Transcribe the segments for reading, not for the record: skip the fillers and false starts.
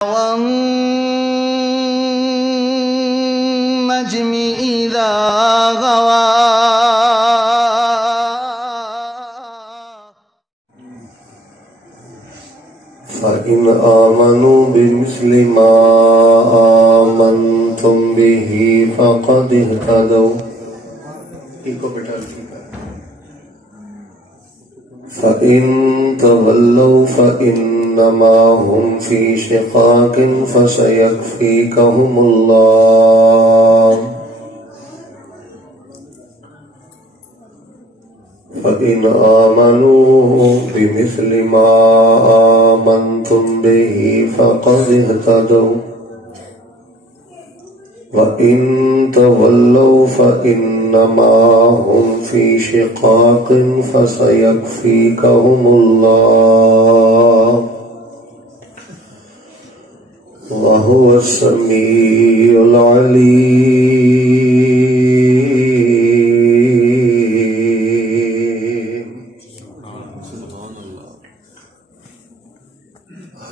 والنجم إذا غوى فإن آمنوا بمثل ما آمنتم به فقد اهتدوا فإن تولوا فإنما هم في شقاق فسيكفيكهم الله فإن آمنوا بمثل ما آمنتم به فقد اهتدوا وإن تولوا فإنما هم في شقاق فسيكفيكهم الله وهو السميع العليم.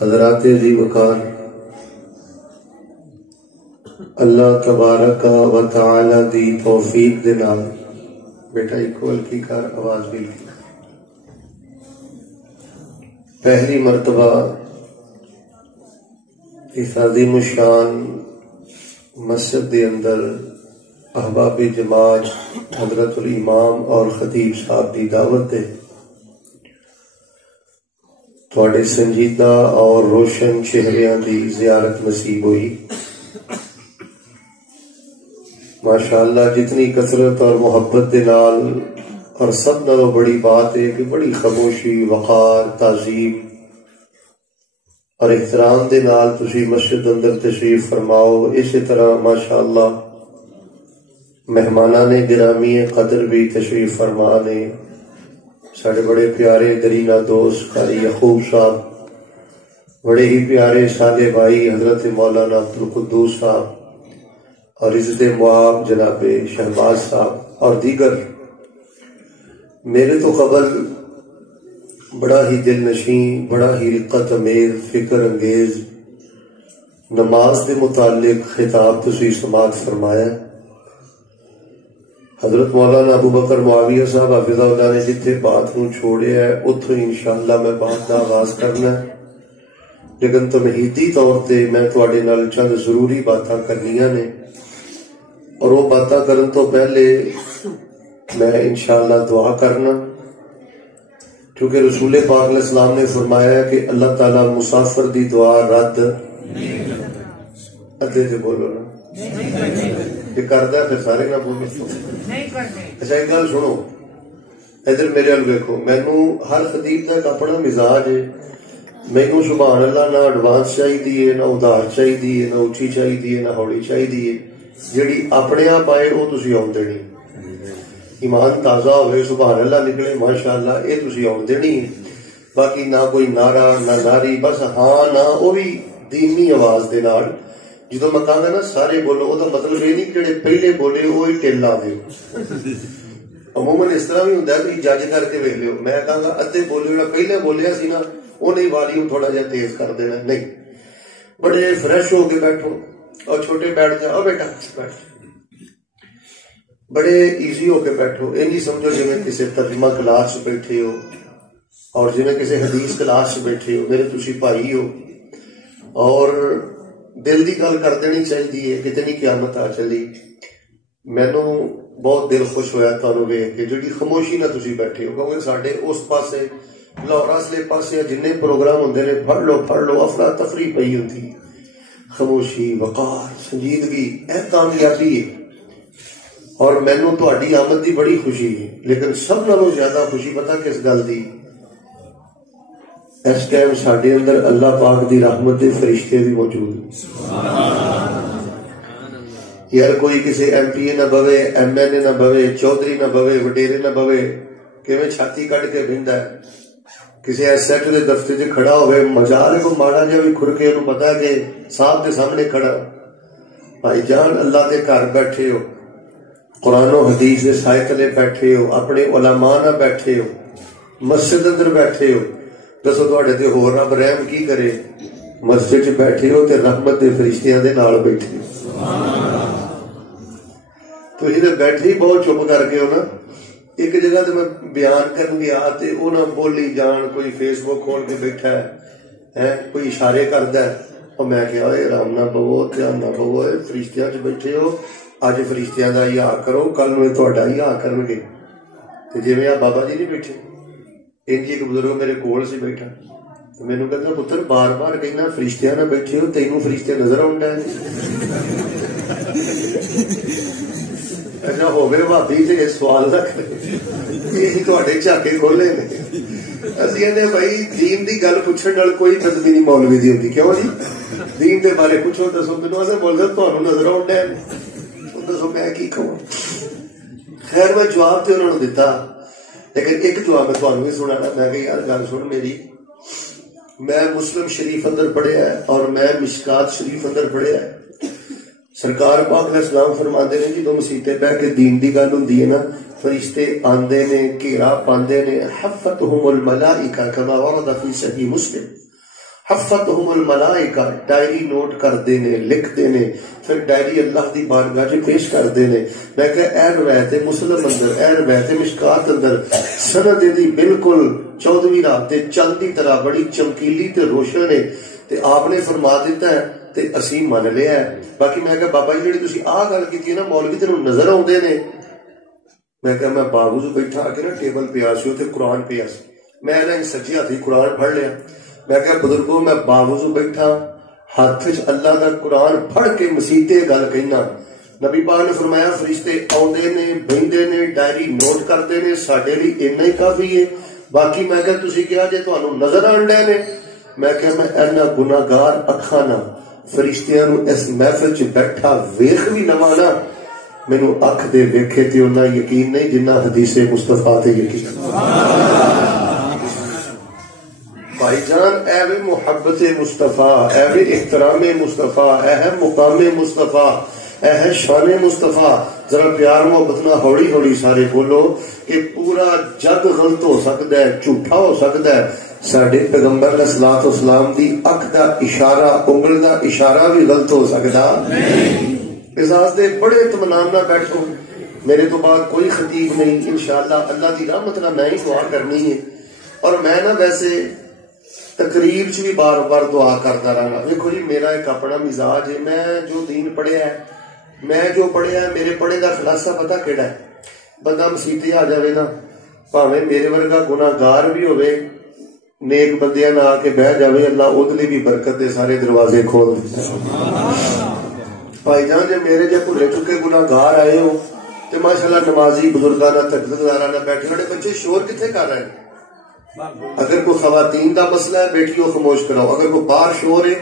حضرات عزیز وقار، اللہ تبارک و تعالی دی توفیق دے نال بیٹا اکول کی کر آواز بھی کی پہلی مرتبہ اس عظیم الشان مسجد دے اندر احباب جماعت حضرت الامام اور خطیب صاحب دی دعوت دے تھوڑے سنجیدہ اور روشن چہریاں دی زیارت نصیب ہوئی. ماشاءاللہ جتنی کثرت اور محبت دے نال اور سب نالوں بڑی بات ہے کہ بڑی خاموشی، وقار، تعظیم اور احترام دے نال تسی مسجد اندر تشریف فرماؤ. اسی طرح ماشاءاللہ مہمانان گرامی قدر بھی تشریف فرما نے. ساڑھے بڑے پیارے درینہ دوست قاری یعقوب صاحب، بڑے ہی پیارے سادے بھائی حضرت مولانا عبدالقدوس صاحب اور عزت معاب جناب شہباز صاحب اور دیگر میرے تو قبل بڑا ہی دل نشین، بڑا ہی رقت امیر، فکر انگیز نماز کے متعلق خطاب تسی سماعت فرمایا. حضرت مولانا ابو بکر معاویہ صاحب حافظہ اللہ نے جتھے بات نو چھوڑے ہے اتھو انشاءاللہ میں بات کا آغاز کرنا ہے، لیکن تمہیدی طور تے میں تواڈے نال چند ضروری باتاں کرنیاں نے. اور وہ باتاں کرن تو پہلے میں انشاءاللہ دعا کرنا، کیونکہ رسول پاک علیہ السلام نے فرمایا ہے کہ اللہ تعالیٰ مسافر دی دعا رد ادھے سے بولو نا یہ کردا ہے پھر سارے نہ بولو. اچھا ایک گل سنو، ادھر میرے ال ویکھو. مینوں ہر خطیب دا ایک اپنا مزاج ہے. مینوں سبحان اللہ نہ ایڈوانس چاہیے، نہ ادھار چاہیے، نہ اچھی چاہیے، نہ ہوڑی چاہیے. جیڑی اپنے آپ آئے وہ تسی آن دینی. ایمان تازہ ہوئے، سبحان اللہ نکلے، ماشاءاللہ یہ تسی آن دینی. باقی نہ کوئی نعرہ نہ ناری، بس ہاں نہ وہ بھی دینی آواز دے نال. جدو میں کہاں گا نا سارے بولو، وہ تو مطلب یہ نہیں کہ پہلے بولے وہی ٹیلا دے. عموماً اس طرح بھی ہوتا ہے کہ جج کر کے ویکھ لیو. میں کہاں گا ادھے بولے جڑا پہلے بولیا سی نا انہیں والیوم تھوڑا جہا تیز کر دینا. نہیں، بڑے فریش ہو کے بیٹھو اور چھوٹے بیٹھ جاؤ بیٹا بیٹھ، بڑے ایزی ہو کے بیٹھو. یہ نہیں سمجھو جی میں کسی ترجمہ کلاس سے بیٹھے ہو اور جی میں کسی حدیث کلاس سے بیٹھے ہو. میرے تسی بھائی ہو اور دل دی گل کر دینی چاہیے. کتنی قیامت آ چلی. مینوں بہت دل خوش ہویا تانوں ویکھ کے جڑی خاموشی نہ تسی بیٹھے ہو، کیونکہ ساڈے اس پاسے لاہور اسلے پاسے جننے پروگرام ہوندے نے پڑھ لو افراتفری پئی ہوندی. خاموشی، وقار، سنجیدگی اے کامیابی ہے. اور مینوں تہاڈی آمد دی بڑی خوشی ہے، لیکن سب نالوں زیادہ خوشی پتہ کس گل دی؟ اس ٹائم ساڈے اندر اللہ پاک دی رحمت دے فرشتے بھی موجود ہیں. یار کوئی کسی ایم پی اے نہ بوے، ایم این اے نہ بوے، چودھری نہ بوے، وڈیرے نہ بوے، کیویں چھاتی کٹ کے بہندا ہے. کسی ایسٹ کے دفتر سے کھڑا ہوئے مجال کو ماڑا جا بھی کھر کے انہوں پتا ہے کہ صاحب کے سامنے کھڑا. بھائی جان اللہ دے گھر بیٹھے ہو، قرآن و حدیث دے سائے تلے بیٹھے ہو، اپنے علماء نہ بیٹھے ہو، مسجد اندر بیٹھے ہو. دسو تواڈے تے ہور رب رحم کی کرے؟ مسجد چ بیٹھے ہو تے رحمت دے فرشتیاں دے نال بیٹھے تو یہ بیٹھے ہی بہت چپ کر کے ہو نا. ایک جگہ تو میں بیان کرن گیا تے وہ نہ بولی جان, کوئی فیس بک کھول کے بیٹھا ہے, کوئی اشارے کردا ہے, اور میں کہا آرام نہ پو, دھیان نہ پو, فرشتیاں چ بیٹھے ہو, اج فرشتیاں دا حیا کرو, کل نو تہاڈا حیا کرن گے. تے جویں آ بابا جی نہیں بیٹھے, انج ایک بزرگ میرے کول سی بیٹھا, مینوں کہندا پتر بار بار کہنا فرشتیاں نہ بیٹھے ہو, تینوں فرشتے نظر آؤندے اچھا ہوگئے بھابی تے سوال رکھ یہ تہاڈے جھاکے کھولے نے. اسی کہندے بھائی دین دی گل پوچھن نال کوئی بدبی نہیں مولوی دی ہوندی, کیوں جی دین دے بارے پوچھو دسو, مینوں اسے بولدا تہانوں نظر آؤندے دسو میں کی کہوں. خیر میں جواب تے انہوں نے دیتا, لیکن ایک جواب میں تہانوں بھی سنانا. میں کہ یار گل سن میری, میں مسلم شریف اندر پڑھیا ہے اور میں مشکات شریف اندر پڑھیا ہے. سرکار پاک علیہ السلام فرماندے نے جدوں مسیطے بہ کے دین دی گل ہوندی ہے نا, فرشتے آندے نے, گھیرا پاندے نے. حفتہم الملائکہ کما ورد فی صحیح مسلم, حفتہم الملائکہ ڈائری نوٹ کردے نے, لکھدے نے, پھر ڈائری اللہ دی بارگاہ چ پیش کردے نے. میں کہ اے روایت مسلم اندر, اے روایت مشکات اندر سند دی بالکل 14ویں رات تے چند دی طرح بڑی چمکیلی تے روشن ہے, تے آپ نے فرما دیتا ہے تے اسی من لیا ہے. باقی میں کہ بابا جی جی تسی آ گل کیتی ہے نا مولوی تینوں نظر آؤندے نے. میں کہ میں باوضو بیٹھا آ کے نا ٹیبل پہ آسی تے قرآن پہ آسی, میں نا سجی ہاتھی قرآن پڑھ لیا. میں کہ بزرگوں میں باوضو بیٹھا ہاتھ چ اللہ دا قرآن پڑھ کے مسیتے گل کہنا. نبی پاک نے فرمایا فرشتے آؤندے نے, بہندے نے, ڈائری نوٹ کردے نے, ساڈے لئی اتنا ہی کافی ہے. باقی میں کہ تسی کہا جے تہانوں نظر آن ڈے نے, میں کہ میں اینا گناہگار اکھاں نہ فرشتیاں نو اس محفل چ بیٹھا ویکھ بھی نہ نا, مینوں اکھ دے ویکھے تے انہاں یقین نہیں جنہ حدیث مصطفیٰ تے یقین. بھائی جان اے وی محبت مصطفیٰ, اے وی احترام مصطفیٰ, اے ہے مقام مصطفیٰ, اے ہے شان مصطفیٰ. ذرا پیار محبت نہ ہوڑی ہوڑی سارے بولو کہ پورا جگ غلط ہو سکتا ہے, جھوٹا ہو سکتا ہے, ساڈے پیغمبر علیہ الصلوۃ والسلام دی اکھ دا اشارہ, انگل دا اشارہ بھی غلط ہو سکتا نہیں. اس واسطے بڑے اطمینان نہ بیٹھو, میرے تو بعد کوئی خطیب نہیں, انشاءاللہ اللہ دی رحمت نہ میں ہی دعا کرنی ہے. اور میں نا ویسے تقریر چ بھی بار بار دعا کرتا رہنا. دیکھو جی میرا ایک اپنا مزاج ہے, میں جو دین پڑھیا ہے, میں جو پڑھیا ہے, میرے پڑھے دا خلاصہ پتہ کیڑا ہے. بندہ مسیتے آ جاوے نا, بھاویں میرے ورگا گناہگار بھی ہوئے, نیک بندیاں نہ آ کے بہ جاوے, اللہ ادھر بھی برکت دے سارے دروازے کھول دے. بھائی جان جے میرے جے بھلے چکے گناہگار آئے ہو تے ماشاءاللہ نمازی بزرگانہ تقدیرانہ بیٹھے, بڑے بچے شور کتنے کر رہے ہیں. اگر کوئی خواتین دا مسئلہ ہے بیٹیوں خاموش کراؤ, اگر کوئی باہر شور ہے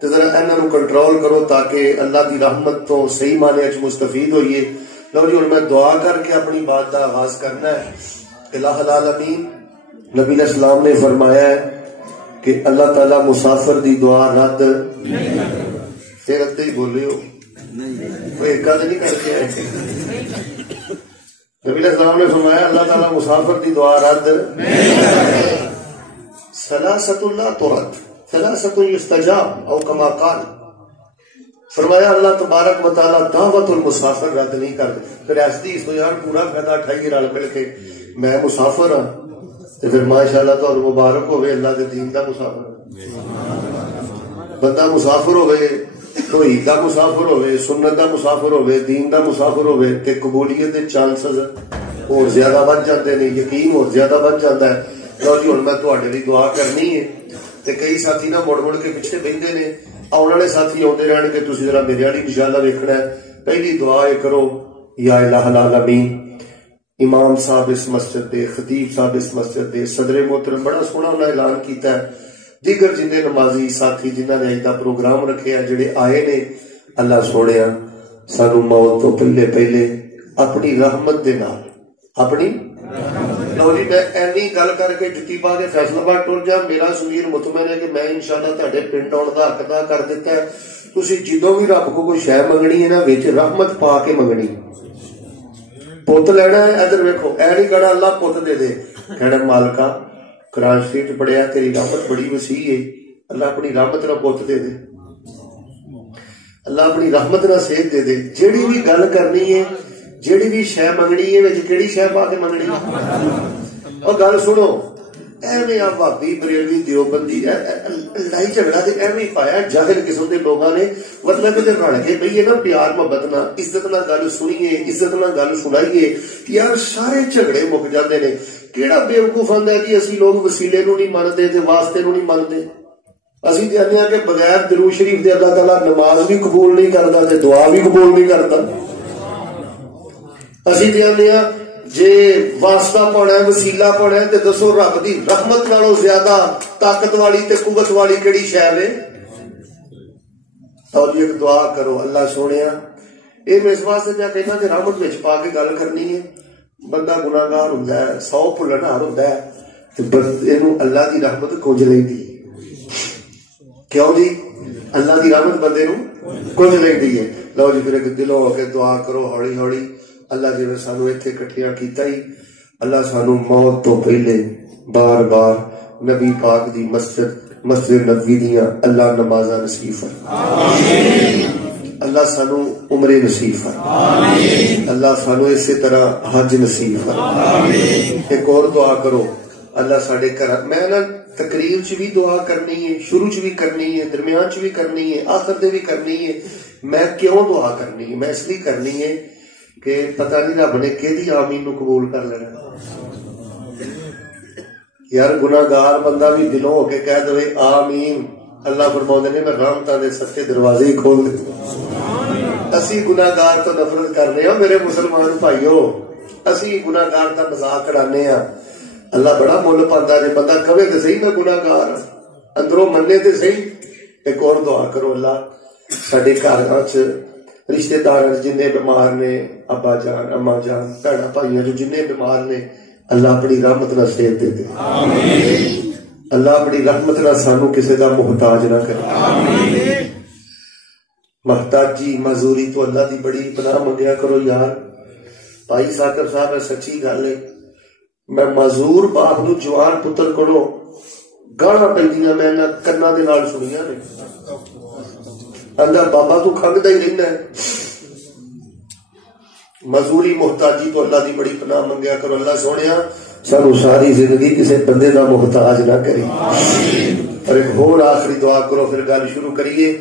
تو ذرا انہاں نو کنٹرول کرو تاکہ اللہ دی رحمت تو صحیح معنی وچ مستفید ہوئیے. لو جی ہن میں دعا کر کے اپنی بات دا آغاز کرنا ہے. الہ العالمین نبی علیہ السلام نے فرمایا ہے کہ اللہ تعالیٰ مسافر دی دعا رد پھر ادھے ہی بول رہے ہو, کوئی ایک آدھ نہیں کر کے آئے. نبی علیہ السلام نے فرمایا اللہ تعالیٰ مسافر دی دعا رد. ثلاثۃ لا ترد ثلاثۃ یستجاب او کما قال, فرمایا اللہ تبارک و تعالیٰ دعوت المسافر رد نہیں کرتے. پھر ایسی اس کو یار پورا فائدہ اٹھائیے رل مل کے, میں مسافر ہاں تو پھر ماشاءاللہ تو مبارک ہوئے اللہ دے دین دا مسافر. بندہ مسافر ہوئے, توحید دا مسافر ہوئے, سنت دا مسافر ہوئے, دین دا مسافر ہوئے, تے قبولیت دے چانسز اور زیادہ بڑھ جاتے ہیں, یقین اور زیادہ بڑھ جاتا ہے. لو جی ہن میں تہاڈے لئی دعا کرنی ہے. تے کئی ساتھی نا مڑ مڑ کے پیچھے بہندے نے, آنے والے ساتھی آتے رہن گے, تسی ذرا میرے والی انشاءاللہ ویکھنا ہے. پہلی دعا یہ کرو, یا الہ العالمین امام صاحب اس مسجد دے, خطیب صاحب اس مسجد دے, صدر محترم بڑا سونا انہاں اعلان کیتا ہے, دیگر جنہیں نمازی ساتھی جنہاں نے اج دا پروگرام رکھے ہیں جڑے آئے نے, اللہ سوڑیا سانو موت تو پہلے پہلے اپنی رحمت دے نال اپنی. لو جی میں اینی گل کر کے جتی پا کے فیصلہ باد ٹر جا. میرا ضمیر مطمئن ہے کہ میں انشاءاللہ تہاڈے پنڈ آਉਣ دا حق ادا کر دیتا ہے. تسی جدوں بھی رب کو کوئی شے منگنی ہے نا وچ رحمت پا کے منگنی. پت لینا ہے, ادھر ویکھو, اے نہیں کہنا اللہ پت دے دے, کہنا مالکا قرآن شریف پڑھیا تیری رحمت بڑی وسیع ہے, اللہ اپنی رحمت نہ پوت دے دے، اللہ اپنی رحمت نہ صحت دے دے. جیڑی بھی گل کرنی ہے، جیڑی بھی شے منگنی ہے، وچ کیڑی شے پا کے منگنی ہے؟ اور گل سنو، ایویں آپ بھابی بریلوی دیوبندی لڑائی جھگڑا تے ایویں پایا جاہل قسم دے لوگاں نے. مطلب کہ جب رل کے بھئی نا پیار محبت نہ عزت نہ گل سنیے، عزت نہ گل سنائیے، یار سارے جھگڑے مک جاندے نے. کیڑا بیوقوف آندا ہے کہ اسی لوگ وسیلے نو نہیں مانتے تے واسطے نو نہیں مانتے. اسی جانتے ہیں کہ بغیر درود شریف دے اللہ تعالیٰ نماز بھی قبول نہیں کرتا تے دعا بھی قبول نہیں کرتا. اسی جانتے ہیں جے واسطہ پڑھنا ہے، وسیلہ پڑھنا ہے، تے دسو رب دی رحمت نالوں زیادہ طاقت والی تے قوت والی کیڑی شے ہے؟ اور یہ دعا کرو اللہ سونیا. یہ میں اس واسطے جا کہنا کہ رحمت وچ پا کے گل کرنی ہے. بندہ گناہگار ہوندا ہے، 100 بھلنہار ہوندا ہے، تے اینو اللہ دی رحمت کھوج لیندی. کیوں جی؟ اللہ دی رحمت بندے نو کھوج لیندی ہے. لو جی پھر ایک دلوں ہو کے دعا کرو ہولی ہولی. اللہ جی سانو اتنے کٹھیاں کیتا ہی، اللہ سانو موت تو پہلے بار بار نبی پاک دی مسجد نبوی دیاں اللہ نمازاں نصیب فرمائے. اللہ سانو عمر نصیب فرمائے. اللہ سانو اسی طرح حج نصیب فرمائے. ایک اور دعا کرو اللہ ساڈے گھر. میں نا تقریر چ بھی دعا کرنی ہے، شروع چ بھی کرنی ہے، درمیان چ بھی کرنی ہے، آخر تے بھی کرنی ہے. میں کیوں دعا کرنی ہے؟ میں اس لیے کرنی ہے کہ پتہ نہیں رب نے کہدی آمین نو قبول کر لینا. یار گناہگار بندہ بھی دلوں ہو کے کہہ دے آمین، اللہ فرماؤندے نے میں رحمتاں دے سچے دروازے ہی کھول دے. اسی گناہگار تو نفرت کرنے ہاں میرے مسلمان بھائیو، اسی گناہگار دا مذاق کرانے ہاں. اللہ بڑا مل پاندا جے بندہ کہے تے صحیح میں گناہگار ہاں، اندروں منے تے صحیح. ایک اور دعا کرو اللہ ساڈے گھراں چ رشتہ دار جن بیمار نے، ابا جان اما جان بھڑا بھائیاں جو جن بیمار نے، اللہ اپنی رحمت نہ صحت دے دے. اللہ اپنی رحمت نہ سانو کسی دا محتاج نہ کرے. محتاجی معذوری تو اللہ دی بڑی پناہ منگیا کرو یار. بھائی ثاقب صاحب ہے سچی گل ہے، میں معذور باپ نو جوان پتر کولوں گالاں پیندیاں میں کنا دے نال سنیاں نے. اللہ بابا تو کھنگدا ہی رہنا ہے. مزوری محتاجی تو اللہ دی بڑی پناہ منگیا کرو. اللہ سونیا سانو ساری زندگی کسی بندے دا محتاج نہ کری. اور ایک اور آخری دعا کرو پھر گل شروع کریے.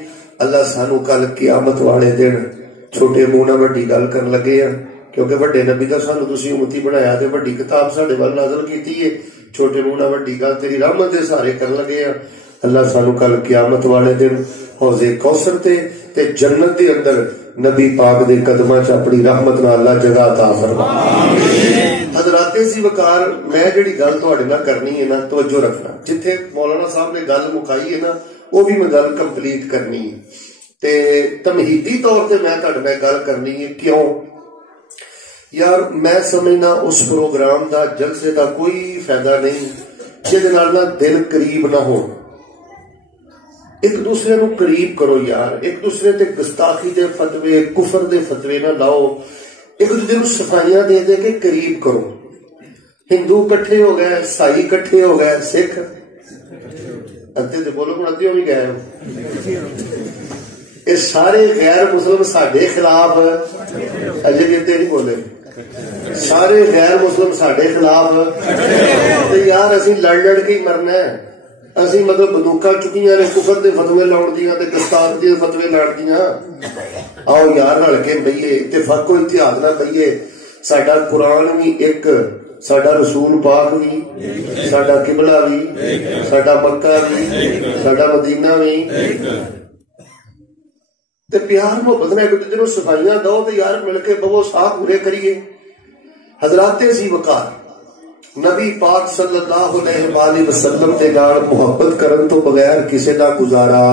اللہ سانو کل قیامت والے دن چھوٹے منہ نہ وڈی گل کرن لگے ہیں، کیونکہ وڈے نبی دا سانو تسی امتی بنایا تے وڈی کتاب ساڈے ول نازل کیتی ہے. چھوٹے منہ نہ وڈی گل تیری رحمت دے سارے کرن لگے ہیں. اللہ سانو کل قیامت والے دن حوض کوثر تے جنت دے اندر نبی پاک دے قدماں چ اپنی رحمت نال اللہ جگہ عطا فرمائے. حضرات سی وقار میں جڑی گل تہاڈے نال کرنی ہے نا توجہ رکھنا. جتھے مولانا صاحب نے گل مکائی ہے نا وہ بھی میں گل کمپلیٹ کرنی ہے. تے تمہیدی طور تے میں تہاڈے نال گل کرنی ہے. کیوں یار میں سمجھنا اس پروگرام دا جلسے دا کوئی فائدہ نہیں جہدے نال نہ دل قریب نہ ہو. ایک دوسرے نو قریب کرو یار. ایک دوسرے تے گستاخی دے فتوے کفر دے فتوے نہ لاؤ. ایک دوسرے نو صفائیاں دے دے کے قریب کرو. ہندو کٹھے ہو گئے، عیسائی کٹھے ہو گئے، سکھ ادھے تے بولو ہن ادھے ہو گئے. یہ سارے غیر مسلم ساڈے خلاف اجے بھی تے نہیں بولے. سارے غیر مسلم ساڈے خلاف تے یار اسی لڑ لڑ کے ہی مرنا ہے. اسی مطلب بندوقاں چکیاں نے کفر دے فتوے لاؤن دیاں تے گستاخ دے فتوے لاؤن دیاں. آؤ یار رل کے بہیے، اتفاق و اتحاد نہ بہیے. ساڈا قرآن بھی ایک، ساڈا رسول پاک بھی، ساڈا قبلہ بھی، ساڈا مکہ بھی، ساڈا مدینہ بھی. تے پیار محبت نے ایک دوسرے نوں صفائیاں دو تے یار مل کے بہو ساہ پورے کریے. حضرات سی وقار نبی پاک صلی اللہ علیہ وآلہ وسلم دے نال محبت کرن تو بغیر کسے دا گزارا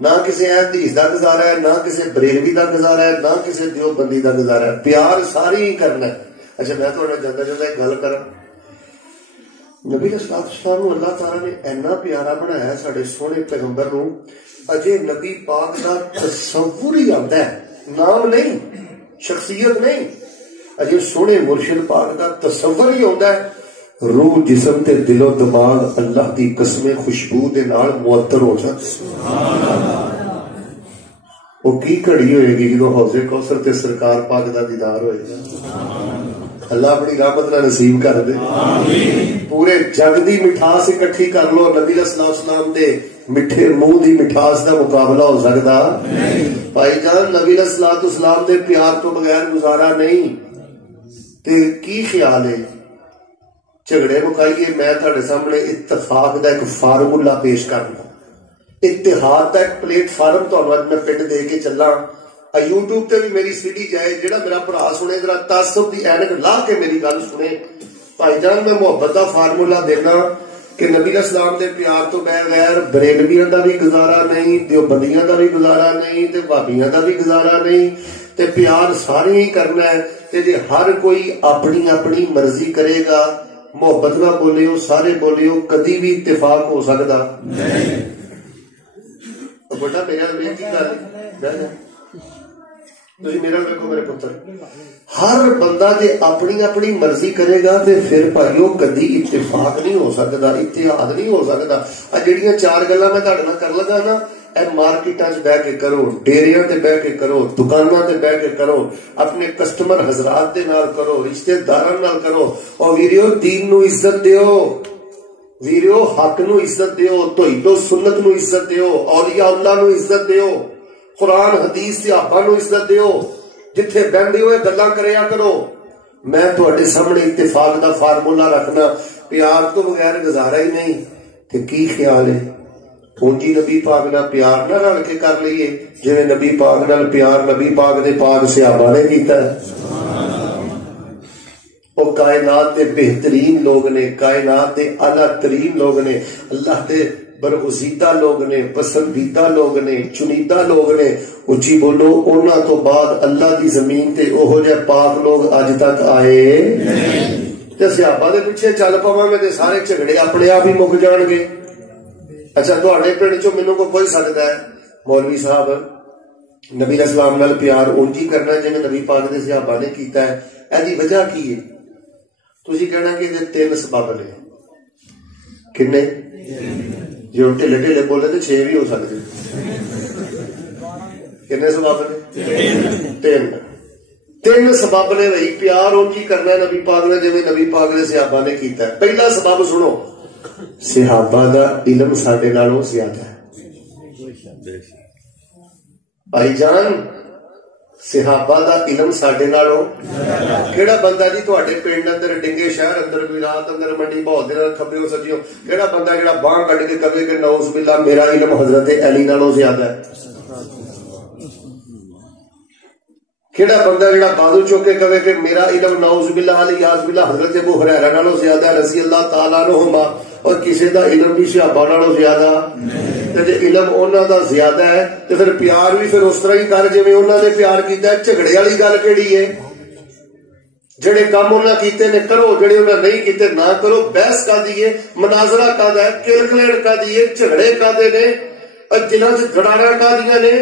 نہ کسی حدیث دا گزارا ہے، نہ کسی بریلوی دا گزارا ہے، نہ کسی دیوبندی دا گزارا ہے. پیار ساری ہی کرنا ہے. اچھا میں تھوڑا جاندہ جاندہ ایک گل کراں. نبی علیہ السلام اللہ تعالیٰ نے اینا پیارا بنایا ہے ساڈے سونے پیغمبر نو. اجے نبی پاک دا تصور ہی آندا ہے، نام نہیں، شخصیت نہیں. اجے سونے مرشد پاک دا تصور ہی آندا ہے روح جسم تے دل و دماغ اللہ دی قسم خوشبو دے نال معطر ہو جاتے. وہ کی گھڑی ہوئے گی جدو حوض کوثر تے سرکار پاک دا دیدار ہوئے گا. اللہ اپنی رحمت نہ نصیب کر دے. پورے جگ دی مٹھاس اکٹھی کر لو، نبی علیہ السلام دے میٹھے منہ دی مٹھاس دا مقابلہ ہو سکتا؟ بھائی جان نبی علیہ السلام دے پیار تو بغیر گزارا نہیں. تے کی خیال ہے جھگڑے مکائیے؟ میں تھوڑے سامنے اتفاق دا ایک فارمولا پیش کرنا، اتحاد دا ایک پلیٹ فارم تمہیں میں پنڈ دے کے چلا. یوٹیوب تے بھی میری سی ڈی جائے، جہاں میرا بھرا سنے ذرا تعصب دی اینک لا کے میری گل سنے. بھائی جان میں محبت دا فارمولا دینا کہ نبی علیہ السلام دے پیار تو بغیر بریلویاں دا بھی گزارا نہیں، دیوبندیاں دا بھی گزارا نہیں، تے بھابیاں دا بھی گزارا نہیں. تے پیار سارے ہی کرنا ہے. تے جے ہر کوئی اپنی اپنی مرضی کرے گا، محبت نہ بولیو، سارے بولیو، کدی بھی اتفاق ہو سکتا بڑا میرا کی گل میرا دیکھو میرے پتر، ہر بندہ جے اپنی اپنی مرضی کرے گا تے پھر بھائیو کدی اتفاق نہیں ہو سکتا، اتحاد نہیں ہو سکتا. جہاں چار گلاں میں تہاڈے نال کر لگا نا، اے مارکیٹاں چ بہ کے کرو، ڈیریاں تے بہ کے کرو، دکاناں تے بہ کے کرو، اپنے کسٹمر حضرات دے نال کرو، رشتے داراں نال کرو. اور ویریو دین نو عزت دیو، ویریو حق نو عزت دیو، توحید و سنت نو عزت دیو، اولیاء اللہ نو عزت دیو، قرآن حدیث صحابہ نو عزت دیو. جتھے بہندے ہوئے گلاں کریا کرو. میں تواڈے سامنے اتفاق دا فارمولا رکھنا، پیار تو بغیر گزارا ہی نہیں. تے کی خیال ہے اونجی نبی پاک نال پیار نہ رل کے کر لئیے جویں نبی پاک نال پیار نبی پاک دے پاک صحابہ نے کیتا ہے. وہ کائنات دے بہترین لوگ نے، کائنات دے اعلیٰ ترین لوگ نے، اللہ دے برگزیدہ لوگ نے، پسندیدہ لوگ نے، چنیدہ لوگ نے. اچھی بولو انہاں تو بعد اللہ دی زمین تے اوہو جے پاک لوگ اج تک آئے تے صحابہ دے پیچھے چل پواں گے تے سارے جھگڑے اپنے آپ ہی مک جان گے. اچھا تواڈے پنڈ چوں مینوں کوئی سکدا ہے مولوی صاحب نبی علیہ السلام نال پیار اونجی کرنا جویں نبی پاک دے صحابہ نے کیتا ہے؟ ایدی وجہ کی ہے؟ تسی کہنا کہ یہ 3 سبب نے. کنے؟ جو ٹھلے ٹھلے بولے تو 6 بھی ہو سکتے. کنے سبب نے؟ 3 سبب نے بھائی پیار اونجی کرنا نبی پاک نے جویں نبی پاک دے صحابہ نے کیتا ہے. پہلا سبب سنو، صحابہ دا علم ساڈے نالوں زیادہ ہے. بھائی جان صحابہ دا علم ساڈے نالوں کیڑا بندہ جی تواڈے پنڈ اندر ڈنگے شہر اندر ویرات اندر منڈی بہت دن کھبیوں سجیوں کیڑا بندہ جڑا باں کڈ کے کہے کہ نعوذ باللہ میرا علم حضرت علی نالوں زیادہ ہے؟ کیڑا بندہ جڑا بازو چوک کے کہے کہ میرا علم نعوذ باللہ الیاذ باللہ حضرت ابو ہریرہ نالوں زیادہ ہے رضی اللہ تعالیٰ عنہما؟ اور کسی دا علم بھی صحابہ نالوں زیادہ؟ جے علم انہاں دا زیادہ ہے تے پھر پیار بھی پھر اس طرح ہی کر جویں انہاں نے پیار کیتا ہے. جھگڑے والی گل کیڑی ہے؟ جڑے کام انہاں کیتے نے کرو، جڑے انہاں نہیں کیتے نہ کرو. بحث کا دیے، مناظرہ کا ہے، کلکلیڑ کا دیے، جھگڑے کا دے نے، اور دلاں وچ گھڑاڑا کا دیاں نے،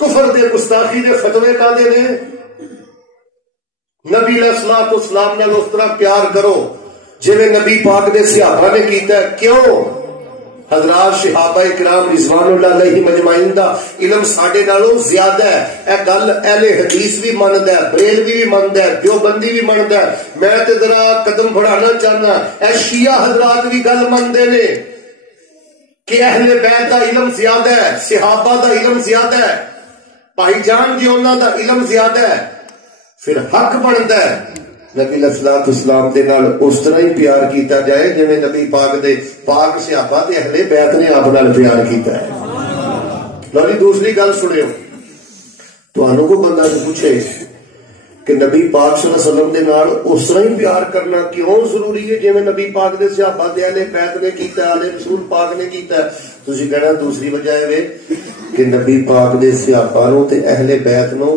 کفر دے گستاخی دے فتوے کا دے نے. نبی علیہ الصلوۃ والسلام نال اس طرح پیار کرو جویں نبی پاک دے صحابہ نے کیتا ہے. کیوں؟ حضرات صحابہ کرام رضوان اللہ علیہ مجمعین دا علم ساڈے نالوں زیادہ ہے. اے گل اہل حدیث بھی مندا ہے، بریلوی بھی مندا ہے، دیوبندی بھی مندا ہے. میں تے ذرا قدم بڑھانا چاہنا، اے شیعہ حضرات بھی گل مندے نے کہ اہل بیت دا علم زیادہ ہے، صحابہ دا علم زیادہ ہے. بھائی جان جی انہاں دا علم زیادہ ہے پھر حق بنتا ہے نبی علیہ السلام دے نال اس طرح ہی پیار کیتا جائے جویں نبی پاک دے پاک صحابہ تے اہل بیت نے آپ نال پیار کیتا ہے. لو جی دوسری گل سنیو، تانوں کو بندہ پوچھے کہ نبی پاک صلی اللہ علیہ وسلم دے نال اس طرح ہی پیار کرنا کیوں ضروری ہے جویں نبی پاک دے صحابہ تے اہل بیت نے کیتا ہے، اہل رسول پاک نے کیتا ہے؟ تسی کہنا دوسری وجہ ہے کہ نبی پاک دے صحابہ نو تے اہل بیت نو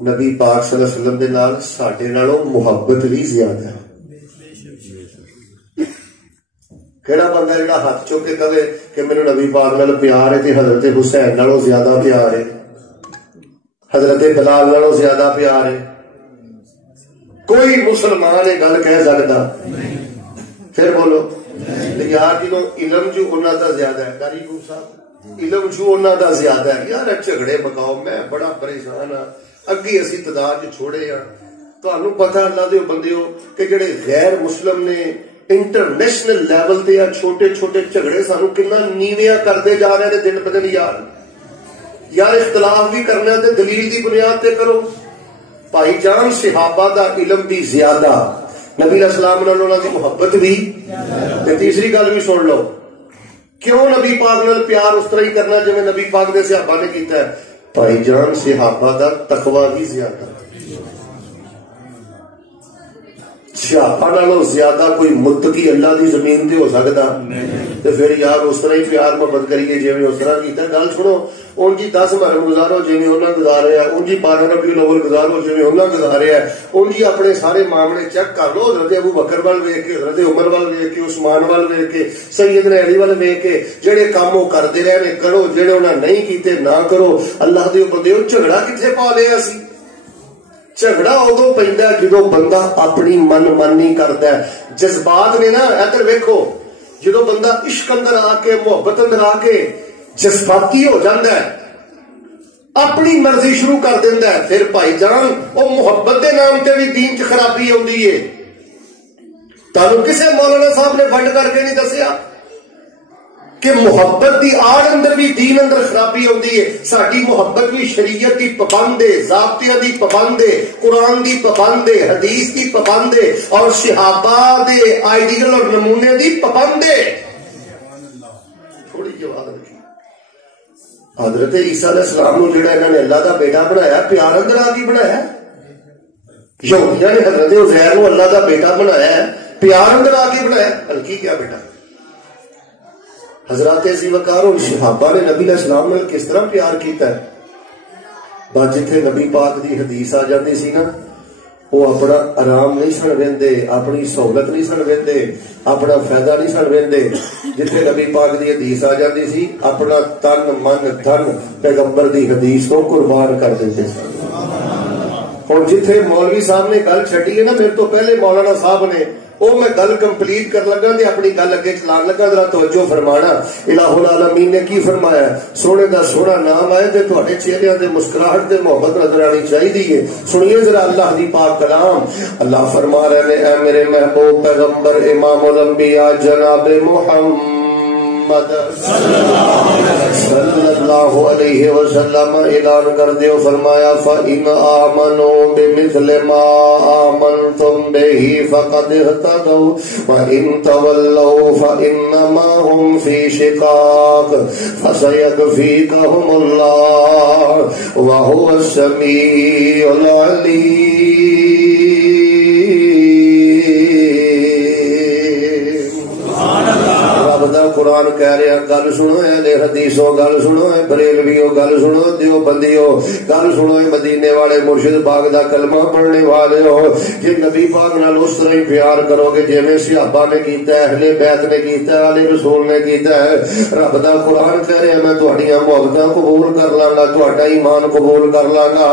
نبی پاک صلی اللہ علیہ وسلم دے نال ساڈے نالوں محبت بھی زیادہ ہے. کیڑا بندہ جڑا ہاتھ چوک کے کہے کہ میرے نبی پاک نال پیار ہے تے حضرت حسین نالوں زیادہ پیار ہے، حضرت بلال نالوں زیادہ پیار ہے؟ کوئی مسلمان یہ گل کہہ سکتا؟ پھر بولو یار جدو علم جو انہوں کا زیادہ ہے، قاری گو صاحب علم جو انہوں کا زیادہ ہے، یار جھگڑے مکاؤ میں بڑا پریشان ہاں، اگے اسی تعداد چھوڑے ہاں. تمہیں پتا اللہ دے بندے ہو کہ جڑے غیر مسلم نے انٹرنیشنل لیول تے یا چھوٹے چھوٹے جھگڑے سانو کنا نیویاں کرتے جا رہے ہیں دن ب دن. یار اختلاف بھی کرنا تے دلیل دی بنیاد تے کرو. بھائی جان صحابہ دا علم بھی زیادہ، نبی علیہ السلام نال انہاں دی محبت بھی. تے تیسری گل بھی سن لو، کیوں نبی پاک نال پیار اس طرح ہی کرنا جویں نبی پاک دے صحابہ نے کیتا ہے. بھائی جان صحابہ دا تقوی بھی زیادہ، صحابہ نالوں زیادہ کوئی متقی اللہ دی زمین تے ہو سکتا؟ تے پھر یار اس طرح ہی پیار محبت کریے جویں اس طرح کیتا. گل سنو، ان کی 10 محرم گزارو جویں انہاں گزارے ہیں، ان کی 12 ربیع الاول گزارو جویں انہاں گزارے ہیں. ان کی اپنے سارے معاملے چیک کر لو، حضرت ابو بکر وال ویکھ کے، حضرت عمر وال ویکھ کے، عثمان وال ویکھ کے، سیدنا علی وال ویکھ کے، جڑے کام وہ کرتے رہے نے کرو، جڑے انہاں نہیں کیتے نہ کرو. اللہ دے بندے جھگڑا کتنے پا لیا اسی؟ جھگڑا ادو پیندا جدو بندہ اپنی من مانی کرتا ہے. جذبات نے نا ادھر ویکھو، جدو بندہ عشق اندر آ کے محبت اندر آ کے جذباتی ہو جاتا ہے، اپنی مرضی شروع کر دینا ہے، پھر بھائی جان وہ محبت کے نام تے بھی دین چ خرابی آتی ہے. تمہیں کسے مولانا صاحب نے ونڈ کر کے نہیں دسیا کہ محبت دی آڑ اندر بھی دین اندر خرابی ہوندی ہے. ساری محبت بھی شریعت دی پابند ہے، ضابطیاں دی پابند ہے، قرآن دی پابند ہے، حدیث دی پابند ہے، اور صحابہ دے آئیڈیل اور نمونے دی پابند ہے. تھوڑی جواب رکھی. حضرت عیسیٰ علیہ السلام نو جڑا انہوں نے اللہ دا بیٹا بنایا، پیار اندر آ کے بنایا. یہودیاں نے حضرت عزیر نو اللہ دا بیٹا بنایا ہے، پیار اندر آ کے بنایا. ہلکی کیا بیٹا؟ حضرات ذی وقار اور صحابہ نے نبی علیہ السلام نے کس طرح پیار کیتا ہے. بس جتھے نبی پاک دی حدیث آ جاتی سی نا، وہ اپنا آرام نہیں سن ویندے، اپنی سہولت نہیں سن ویندے، اپنا فائدہ نہیں سن ویندے. جتھے نبی پاک دی حدیث آ جاتی سی، اپنا تن من دھن پیغمبر دی حدیث کو قربان کر دیتے سن. اور جتھے مولوی صاحب نے گل چھڈی ہے نا، میرے تو پہلے مولانا صاحب نے وہ میں گل کمپلیٹ کر لگا تے اپنی گل اگے چلان لگا. ذرا توجہ فرمانا. الہ العالمین نے کی فرمایا؟ سونے دا سونا نام آئے تے تہاڈے چہرے تے مسکراہٹ تے محبت نظر آنی چاہیے. سنیے ذرا اللہ دی پاک کلام. اللہ فرما رہے ہیں، اے میرے محبوب پیغمبر امام الانبیاء جناب محمد صلی اللہ علیہ وسلم اعلان کر دیو، فرمایا فَإِنْ آمَنُوا بِمِثْلِ مَا آمَنْتُمْ بِهِ فَقَدِ اهْتَدَوْا وَإِنْ تَوَلَّوْا فَإِنَّمَا هُمْ فِي شِقَاقٍ فَسَيَكْفِيكَهُمُ اللَّهُ وَهُوَ السَّمِيعُ الْعَلِيمُ. قرآن کہہ رہے ہیں، گل سنو اے حدیثوں، گل سنو اے بریلویوں، گل سنو دیوبندیوں، گل سنو اے مدینے والے مرشد پاک دا کلمہ پڑھنے والے ہو. کہ نبی پاک نال اس طرح ہی پیار کرو گے جویں صحابہ نے کیتا ہے، اہل بیت نے کیتا ہے، علی رسول نے کیتا ہے. رب دا قرآن کہہ رہے ہیں، میں تہاڈیاں محبتاں قبول کر لاں گا، تہاڈا ایمان قبول کر لاں گا.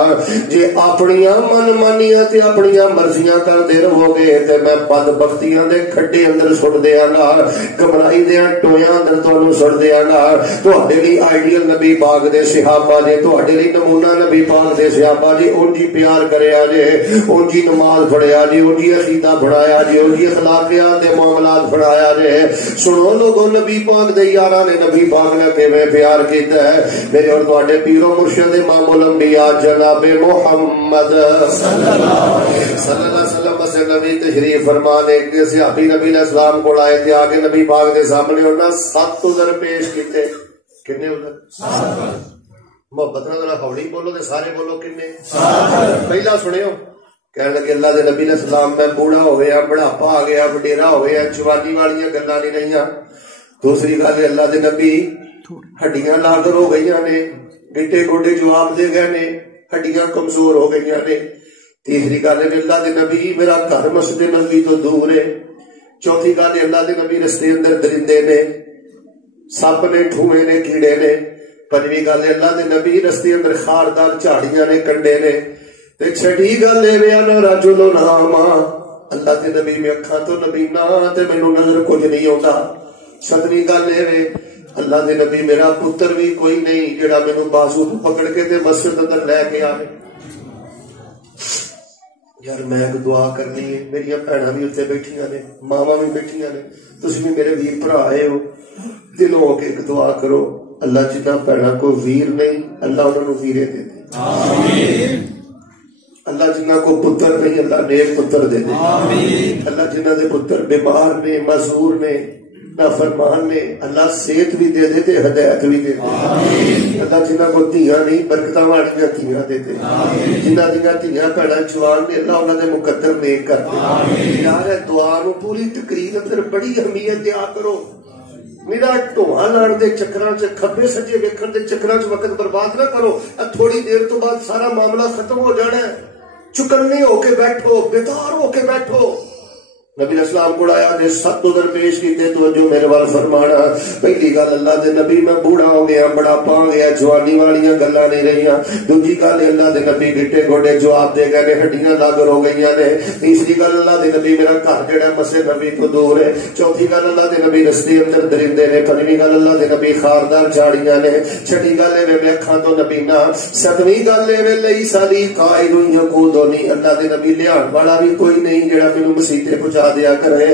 جے اپنیاں من مانیاں تے اپنیاں مرضیاں کردے رہو گے تے میں بدبختیاں دے کھڈے اندر سٹ دیاں گا، گمراہی دے ٹویاں اندر تانوں سٹ دیاں گا. تہاڈے لئی آئیڈیل نبی پاک دے صحابہ جے، تہاڈے لئی نمونہ نبی پاک دے صحابہ جے. ان جی پیار کریا جے، ان جی نماز پڑھیا جے، ان جی عقیدہ پڑھایا جے، ان جی اخلاقیات دے معاملات پڑھایا جے. سنو لوگوں، نبی پاک دے یاراں نے نبی پاک نے کیویں پیار کیتا ہے. میرے اور تہاڈے پیر و مرشد امام الانبیاء جناب محمد صلی اللہ علیہ وسلم سے نبی تشریف فرما نے کہ صحابی نبی علیہ السلام کو آئے تھے، آگے نبی پاک دے سامنے انہاں 7 عذر پیش کیتے. کنے عذر؟ 7. محبت نال ہولی بولو تے سارے بولو کنے؟ 7. پہلا سنیو، کہنے لگے اللہ دے نبی علیہ السلام میں بوڑھا ہو گیا، بڑھاپا آ گیا، وڈیرا ہو گیا، جوانی والیاں گلاں نہیں رہیاں. دوسری گل اللہ دے نبی ہڈیاں لاغر ہو گئیاں نے، گٹے گوڈے جواب دے گئے نے، ہڈیاں کمزور ہو گئیاں نے. تیسری گل ہے اللہ دے نبی میرا گھر مسجد نبوی تو دور ہے. چوتھی گل اللہ دے نبی رستے اندر درندے نے، سپ نے، ٹھوئے نے، کیڑے نے. پنجویں گل اللہ دے نبی رستے اندر خاردار جھاڑیاں نے، کنڈے نے. تے چھٹی گل اے وے انا رجل ناما اللہ دے نبی میں اکھاں تو نبی نا تے مینوں نظر کچھ نہیں آوندا. ستویں گل اے وے اللہ دے نبی میرا پتر بھی کوئی نہیں جڑا مینوں بازو پکڑ کے تے مسجد اندر لے کے آوے. یار میں ایک دعا کرنی ہے, میری بھੈਣਾਂ بھی اتنے بیٹھیاں نے, ماواں بھی بیٹھیاں نے, تسی بھی میرے ویر بھرا آئے ہو, دلوں ہو کے ایک دعا کرو. اللہ جنہ بھੈਣਾਂ کو ویر نہیں اللہ انہوں نے ویرے دے دے. آمین. اللہ جنہ کو پتر نہیں اللہ نیک پتر دے دے. آمین. اللہ جنہ دے پتر بیمار نے, معذور نے, نافرمان نے اللہ صحت بھی دے دے تے ہدایت بھی دے دے. آمین. اللہ جنہ کو دھیاں نہیں برکتاں والیاں دھیاں دے دے. آمین. جنہ دیاں دھیاں بھੈਣਾں جوان نے اللہ انہاں دے مقدر نیک کر دے. آمین. یار دعا نو پوری تقریر اندر بڑی اہمیت دیا کرو. میرا ٹوہا لڑ دے چکراں چ کھبے سجے ویکھن دے چکراں چ وقت برباد نہ کرو. تھوڑی دیر تو بعد سارا معاملہ ختم ہو جانا ہے. چکنے ہو کے بیٹھو, بیدار ہو کے بیٹھو. نبی اسلام کو آیا نے 7 عذر پیش کیتے توجہ میرے وال فرمانا. پہلی گل اللہ دے نبی میں بوڑھا ہو گیا, بڑھاپا ہو گیا, جوانی والیاں گلاں نہیں رہیاں. دوسری گل اللہ دے نبی گٹے گوڈے جواب دے گئے نے, ہڈیاں لاگر ہو گئیاں نے. تیسری گل اللہ دے نبی میرا گھر جڑا مسجد نبی تو دور ہے. چوتھی گل اللہ دے نبی رستے اندر درندے نے. پنجویں گل اللہ دے نبی خاردار جھاڑیاں نے. چھٹی گل اے میں اکھاں تو نبی نہ. ستویں گل اے لئی سالی قائد یقودنی اللہ دے نبی لیان والا بھی کوئی نہیں جڑا مینوں مسیتے پہنچا دیا کرے.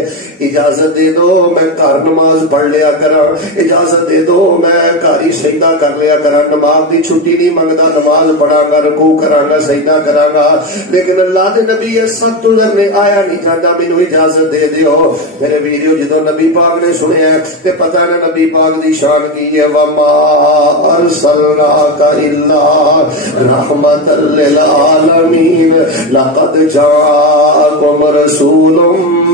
اجازت دے دو میں گھر نماز پڑھ لیا کراں, اجازت دے دو میں گھر ہی سجدہ کر لیا کراں. نماز دی چھٹی نہیں منگدا, نماز پڑھاں گا, رکوع کراں گا, سجدہ کراں گا. لیکن اللہ دے نبی یہ سب گزر نے آیا نہیں جاندا مینوں اجازت دے دیو. میرے ویڈیو جدوں نبی پاک نے سنیا تے پتہ نہ نبی پاک دی شان کی ہے. وما ارسلناک الا رحمۃ للعالمین لقد جاءکم رسول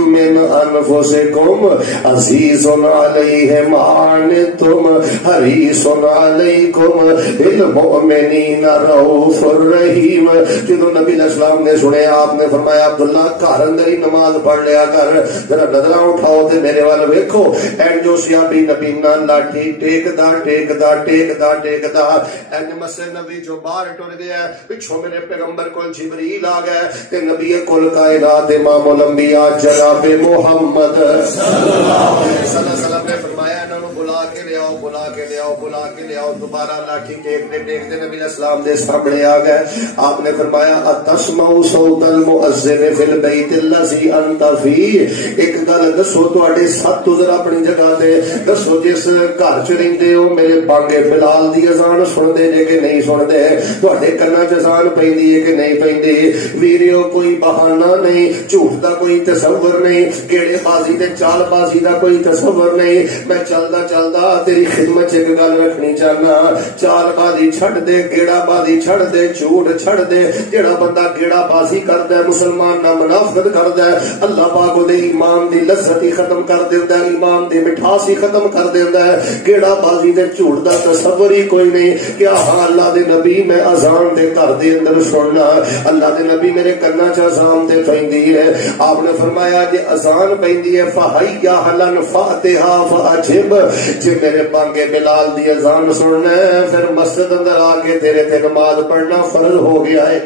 من انفسکم عزیز علیہ ما عنتم حریص علیکم بالمؤمنین رؤوف الرحیم. جدوں نبی اسلام نے سنے آپ نے فرمایا عبداللہ گھر اندر ہی نماز پڑھ لیا کر. ذرا نظراں اٹھاؤ تے میرے وال ویکھو. این جو سیابی نبی نال لاٹھی ٹیکدا ٹیکدا ٹیکدا ٹیکدا این مسجد نبی جو باہر ٹر گیا. پچھوں میرے پیغمبر کول جبریل آ گیا تے نبی کل کائنات امام الانبیاء جناب محمد صلی اللہ علیہ وسلم نے فرمایا انہوں نے بلا کے لے آؤ, بلا کے لے آؤ, بلا کے لے آؤ. دوبارہ لاٹھی ٹیکتے نبی اسلام دے سامنے آ گئے. آپ نے فرمایا اتسمع صوت المؤذن فی البیت الذی انت فیہ. ایک گل دسو تواڈے 7 عذر اپنی جگہ تے دسو جس گھر چ رہندے ہو میرے بانگے بلال دی اذان سندے جے کہ نہیں سندے, تواڈے کناں چ اذان پیندی ہے کہ نہیں پیندی. ویریو کوئی بہانہ نہیں, جھوٹ دا کوئی تصور نہیں, گیڑے بازی تے چال بازی دا کوئی تصور نہیں. میں چلدا چلدا تیری خدمت ایک گل رکھنی چاہنا. چال بازی چھڑ دے, گیڑا بازی چھڑ دے, جھوٹ چھڑ دے. جڑا بندہ گیڑا بازی کردا ہے مسلمان نہ منافقت کردا ہے, اللہ پاک دے ایمان دی لذت ہی ختم کر دیندا ہے, ایمان دی مٹھاس ہی ختم کر دیندا ہے. گیڑا بازی تے جھوٹ دا تصور ہی کوئی نہیں. کیا ہاں اللہ دے نبی میں اذان دے گھر دے اندر سننا, اللہ دے نبی میرے کنا چ اذان تے پیندی ہے. آپ نے فرمایا جے اذان پیندی ہے فحیا حلن فاتحا فاجب, جے میرے بانگے بلال دی اذان سننا ہے پھر مسجد اندر آ کے تیرے تے نماز پڑھنا فرض ہو گیا ہے.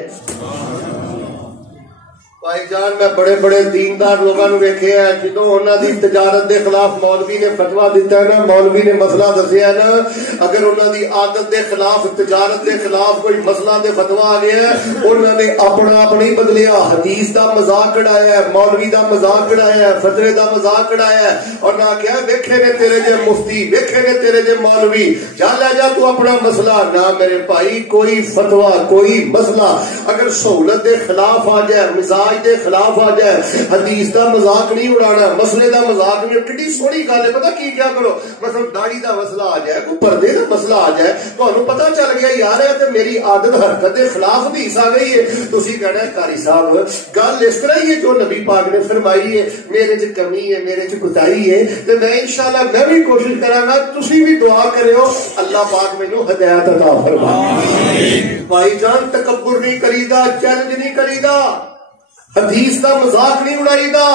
بھائی جان میں بڑے بڑے دیندار لوگوں نے ویکھے ہیں جدوں انہاں دی تجارت دے خلاف مولوی نے فتوا دیتا ہے نا, مولوی نے مسئلہ دسیا ہے نا, اگر انہاں دی عادت دے خلاف تجارت دے خلاف کوئی مسئلہ دے فتوا آ گیا ہے انہاں نے اپنا آپ نہیں بدلیا, حدیث دا مذاق اڑایا ہے, مولوی دا مذاق اڑایا ہے, فتوے دا مذاق اڑایا ہے اور نہ کیا ویکھے نے تیرے جے مفتی, ویکھے نے تیرے جے مولوی, جا لے جا تو اپنا مسئلہ. نہ میرے بھائی کوئی فتوا کوئی مسئلہ اگر سہولت دے خلاف آ جائے, مزاج دے خلاف آ جائے, حدیث دا مذاق نہیں اڑانا, مسئلے دا مذاق نہیں. کتنی سونی گل ہے, پتہ کی کیا کرو, مثلا داڑھی دا مسئلہ آ جائے, کوئی پردے دا مسئلہ آ جائے, تانوں پتہ چل گیا یار ہے تے میری عادت حرکت دے خلاف حدیث آ گئی ہے, تسی کہنا ہے قاری صاحب گل اس طرح ہی ہے جو نبی پاک نے فرمائی ہے, میرے چ کمی ہے, میرے چ کوتاہی ہے, تے میں انشاءاللہ میں بھی کوشش کراں گا, تسی بھی دعا کریو اللہ پاک مینوں ہدایت عطا فرمائے. بھائی جان تکبر نہیں کریدا, چیلنج نہیں کریدا, حدیث دا مذاق نہیں اڑائی دا.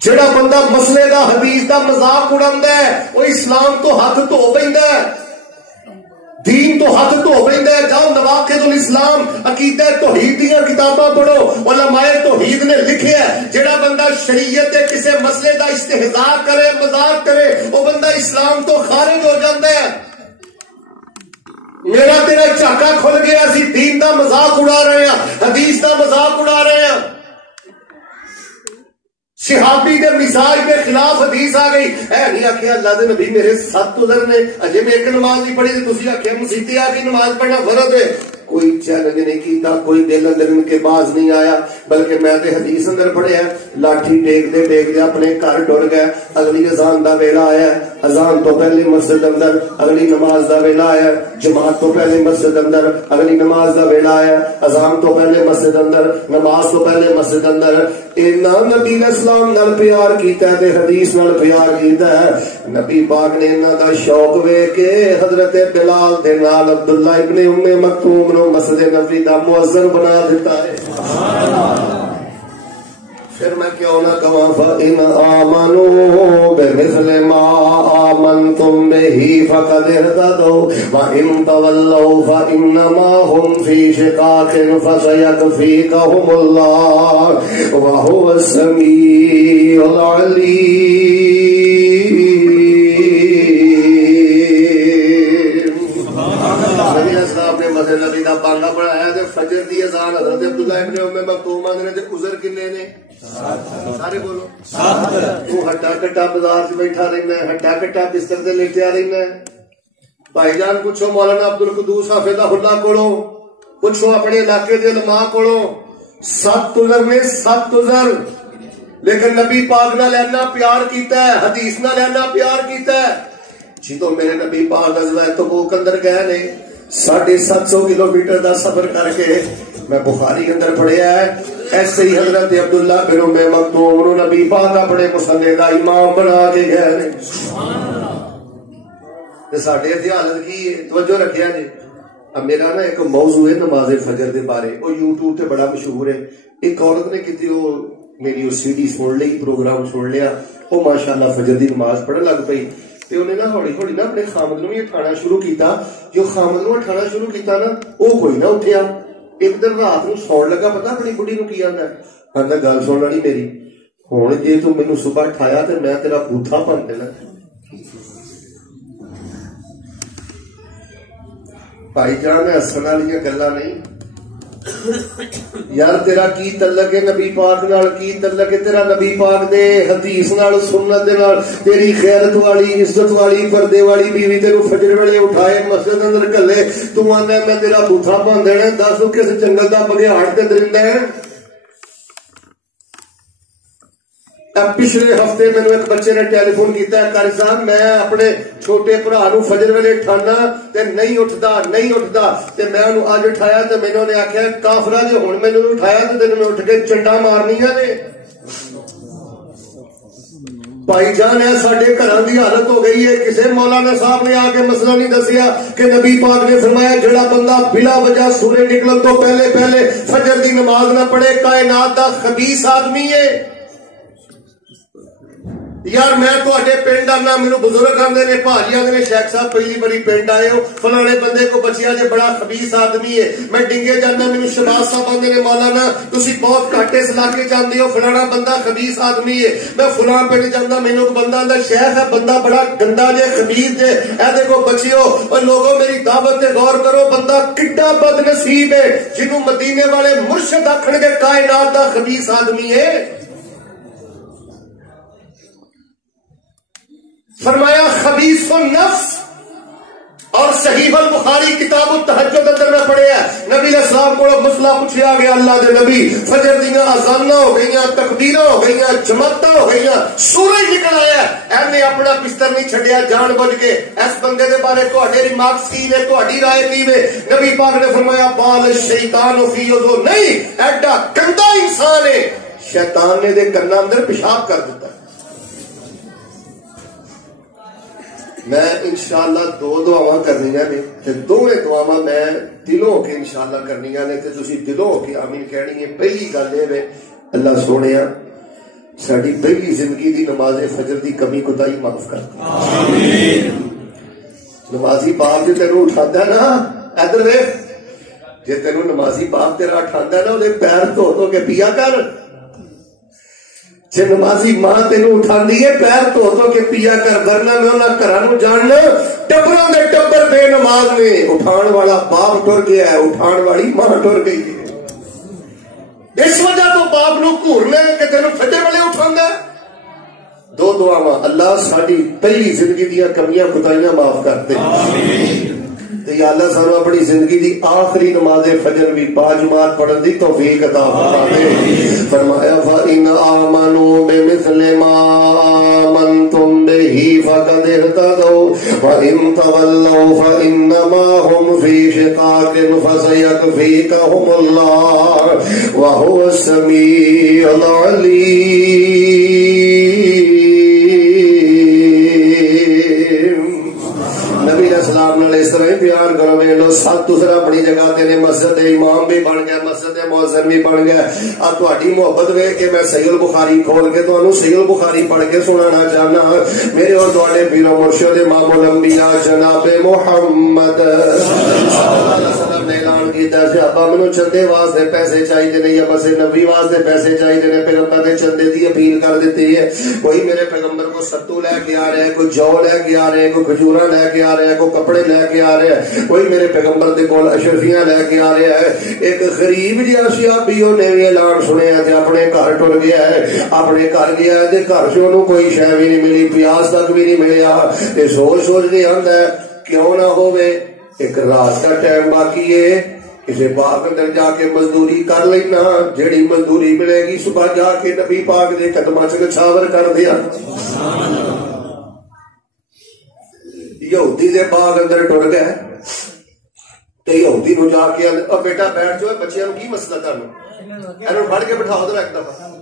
جڑا بندہ مسئلے دا حدیث دا مذاق اڑاندا ہے وہ اسلام تو ہاتھ دھو پیندا ہے. دین تو ہاتھ دھو بیندا ہے. جاؤ نواقض الاسلام عقیدہ توحید دیاں کتاباں پڑھو. علماء توحید نے لکھیا ہے جڑا بندہ شریعت دے کسے مسئلے دا استہزاء کرے مذاق کرے وہ بندہ اسلام تو خارج ہو جاندا ہے. میرا تیرا چاکا کھل گیا, اسی دین دا مذاق اڑا رہے ہیں, حدیث دا مذاق اڑا رہے ہیں. صحابی دے مزاج کے خلاف حدیث آ گئی. اے نہیں آخیا اللہ دے نبی میرے 7 عذر نے, اجے میں ایک نماز نہیں پڑھی تو تسی آخیا مسیتے آ کے نماز پڑھنا فرض ہے. کوئی چیلنج نہیں کیتا, کوئی دل اندر ان کے باز نہیں آیا, بلکہ میں تے حدیث اندر پڑھیا لاٹھی ٹیک دے اپنے گھر ٹر گئے. اگلی اذان دا ویلا آیا, اذان تو پہلے مسجد اندر, اگلی نماز دا ویلا آیا, جماعت تو پہلے مسجد اندر, اگلی نماز دا ویلا آیا, اذان تو پہلے مسجد اندر, نماز تو پہلے مسجد اندر. اینا نبی علیہ السلام نال پیار کیتا ہے تے حدیث نال پیار کیتا ہے. نبی پاک نے انہاں دا شوق ویکھ کے حضرت بلال دے نال عبداللہ ابن ام مکتوم نو مسجد نبوی دا مؤذن بنا دیتا ہے. پھر میں کیوں نہ کہاں فَإِنْ آمَنُوا بِمِثْلِ مَا آمَنْتُمْ بِهِ فَقَدِ اهْتَدَوْا وَإِنْ تَوَلَّوْا فَإِنَّمَا هُمْ فِي شِقَاقٍ فَسَيَكْفِيكَهُمُ اللَّهُ وَهُوَ السَّمِيعُ الْعَلِيمُ. نے مسجد نبی دا بانگا پڑھایا تے فجر دی اذان حضرت عبداللہ ابن ام مکتوم نے تے عذر کنے نے سارے بولو 7. تو ہٹا کٹا بازار وچ بیٹھا رہنا ہے, ہٹا کٹا بستر تے لیٹیا رہنا ہے. بھائی جان پوچھو مولانا عبد القدوس حافظ اللہ کولوں, پوچھو اپنے علاقے دے علماء کولوں, 7 عذر نے 7 عذر. لیکن نبی پاک نال اینا پیار کیتا ہے, حدیث نال اینا پیار کیتا ہے. جدوں میرے نبی پاک غزوہ تبوک اندر گئے نے 750 کلومیٹر دا سفر کر کے, میں بخاری اندر پڑھیا ہے ایسے ہی حضرت عبداللہ بن ام مکتوم نو نبی پاک اپنے مصلی دا امام بنا کے گئے نے. تے ساڈے اتھے حالت کی ہے, توجہ رکھیا جی. اب میرا نا ایک موضوع ہے نماز فجر دے بارے, وہ یوٹیوب تے بڑا مشہور ہے. ایک عورت نے کیتی وہ میری وہ سی ڈی سن لئی, پروگرام سن لیا, وہ ماشاءاللہ فجر دی نماز پڑھن لگ پئی. تے انہیں نا ہولی ہولی نا اپنے خامد نو بھی اٹھانا شروع کیتا. جو خامد نو اٹھانا شروع کیتا نا وہ کوئی نہ اٹھیا. ایک دن رات نو سون لگا, پتا اپنی بڑھی نو کی آندا ہے, آندا گل سن لانی میری, ہن جے تو مینوں صبح اٹھایا تے میں تیرا بوتھا بن دینا. بھائی جان ہسن والی گلاں نہیں یار. تیرا کی تعلق ہے نبی پاک نال, کی تعلق ہے تیرا نبی پاک دے حدیث نال, سنت دے نال. تیری خیرت والی عزت والی پردے والی بیوی تینوں فجر ویلے اٹھائے مسجد اندر گلے, تو آندا میں تیرا بوتھا بن دینا. دس کس جنگل دا بگیاڑ تے درندہ ہے. پچھلے ہفتے میں ایک بچے نے ٹیلی فون کیتا ہے, قاری صاحب میں اپنے چھوٹے بھرا نو فجر ویلے اٹھانا تے نہیں اٹھدا تے میں انہوں اج اٹھایا تے میں نے آخیا کافرا جے ہن میں اٹھایا تے تینوں میں اٹھ کے چنڈا مارنیاں نے. بھائی جان ہے ساڈے گھراں دی حالت ہو گئی ہے. کسے مولانا صاحب نے آ کے مسئلہ نہیں دسیا کہ نبی پاک نے فرمایا جڑا بندہ بلا وجہ سورج نکلن تو پہلے فجر دی نماز نہ پڑھے کائنات دا خبیث آدمی ہے. یار میں تواڈے پنڈ آنا, میرے بزرگ آندے نے, بھاجی آندے نے, شیخ صاحب پہلی بڑی پنڈ آئے ہو, فلانے بندے کو بچیا جے بڑا خبیث آدمی ہے. میں ڈنگے جانا, میرے شہباز صاحب آندے نے مولانا تسی بہت گھٹ اس علاقے جاندے ہو, فلانا بندہ خبیث آدمی ہے. میں فلاں پنڈ جانا, مینوں ایک بندہ آندا شیخ ہے بندہ بڑا گندا جے خبیث جے, اے دیکھو بچیو اور لوگوں میری دعوت تے غور کرو, بندہ کڈا بد نصیب ہے جنوں مدینے والے مرشد آکھن گے کائنات دا خبیث آدمی ہے. فرمایا خبیث النفس. اور صحیح البخاری کتاب التہجد اندر میں پڑھے ہے, نبی علیہ السلام کو مسئلہ پوچھا گیا, اللہ دے نبی فجر دیاں اذاناں ہو گئیاں, تکبیراں ہو گئیاں, جماعتاں ہو گئیاں, سورج نکل آیا, ایویں اپنا بستر نہیں چھڈیا جان بوجھ کے. اس بندے دے بارے تہاڈے ریمارکس کی نے, تہاڈی رائے کی ہے؟ نبی پاک نے فرمایا بال الشیطان فی اذو, نہیں ایڈا گندا انسان ہے شیطان نے دے کنا اندر پیشاب کر دیتا. میں انشاءاللہ 2 دعاواں کرنیاں نے تے 2 دعاواں میں دلوں ہو کے انشاءاللہ کرنیاں نے تے تسی دلوں ہو کے آمین کہنی ہے. پہلی گل یہ ہے اللہ سونیا ساڈی پہلی زندگی دی نماز فجر دی کمی کوتاہی معاف کر. آمین. نمازی باپ جو تینوں اٹھاتا نا، ادھر ویکھ، جے تینوں نمازی باپ تیرا اٹھاتا نا وہ پیر دھو کے پیا کر، جے نمازی ماں تینوں اٹھاندی ہے پیر دھو کے پیا کر، ورنہ میں انہاں گھراں نوں جاننا ٹبراں دے ٹبر بے نماز نے، اٹھان والا باپ ٹر گیا ہے، اٹھان والی ماں ٹر گئی ہے، اس وجہ تو باپ نو گھورنا کہ تینوں فجر والے اٹھاندا ہے۔ دو دعاواں، اللہ ساری پہلی زندگی دیا کمیاں کوتاہیاں معاف کر دے، تے یا اللہ سانو اپنی زندگی دی آخری نماز فجر بھی باجماعت پڑھن دی توفیق عطا فرما دے۔ فرمایا فَإِنْ آمَنُوا بِمِثْلِ مَا آمَنْتُمْ بِهِ فَقَدِ اهْتَدَوْا وَإِنْ تَوَلَّوْا فَإِنَّمَا هُمْ فِي شِقَاقٍ فَسَيَكْفِيكَهُمُ اللَّهُ وَهُوَ السَّمِيعُ الْعَلِيمُ۔ نبی علیہ السلام نے اس طرح ہی پیار کرو گے لو سات دوسرا اپنی جگہ تیرے مسجد امام بھی بن گیا، مسجد مؤذن بھی بن گیا۔ اب تہاڈی محبت ویکھ کے میں صحیح البخاری کھول کے تانوں صحیح البخاری پڑھ کے سنانا چاہنا، میرے اور تہاڈے پیر و مرشد امام الانبیاء جناب محمد صلی اللہ علیہ وسلم نے اعلان کیتا ہے ابا مینوں چندے واسطے پیسے چاہیے نے یا بس نبی واسطے پیسے چاہیے نے، پیغمبر نے چندے دی اپیل کر دیتی ہے۔ کوئی میرے پیغمبر کو ستو لے کے آ رہا ہے، کوئی جو لے کے آ رہا ہے، کوئی کھجوراں لے کے آ رہا ہے، کوئی کپڑے لے کے آ رہا ہے، کوئی میرے پیغمبر دے کول اشرفیاں لے کے آ رہا ہے۔ ایک غریب جہا صحابیوں نے بھی اعلان سنیا تے اپنے گھر ٹر گیا ہے، اپنے گھر گیا ہے تے گھر سے انہوں کوئی شے بھی نہیں ملی، پیاس تک بھی نہیں ملیا تے سوچ کے آندا ہے کیوں نہ ہوے ایک رات کا ٹائم باقی ہے، کسی باغ اندر جا کے مزدوری کر لینا، جیڑی مزدوری ملے گی صبح جا کے نبی پاک دے قدماں چ نچھاور کر دیا۔ یہودی دے باغ اندر ٹر گئے تے یہودی نو جا کے بیٹا بیٹھ جاؤ، بچیاں نو کی مسئلہ تانوں، اینوں پڑھ کے بٹھاؤ تے ایک دفعہ۔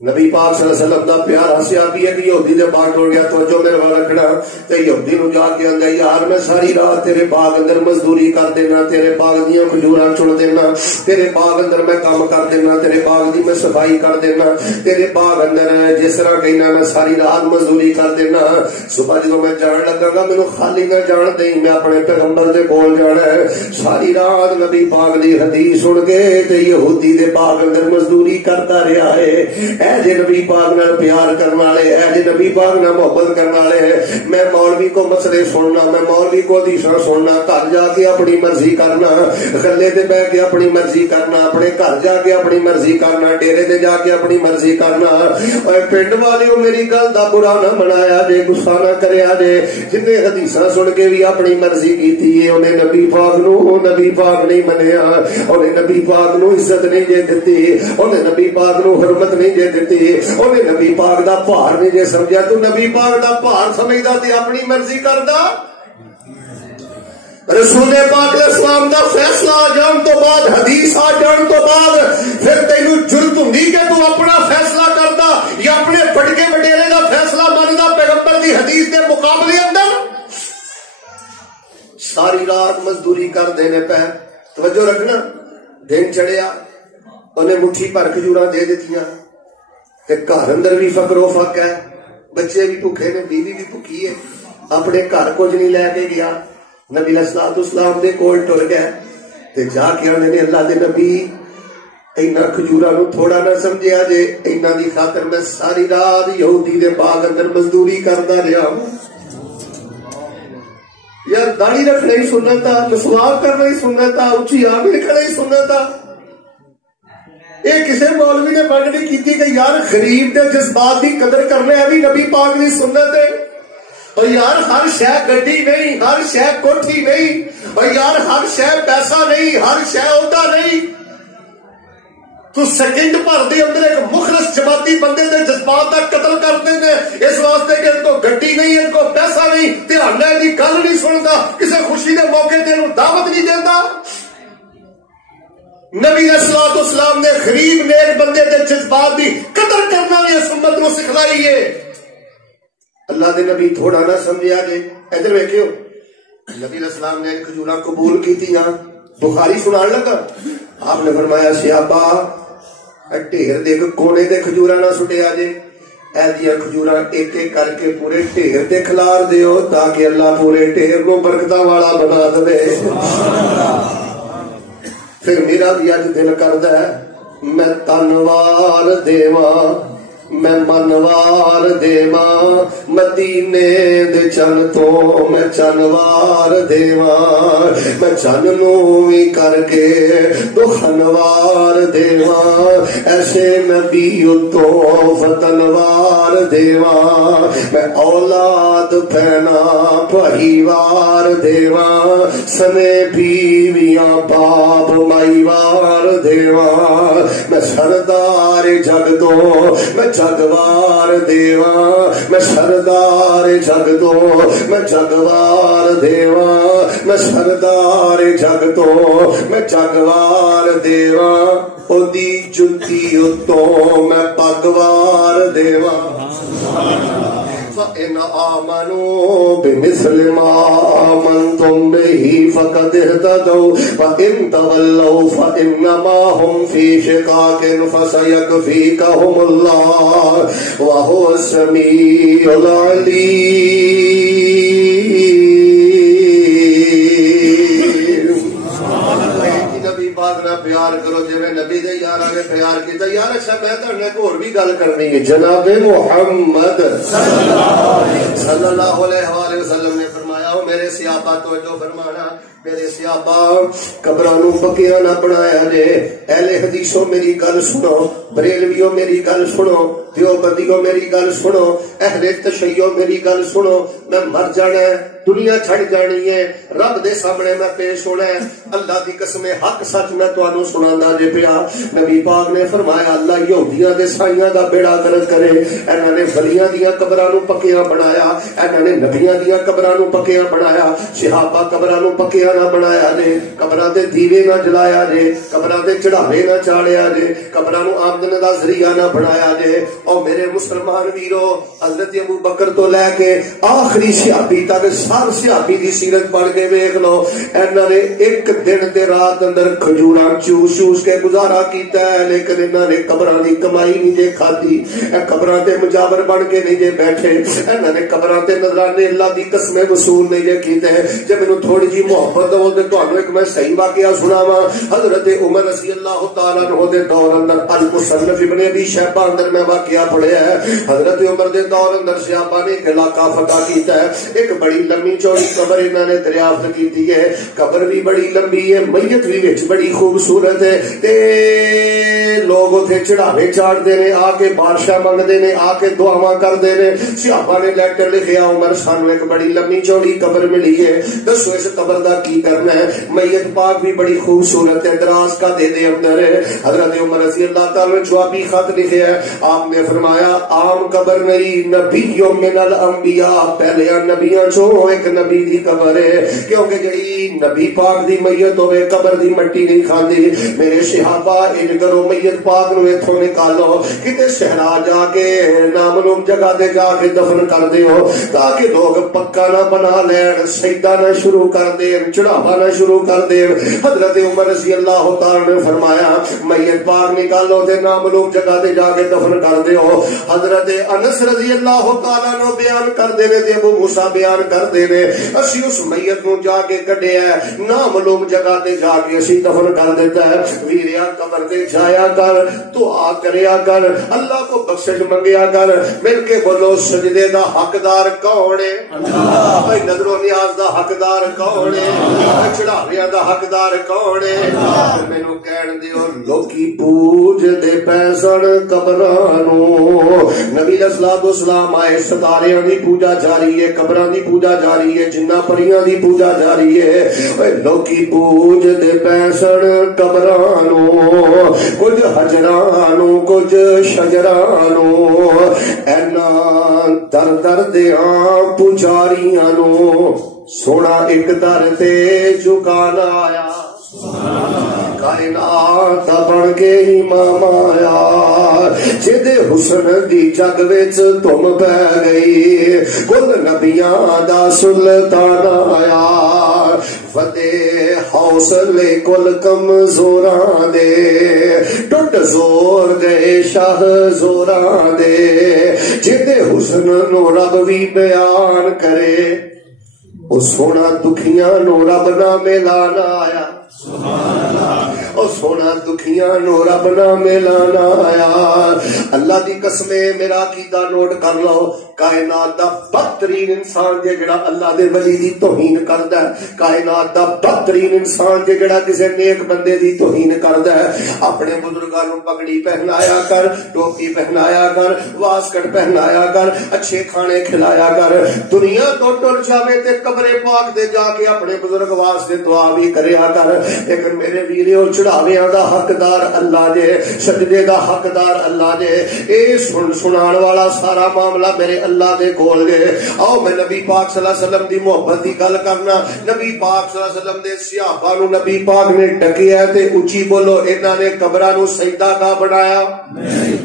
نبی پاک صلی اللہ علیہ وسلم دا پیار صحابی ہے کہ یہودی دے باغ ٹر گیا، توجہ میرے وال رکھنا، تے یہودی نو جا کے آندا یار میں ساری رات تیرے باغ اندر مزدوری کر دینا، تیرے باغ دیاں کھجوراں چن دینا، تیرے باغ اندر میں کام کر دینا، تیرے باغ دی میں صفائی کر دینا، تیرے باغ اندر جس طرح کہنا میں ساری رات مزدوری کر دینا، صبح جدوں میں جان لگا گا مینوں خالی نہ جان دیں، میں اپنے پیغمبر دے کول جانا ہے۔ ساری رات نبی پاک دی حدیث سن کے تے یہودی دے باغ اندر مزدوری کرتا رہا ہے۔ اے جے نبی پاک نال پیار کرنے والے، اے جے نبی پاک نال محبت کرنے والے، میں مولوی کو مسئلے سننا، میں مولوی کو حدیثاں سننا، گھر جا کے اپنی مرضی کرنا، گلے تے بیٹھ کے اپنی مرضی کرنا، اپنے گھر جا کے اپنی مرضی کرنا، ڈیرے تے جا کے اپنی مرضی کرنا۔ اے پنڈ والیو میری گل دا برا نہ منایا جے، غصہ نہ کریا جے، جن نے حدیثاں سن کے بھی اپنی مرضی کیتی ہے انہیں نبی پاک نہیں منیا، انہیں نبی پاک نو عزت نہیں دے دتی، انہیں نبی پاک نو حرمت نہیں دے دتی، انہیں نبی پاک دا بھار نہیں جے سمجھا۔ تو نبی پاک دا بھار سمجھدا تے اپنی مرضی کردا؟ رسول پاک علیہ السلام دا فیصلہ آ جان تو بعد، حدیث آ جان تو بعد پھر تینوں جرت ہوندی کہ تو اپنا فیصلہ کردا یا اپنے پھٹکے وڈیرے دا فیصلہ مندا پیغمبر دی حدیث دے مقابلے اندر؟ ساری رات مزدوری کر دینے پہ، توجہ رکھنا، دن چڑھیا انہیں مٹھی پر کھجوراں دے دیتیاں تے گھر اندر بھی فقر و فقر ہے، بچے بھی بھوکے نے، بیوی بھی بھوکی ہے، اپنے گھر کچھ نہیں لے کے گیا، نبی علیہ الصلوۃ والسلام دے کول ٹر گئے تے جا کے آندے نے اللہ دے نبی اینا کھجوراں نو تھوڑا نہ سمجھیا جے، اینا دی خاطر میں ساری رات یہودی دے باغ اندر مزدوری کردا رہا ہوں۔ یار داڑھی رکھنا ہی سنت تھا، مسواک کرنا ہی سنت تھا، اونچی آنکھ لکھنا ہی سنت تھا۔ یہ کسی مولوی نے بند نہیں کی کہ یار غریب دے جذبات کی قدر کرنے بھی نبی پاک دی سنت ہے۔ اور یار ہر شے گڈی نہیں، ہر شے کوٹھی نہیں، اور یار ہر شے پیسہ نہیں، ہر شے عہدہ نہیں۔ تو سیکنڈ بھر دے اندر ایک مخلص جماعتی بندے دے جذبات کا قتل کرتے ہیں اس واسطے کہ ان کو گڈی نہیں، ان کو پیسہ نہیں، دھیان دی گل نہیں سنتا، کسی خوشی دے موقع تے دعوت نہیں دیتا۔ نبی علیہ الصلوۃ والسلام نے غریب نیک بندے دے جذبات دی قدر کرنا بھی اس امت نو سکھلائی ہے۔ اللہ دے نبی تھوڑا نہ سمجھیا جے، ادھر ویکھیو نبی علیہ السلام نے کھجوراں قبول کیتیاں، بخاری سنان لگا آپ نے فرمایا صحابہ ڈھیر دے کونے دے کھجوراں نہ سٹیا جے، ایدیاں کھجوراں ایک ایک کر کے پورے ڈھیر تے کھلار دیو تاکہ اللہ پورے ڈھیر کو برکتاں والا بنا دے. پھر میرا بھی اج دل کردا ہے میں تنوار دیواں میں منوار دیواں مدینے دے چن تو میں چنوار دیواں میں چن نو وی کر کے دخنوار دیواں ایسے نبی تو فتنوار دیواں میں اولاد پھینا پہیوار دیواں سنے بیویاں باپ مائیوار دیواں میں سردار جگ تو میں جگوار دیواں میں سردار جگ تو میں جگوار دیواں میں سردار جگ تو میں جگوار دیواں او دی جُتی تو میں پگوار دیواں. فَإِنْ آمَنُوا بِمِثْلِ مَا آمَنْتُمْ بِهِ فَقَدِ اهْتَدَوْا وَإِنْ تَوَلَّوْا فَإِنَّمَا هُمْ فِي شِقَاقٍ فَسَيَكْفِيكَهُمُ اللَّهُ وَهُوَ السَّمِيعُ الْعَلِيمُ. پیار کرو جی نبی دے یار نے پیار کیتا. یار اچھا میں تہاڈے نال ہور بھی گل کرنی ہے. جناب محمد صلی اللہ علیہ وآلہ وسلم نے فرمایا ہو میرے صحابہ توجہ فرمانا میرے صحابہ قبراں نو پکیاں نہ بنایا جے. اہل حدیثوں میری گل سنو, بریلویوں میری گل سنو, دیوبندیوں میری گل سنو, اہل تشیع میری گل سنو. میں مر جانا ہے, دنیا چھڑ جانی ہے, رب دے سامنے میں پیش ہونا ہے. اللہ دی قسم حق سچ میں تانوں سنانا جے پیا. نبی پاک نے فرمایا اللہ یہودیاں دے سائیاں دا بیڑا گرد کرے. انہاں نے ولیاں دیاں قبراں نو پکیاں بنایا, انہاں نے نبیاں دیاں قبراں نو پکیاں بنایا. صحابہ قبراں نو پکیاں نہ بنایا جے, قبراں تے دیوے نہ جلایا جے, قبراں تے چڑھاوے نہ چاڑیا جے, قبراں نو آمدن دا ذریعہ نہ بنایا جے. او میرے مسلمان ویرو حضرت ابو بکر تو لے کے آخری صحابی تک سب صحابی دی سیرت پڑھ کے ویکھ لو. انہاں نے ایک دن تے رات اندر کھجوراں چوس چوس کے گزارا کیتا ہے, لیکن انہاں نے قبراں دی کمائی نہیں جے کھادی. قبراں تے مجاور بن کے نہیں جے بیٹھے. انہاں نے قبراں تے نذرانے اللہ دی قسمیں وصول نہیں جے کیتے. جے مینوں تھوڑی جی محبت ہو تے تانوں ایک میں صحیح واقعہ سناواں. حضرت عمر رضی اللہ تعالی عنہ دے دور اندر المصنف ابن ابی شیبہ اندر میں واقعہ پڑھیا ہے. حضرت عمر دے دور اندر صحابہ نے ایک علاقہ فتح کیتا ہے. ایک بڑی لمبی چوڑی قبر انہاں نے دریافت کیتی ہے. قبر بھی بڑی لمبی ہے, میت بھی وچ بڑی خوبصورت ہے. تے لوگ اوتھے چڑھاوے چاڑدے نے, آ کے بادشاہ منگدے نے, آ کے دعاواں کردے نے. صحابہ نے لیٹر لکھیا عمر سانوں ایک بڑی لمبی چوڑی قبر ملی ہے, دسو اس قبر دا کی کرنا ہے. میت پاک بھی بڑی خوبصورت ہے, دراز کا دے اندر ہے. حضرت عمر رضی اللہ تعالی عنہ جوابی خط لکھیا ہے. آپ نے فرمایا عام قبر نہیں, نبیوں من الانبیاء, پہلے نبیاں چوں ایک نبی دی قبر ہے, کیونکہ جڑی نبی پاک دی میت ہوے قبر دی مٹی نہیں کھاندی. میرے صحابہ ان کرو میت پاک نو ایتھوں نکالو, کتے صحرا جا کے نامعلوم جگہ تے جا کے دفن کر دیو, تاکہ لوگ پکا نہ بنا لین, سجدہ نہ شروع کر دین, چڑھاوا نہ شروع کر دین. حضرت عمر رضی اللہ تعالی نے فرمایا میت پاک نکالو تے نامعلوم جگہ تے جا کے دفن کر دیو. حضرت انس رضی اللہ تعالی عنہ بیان کردے نے تے ابو موسیٰ بیان کردے نے اسی اس میت نو جا کے کڈیا ہے, نامعلوم جگہ تے جا کے اسی دفن کر دیتا ہے. ویریا قبر تے جایا کر, دعا کریا کر, اللہ کو بخشش منگیا کر. مل کے بولو سجدے دا حقدار کون ہے؟ اللہ. بھائی نظر و نیاز دا حقدار کون ہے؟ چڑھاویاں دا حقدار کون ہے؟ مینوں کہن دیو لوکی پوج دے پیسن قبراں نو. نبی علیہ الصلوۃ والسلام آئے, ستاریاں دی پوجا جاری ہے, قبراں دی پوجا جاری ہے, جناں پریاں دی پوجا جاری ہے. لوکی پوج دے پیسن قبراں نو, کچھ حجراں نو کچھ شجراں نو, اینا در در دیاں پجاریاں نو سونا ایک در تے جھکانا آیا. کائنات بن کے امام آیا, جدے حسن دی جگ وچ تم پہ گئی, کل نبیاں دا سلطان آیا. فتح حوصلے کل کمزوراں دے ٹوٹ زور گئے شاہ زوراں دے جدے حسن نو رب بھی بیان کرے او سونا دکھیاں نو رب نہ ملانا آیا او سونا دکھیاں نو رب نہ ملانا آیا اللہ دی قسمے میرا عقیدہ نوٹ کر لو کائنات دا بدترین انسان جے جڑا اللہ دے ولی دی توہین کردا ہے کائنات دا بدترین انسان جے جڑا کسے نیک بندے دی توہین کردا ہے اپنے بزرگاں نو پگڑی پہنایا کر ٹوپی پہنایا کر واسکٹ پہنایا کر اچھے کھانے کھلایا کر دنیا تو ٹر جاوے تے قبر پاک دے جا کے اپنے بزرگ واسطے دعا بھی کریا کر لیکن میرے ویریو چڑھاویاں دا حقدار اللہ دے سجدے دا حقدار اللہ دے اے سنان والا سارا معاملہ میرے اللہ دے کول دے آؤ میں نبی پاک صلی اللہ علیہ وسلم دی محبت دی گل کرنا نبی پاک صلی اللہ علیہ وسلم دے صحابہ نو نبی پاک نے ڈکیا تے اونچی بولو انہاں نے قبراں نو سجدہ گاہ بنایا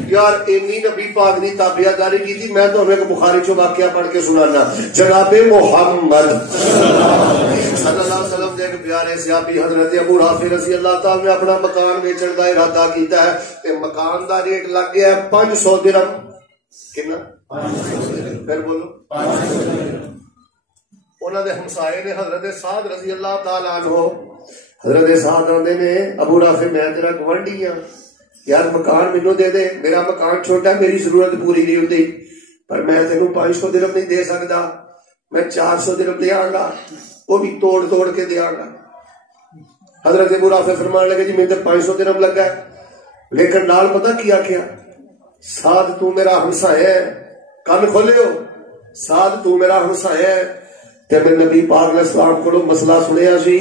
یار اینی نبی پاک دی تابعداری کی تھی میں تو ایک بخاری چو واقعہ پڑھ کے سنانا جناب محمد صلی اللہ علیہ وسلم دے ایک پیارے صحابی حضرت ابو رافع رضی اللہ تعالی نے اپنا مکان بیچن دا ارادہ کیتا ہے تے مکان دا ریٹ لگ گیا ہے 500 درہم کتنا پھر بولو انہاں دے ہمسائے نے حضرت سعد رضی اللہ تعالی عنہ حضرت سعد آندے نے ابو رافع میں تیرا گوانڈی ہاں یار مکان مینوں دے دے میرا مکان چھوٹا ہے میری ضرورت پوری نہیں ہوتی پر میں تینوں 500 درہم نہیں دے سکتا میں 400 درہم دے آں گا وہ بھی توڑ توڑ کے دے آں گا حضرت ابو رافع فرمان لگے جی میں تے 500 درہم لگا ہے لیکن نال پتہ کیا کیا سعد تو میرا ہمسایہ ہے کان کھولے ہو سعد تو میرا ہمسایہ ہے تے میں نبی پاک علیہ السلام کو مسئلہ سنیا سی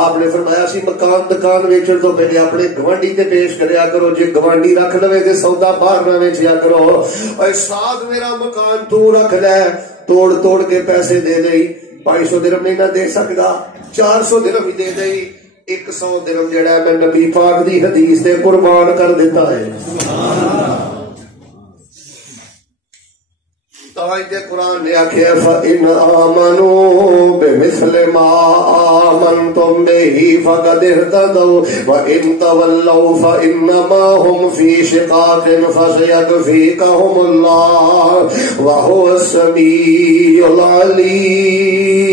آپ نے فرمایا سی مکان دکان ویچن تو پہلے اپنے گوانڈی تے پیش کریا کرو جے گوانڈی رکھ لوے تے سودا باہر نہ ویچیا کرو اے سعد میرا مکان تو رکھ لے توڑ توڑ کے پیسے دے دئی 500 درہم نہیں نہ دے سکدا 400 درہم ہی دے دئی 100 درہم جڑا ہے میں نبی پاک دی حدیث تے قربان کر دیتا ہے تائید قرآن نے آکھیا فَإِنْ آمَنُوا بِمِثْلِ مَا آمَنْتُمْ بِهِ فَقَدِ اهْتَدَوْا وَإِنْ تَوَلَّوْا فَإِنَّمَا هُمْ فِي شِقَاقٍ فَسَيَكْفِيكَهُمُ اللَّهُ وَهُوَ السَّمِيعُ الْعَلِيمُ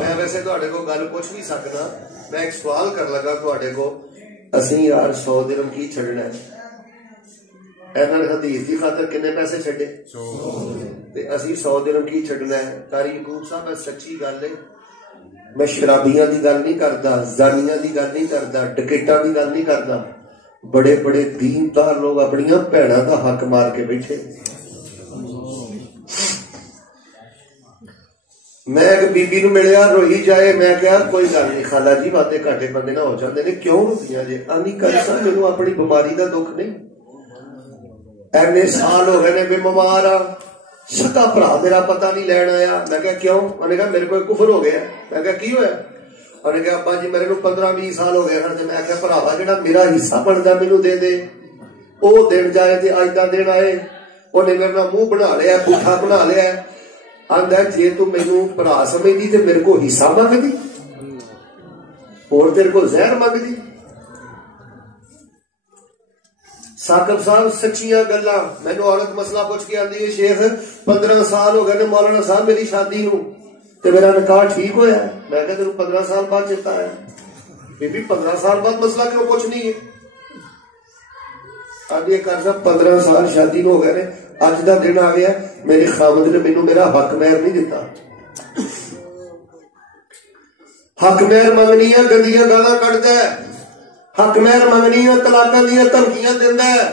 میں ویسے تواڈے کو گل پوچھ نہیں سکدا میں ایک سوال کر لگا تواڈے کو اسی یار 100 درہم کی چھڑنا ہے انہاں نے حدیث دی خاطر کنے پیسے چھڈے تے اسی 100 درہم کی چھڈنا ہے قاری یعقوب صاحب سچی گل ہے میں شرابیاں دی گل نہیں کردا زانیاں دی گل نہیں کردا ڈکیٹاں دی گل نہیں کردا بڑے بڑے دیندار لوگ اپنیاں بھیناں دا حق مار کے بیٹھے میں ایک بی بی نو ملیا روئی جائے میں کہا کوئی گل نہیں خالہ جی باتیں گھاٹے بندے نہ ہو جاندے نے کیوں رویاں جی آنی کرسا مینوں اپنی بیماری دا دکھ نہیں اینے سال ہو گئے نے میں بیمار ہاں سکا بھرا میرا پتہ نہیں لین آیا میں کہا کیوں انہوں نے کہا میرے کو کفر ہو گیا میں کہا کی ہویا انہوں نے کہا ابا جی میرے کو 15-20 سال ہو گئے ہیں میں کہا بھراوا جڑا میرا حصہ بندا مینوں دے دے او دن جائے تے اج دا دن آئے انہیں میرے نال منہ بنا لیا پٹھا بنا لیا آندا جے تو مینوں بھرا سمجھدی تے میرے کو حصہ منگدی اور تیرے کو زہر منگدی ثاقب صاحب سچیاں گلاں مینوں عورت مسئلہ پوچھ کے آندی ہے شیخ 15 سال ہو گئے نے مولانا صاحب میری شادی نو تے میرا نکاح ٹھیک ہویا ہے میں کہا تینوں 15 سال بعد چیتا ہے بی بی 15 سال بعد مسئلہ کیوں پوچھنی ہے آدھی ایک عرضہ 15 سال شادی نو ہو گئے نے اج دا دن آ گیا میرے خامد نے مینوں میرا حق مہر نہیں دیتا حق مہر منگنی ہے گندیاں گالاں کڈدا ہے حق مہر منگنی ہے طلاقاں دیاں دھمکیاں دیندا ہے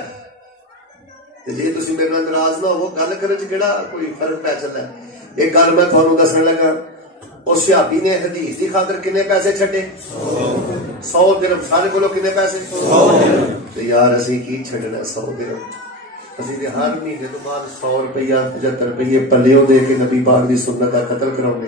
تے جے تسی میرے نال ناراض نہ ہو گل کرن وچ کیڑا کوئی فرق پے چلدا ہے ایک گل میں تھانوں دسن لگا اس صحابی نے حدیث دی خاطر کنے پیسے چھڈے 100 درہم سارے کولوں کنے پیسے 100 درہم تے یار اسی کی چھڈنا 100 درہم اسی دے ہر مہینے تو بعد 100 روپیہ 75 روپیے پلیوں دے کے نبی پاک دی سنت دا قتل کراوندے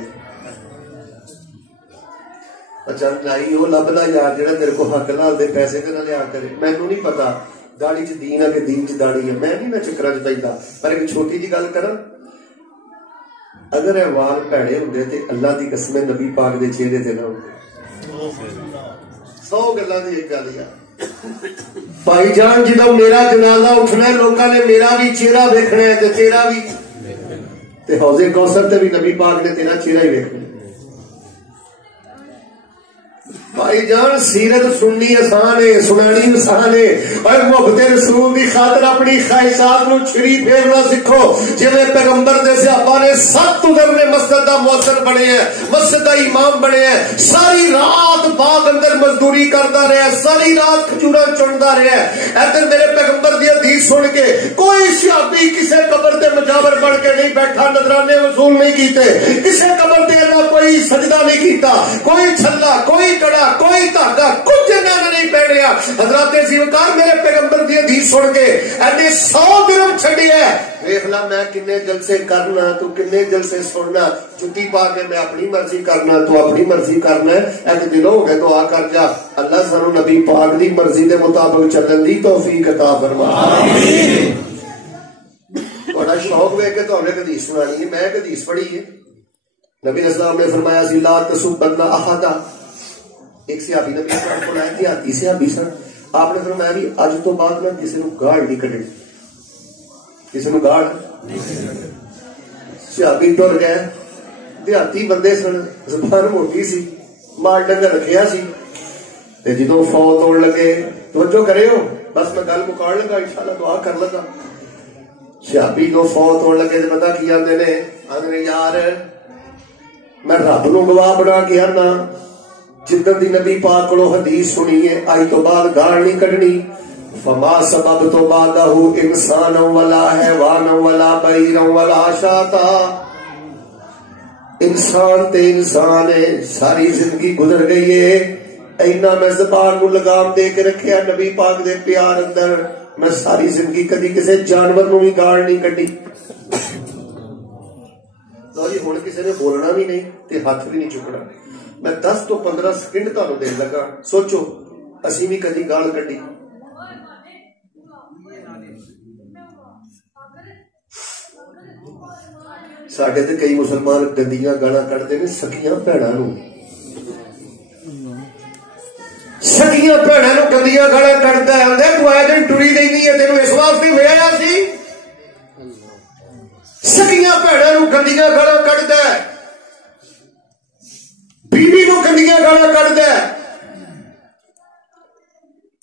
اچھا لائی وہ لب لا یار جڑا تیرے کو حق نال دے پیسے تے نہ لیا کرے مینوں نہیں پتا داڑھی چ دین ہے کہ دین چ داڑھی ہے میں نہیں نہ چکراں چ پیندا پر ایک چھوٹی جی گل کراں اگر اے وال پیڑے ہوندے تے اللہ دی قسم نبی پاک دے چہرے تے نہ ہوندے 100 گلاں دی ایک گل ہے بھائی جان جدوں میرا جنازہ اٹھنا ہے لوکاں نے میرا بھی چہرہ ویکھنا ہے تے تیرا بھی تے حوض کوثر تے بھی نبی پاک نے تیرا چہرہ ہی ویکھنا ہے بھائی جان سیرت سننی آسان ہے سنانی آسان ہے اور محبت رسول کی خاطر اپنی خواہشات نو چھری پھیرنا سیکھو جی پیغمبر دے صحابہ نے 7 گزرنے مسجد دا مؤثر بنے ہیں مسجد دا امام بنے ہیں ساری رات باغ اندر مزدوری کرتا رہا ساری رات کھجورا چنتا رہا ادھر میرے پیغمبر دی حدیث سن کے کوئی صحابی کسے قبر تے مجاور بن کے نہیں بیٹھا نذرانے وصول نہیں کیتے کسے قبر تے اللہ کوئی سجدہ نہیں کیتا کوئی چھلا کوئی کڑا کوئی دھاگا کچھ انہوں نے نہیں پہنیا حضرات زیوکار میرے پیغمبر دی حدیث سن کے اینے 100 درہم چھڈی ہے دیکھ لا میں کنے جلسے کرنا تو کنے جلسے سننا جُتی پا کے میں اپنی مرضی کرنا تو اپنی مرضی کرنا ہے ایک دلوں ہو گئے دعا کر جا اللہ سانو نبی پاک دی مرضی دے مطابق چلن دی توفیق عطا فرما آمین بڑا شوق وے کہ تو ہم نے حدیث سنانی ہے میں ایک حدیث پڑھی ہے نبی اسلام نے فرمایا سی لا تسبن احد ایک صحابی نبی اسلام کو لائے تھی آتی صحابی سن آپ نے فرمایا بھی اج تو بعد میں کسی نو گاڑ نہیں کٹے کسی نو گاڑ صحابی ٹر گئے دیہاتی بندے سن زبان موٹی سی مال ڈنگر رکھیا سی تے جدوں فوت ہون لگے توجہ کرے ہو بس میں گل مکاڑ لگا انشاءاللہ دعا کر لگا صحابی نو فوت ہون لگے تے پتہ کی آندے نے یار میں رب نو گواہ بنا کے آنا جدن دی نبی پاک کو حدیث سنی ہے آئی تو بعد گاڑ نہیں کڈنی فما سبب تو بعدہ انسان ولا حیوان ولا بعیر ولا شاتا انسان تے انسان ہے ساری زندگی گزر گئی ہے اینا میں زبان نو لگام دے کے رکھیا نبی پاک دے پیار اندر میں ساری زندگی کدی کسے جانور نو بھی گاڑ نہیں کڈی تو جی ہن کسی نے بولنا بھی نہیں تے ہاتھ بھی نہیں چکنا میں 10 تو 15 سیکنڈ تانوں دے لگا سوچو اسی بھی کدی گال کڈی ساڈے تے کئی مسلمان گندیاں گالاں کڈدے نے سکیاں بھੈਣਾਂ نو سکیاں بھੈਣਾਂ نو گندیاں گالاں کڈدا ہے اندے تو اے دن ٹری رہندی ہے تینوں اس واسطے ویایا سی سکیاں بھੈਣਾਂ نو گندیاں گالاں کڈدا ہے بیوی نو گندیاں گالاں کڈدا ہے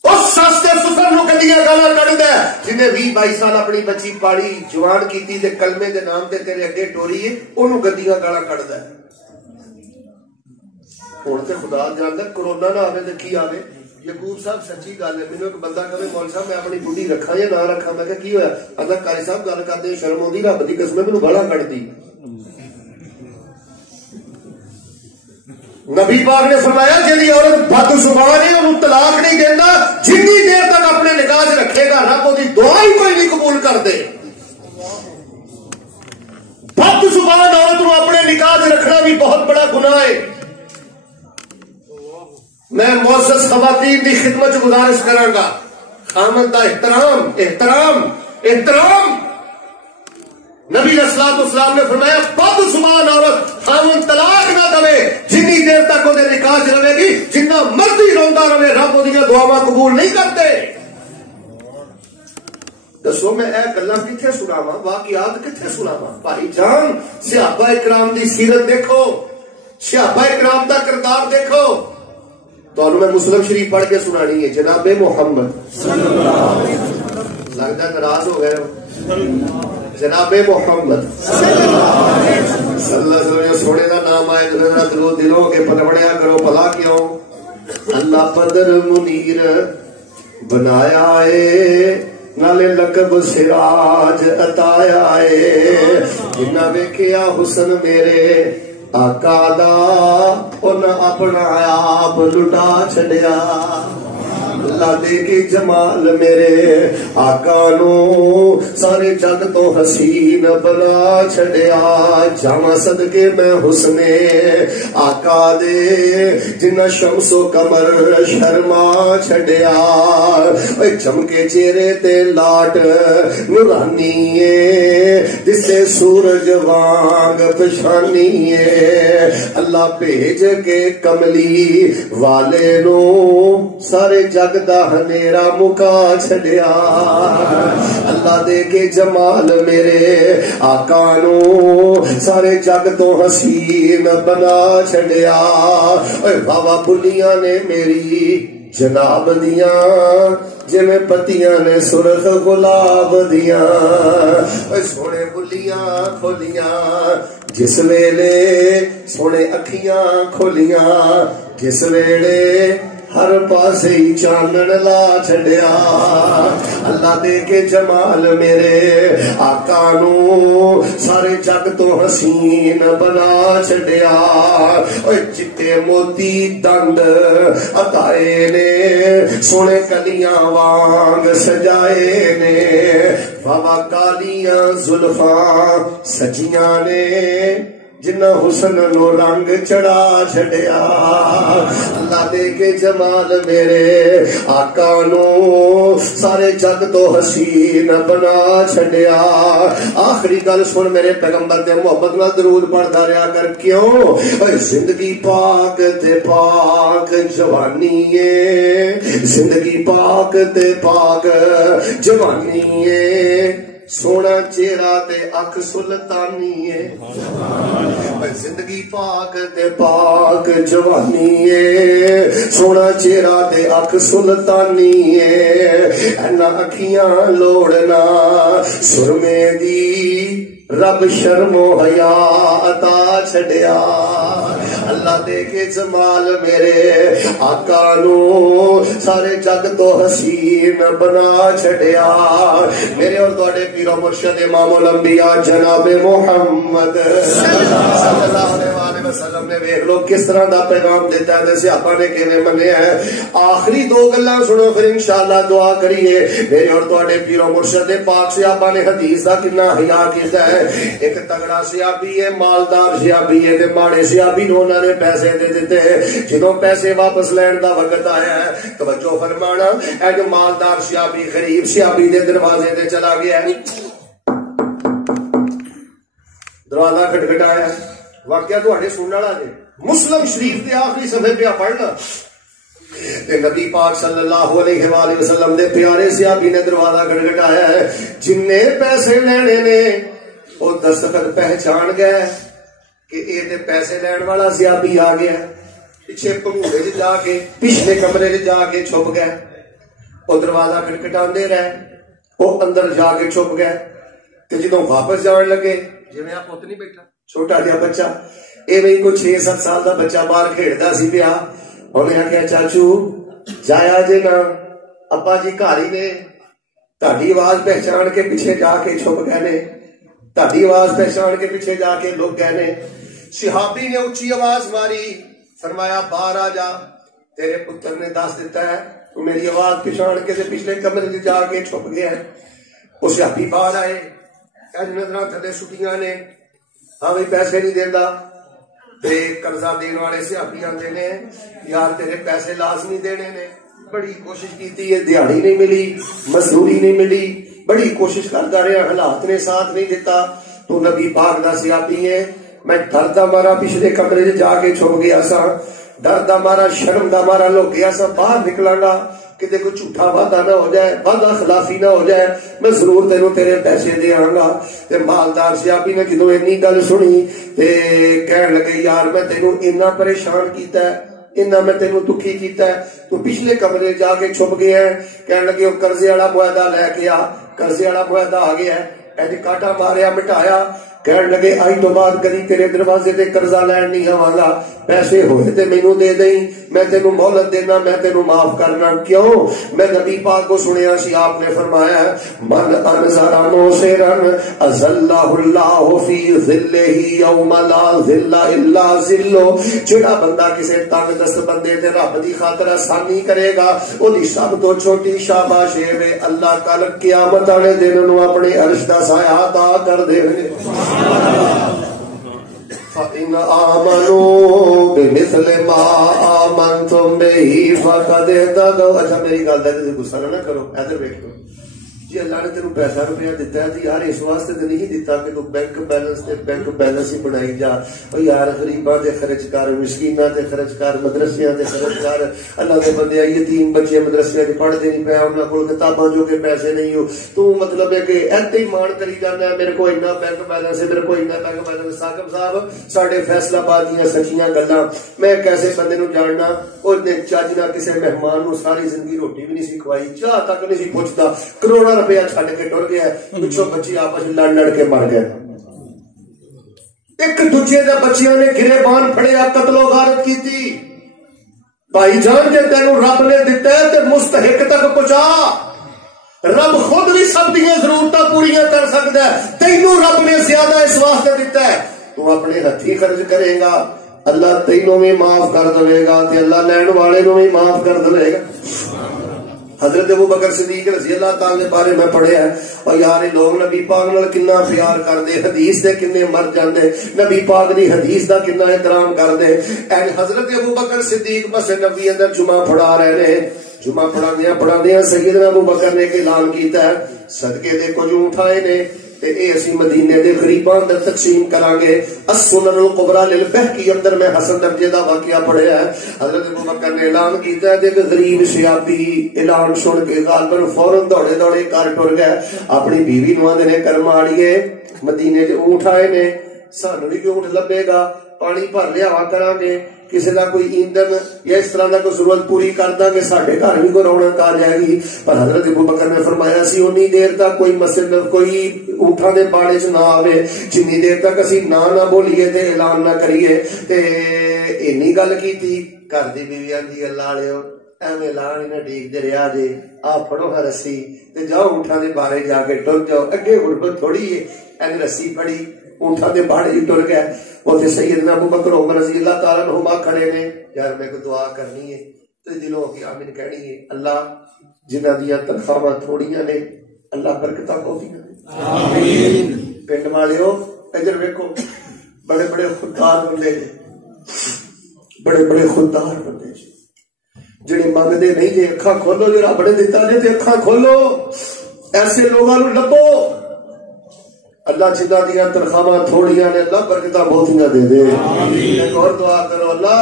اس سس تے سسر نو گندیاں گالاں کڈدا ہے جنہیں 20-22 سال اپنی بچی پالی جوان کیتی تے کلمے دے نام تے تیرے اگے ٹوری ہے اونوں گندیاں گالاں کڈدا ہے ہن تے خدا جاندا کرونا نہ آوے تے کی آوے یعقوب صاحب سچی گل ہے مینوں ایک بندہ کہے مول صاحب میں اپنی بڈھی رکھاں یا نہ رکھاں میں کہ کی ہویا آندا قاری صاحب گل کردے شرم اوندی رب دی قسم مینوں گالاں کڈدی نبی پاک نے فرمایا جی عورت بد زبان ہے انہوں طلاق نہیں دینا جتنی دیر تک اپنے نکاح رکھے گا رب وہ دعا ہی کوئی نہیں قبول کر دے بد زبان عورت کو اپنے نکاح رکھنا بھی بہت بڑا گناہ ہے میں معزز خواتین کی خدمت گزارش کراں گا خامد دا احترام احترام احترام نبی علیہ الصلوۃ والسلام نے فرمایا بد زبان عورت خامد طلاق نہ دے جنی دیر تک وہ نکاح رہے گی جنہ مرضی روندا رہے رب وہ دعاواں قبول نہیں کرتے دسو میں اے گلاں کتھے سناواں واقعات کتھے سناواں بھائی جان صحابہ اکرام دی سیرت دیکھو صحابہ اکرام دا کردار دیکھو تو میں مسلم شریف پڑھ کے سنانی ہے جناب محمد لگتا ناراض ہو گئے جناب محمد صلی اللہ علیہ وسلم سونے کا نام آئے تو دلوں کے پڑھیا کرو بھلا کیوں اللہ بدر منیر بنایا ہے نالے لقب سراج عطایا ہے جنہ ویکھیا حسن میرے آقا دا انہاں اپنا آپ لٹا چھڈیا اللہ دے کے جمال میرے آقا نو سارے جگ تو حسین بنا چھڑیا جاواں صدقے میں حسن آقا دے جنہ شمس و قمر شرما چھڑیا چمکے چہرے تے لاٹ نورانی جس سے سورج وانگ پشانی اللہ بھیج کے کملی والے نو سارے جگ دا ہنیرا مکا چھڑیا اللہ دے کے جمال میرے آقا نو سارے جگ تو حسین بنا چھڑیا بابا بلیاں نے میری جناب دیاں جمیں پتیاں نے سرخ گلاب دیاں سونے بلیاں کھولیاں جس ویلے سونے اکھیاں کھولیاں جس ویلے ہر پاسے ہی چانن لا چھڑیا اللہ دے کے جمال میرے آقا نو سارے جگ تو حسین بنا چھڑیا چٹے موتی دند عطائے نے سونے کلیاں وانگ سجائے نے بابا کالیاں زلفاں سجیاں نے جنہ حسن نو رنگ چڑھا چھڑیا اللہ دے کے جمال میرے آقا نو سارے جگ تو حسین بنا چھڑیا آخری گل سن میرے پیغمبر دے محبت نال درود پڑھدا رہیا کر کیوں زندگی پاک تے پاک جوانی زندگی پاک تے پاک جوانی سونا چہرہ تے اکھ سلطانی زندگی پاک تے پاک جوانی سونا چہرہ تے اکھ سلطانی اینا اکھیاں لوڑنا سرمے دی رب شرم و حیا عطا چھڑیا اللہ دے کے جمال میرے آقا نو سارے جگ تو حسین بنا چھڑیا میرے اور تواڈے پیر و مرشد امام الانبیاء جناب محمد صلی اللہ علیہ وسلم نے ویکھ لو کس طرح دا پیغام دیتا ہے صحابہ نے کیویں منیا ہے آخری دو گلاں سنو پھر انشاءاللہ دعا کریے میرے اور تواڈے پیر و مرشد پاک صحابہ نے حدیث دا کتنا حیا کیتا ہے ایک تگڑا صحابی ہے مالدار صحابی ہے تے ماڑے صحابی نو انہاں نے پیسے دے دیتے جدوں پیسے واپس لین دا وقت آیا ہے توجہ فرمانا اے جو مالدار صحابی غریب صحابی دے دروازے تے چلا گیا ہے دروازہ کھٹکھٹایا واقعہ تواڈے سنن والا جے مسلم شریف دے آخری صفحے پہ پڑھنا تے نبی پاک صلی اللہ علیہ وآلہ وسلم دے پیارے صحابی نے دروازہ کھٹکھٹایا ہے جن نے پیسے لینے نے وہ دستخط پہچان گئے کہ اے تے پیسے لین والا صحابی آ گیا پیچھے پنگوڑے چ جا کے پچھلے کمرے چ جا کے چھپ گئے وہ دروازہ کھٹکھٹاندے رہے وہ اندر جا کے چھپ گئے تے جدوں واپس جان لگے جویں آپ پتہ نہیں بیٹھا چھوٹا جہا بچہ ایویں کوئی 6-7 سال دا بچہ باہر کھیڈدا سی پیا انہیں آخیا چاچو جایا جے نا ابا جی گھر ہی نے تہاڈی آواز پہچان کے پیچھے جا کے چھپ گئے نے تہاڈی آواز پہچان کے پیچھے جا کے لوگ گئے نے صحابی نے اونچی آواز ماری فرمایا باہر آ جا تیرے پتر نے دس دیتا ہے تو میری آواز پہچان کے پچھلے کمرے میں جا کے چھپ گیا ہے وہ صحابی باہر آئے نظراں تھلے سٹیاں نے ہاں بھی پیسے نہیں دیندا تے قرضہ دین والے صحابی آندے نے یار تیرے پیسے لازمی دینے نے بڑی کوشش کیتی ہے دیہڑی نہیں ملی مزدوری نہیں ملی بڑی کوشش کرتا رہا حالات نے ساتھ نہیں دیتا تو نبی پاک دا صحابی ہے میں ڈر دا مارا پچھلے کمرے جا کے چھپ گیا سا ڈر دا مارا شرم دا مارا لوگ گیا سا باہر نکلاں گا کہ کوئی جھوٹا وعدہ نہ ہو جائے وعدہ خلافی نہ ہو جائے میں ضرور تینوں تیرے پیسے دے آؤں گا تے مالدار صحابی نے جدوں اتنی گل سنی تے کہن لگے یار میں تینوں اتنا پریشان کیتا ہے انہاں میں تینوں دکھی کیتا ہے تو پچھلے کمرے جا کے چھپ گیا ہے کہن لگے وہ قرضے والا معاہدہ لے کے آ قرضے والا معاہدہ آ گیا ہے ایسے کاٹا ماریا مٹایا کہنے لگے آج تو بعد کدی تیرے دروازے تے قرضہ لین نہیں آواں گا، پیسے ہوئے تے مینوں دے دیں، میں تینوں مہلت دینا، میں تینوں معاف کرنا۔ کیوں؟ میں نبی پاک کو سنیا سی، آپ نے فرمایا من انذر موسرا اذلہ اللہ فی ظلہ یوم لا ظل الا ظلہ۔ جڑا بندہ کسے تنگ دست بندے تے رب دی خاطر آسانی کرے گا، اودی سب تو چھوٹی شاباش اے اللہ کل قیامت والے دن نو اپنے عرش دا سایہ عطا کر دے گے۔ فَإِنْ آمَنُوا بِمِثْلِ مَا آمَنْتُمْ بِهِ فَقَدْ اهْتَدَوْا۔ اچھا میری گل دا غصہ نہ کرو، ادھر دیکھو جی اللہ نے تینوں پیسہ روپیہ دیتا ہے تو یار اس واسطے تو نہیں دیتا کہ تو بینک بیلنس ہی بنائی جا، او یار غریباں تے خرچ کر، مسکیناں تے خرچ کر، مدرسیاں تے خرچ کر۔ اللہ دے بندے یتیم بچے مدرسے وچ پڑھدے نہیں پے، انہاں کول کتاباں جو کہ پیسے نہیں ہو، تو مطلب ہے کہ ایسے ہی مان کری جانا ہے میرے کو اتنا بینک بیلنس ہے، میرے کو اتنا بینک بیلنس۔ ثاقب صاحب ساڈے فیصلہ آباد دیاں سچیاں گلاں، میں کیسے بندے نو جاننا اور نے چج نہ کسے مہمان نو ساری زندگی روٹی بھی نہیں سی کھوائی، چاہ تک نہیں سی پوچھدا، کروڑاں روپیہ چھڈ کے ٹر گیا، پچھوں بچے آپس لڑ کے مر گئے، ایک دوجے دے بچیاں نے گریبان پھڑیا، قتل و غارت کیتی۔ بھائی جان جے تینوں رب نے دتا ہے تے مستحق تک پہنچا، رب خود بھی سب دیا ضرورتاں پوریاں کر سکتا ہے، تینوں رب نے زیادہ اس واسطے دیتا ہے، تو اپنے ہتھی خرچ کرے گا اللہ تینوں بھی معاف کر دے گا تے اللہ لین والے نو بھی معاف کر دے گا۔ حضرت ابوبکر صدیق رضی اللہ تعالی کے بارے میں پڑھیا ہے، اور یار لوگ نبی پاک نال کتنا پیار کردے، حدیث دے کتنے مر جاندے، نبی پاک دی حدیث دا کتنا احترام کردے۔ حضرت ابوبکر صدیق مسجد نبوی اندر جمعہ پڑھا رہے نے، جمعہ پڑھاندیاں سیدنا ابوبکر نے اعلان کیتا ہے صدقے دے کچھ اونٹ آئے نے تے اے اسی مدینے دے غریباں اندر تقسیم کران گے۔ السنن الکبریٰ للبہقی اندر میں حسن درجے دا واقعہ پڑھیا ہے، حضرت ابوبکر نے اعلان کیتا ہے کہ غریب سیابی اعلان سن کے غالباً فوراً دوڑے دوڑے کر ٹر گئے، اپنی بیوی نو آندے نے کرماڑیے مدینے دے اونٹ آئے نے، سانو بھی اونٹ لبے گا، پانی بھر لیا کران گے، کسی کا کوئی ایندھن یا اس طرح کا کوئی ضرورت پوری کر دیں گے، ساڈے گھر بھی کوئی رونق آ جائے گی۔ پر حضرت ابوبکر نے فرمایا سی اونی دیر تک کوئی مسجد کوئی اونٹاں دے باڑے چ نہ آوے جنی دیر تک اسی نہ بولیے تے اعلان نہ کریے۔ تے اینی گل کیتی، گھر دی بیوی آندی اللہ والےو ایویں اعلان ہی نہ ڈیکدے رہیا جے، آ پڑھو ہا رسی تے جاؤ اونٹاں دے بارے جا کے ٹر جاؤ، اگے غربت تھوڑی ہے، این رسی پڑی اونٹاں دے باڑے ہی ٹر گئے۔ وہاں سیدنا ابوبکر عمر رضی اللہ تعالیٰ عنہما کھڑے نے، یار میں کو دعا کرنی ہے تو دلوں کی آمین کہنی ہے، اللہ جنہ دیا تنخواہ تھوڑیاں نے اللہ برکتاں بہتیاں نے، آمین۔ پنڈ والےو ادھر ویکھو، بڑے بڑے خوددار بندے نے، بڑے بڑے خوددار بندے جڑے منگدے نہیں جے اکھاں کھولو، جو رب نے دتا جے تے اکھاں کھولو، ایسے لوگاں نوں لبو، اللہ جنہ دیا تنخواہ تھوڑیاں نے اللہ برکتاں بہتیاں دے دے۔ ایک اور دعا کرو، اللہ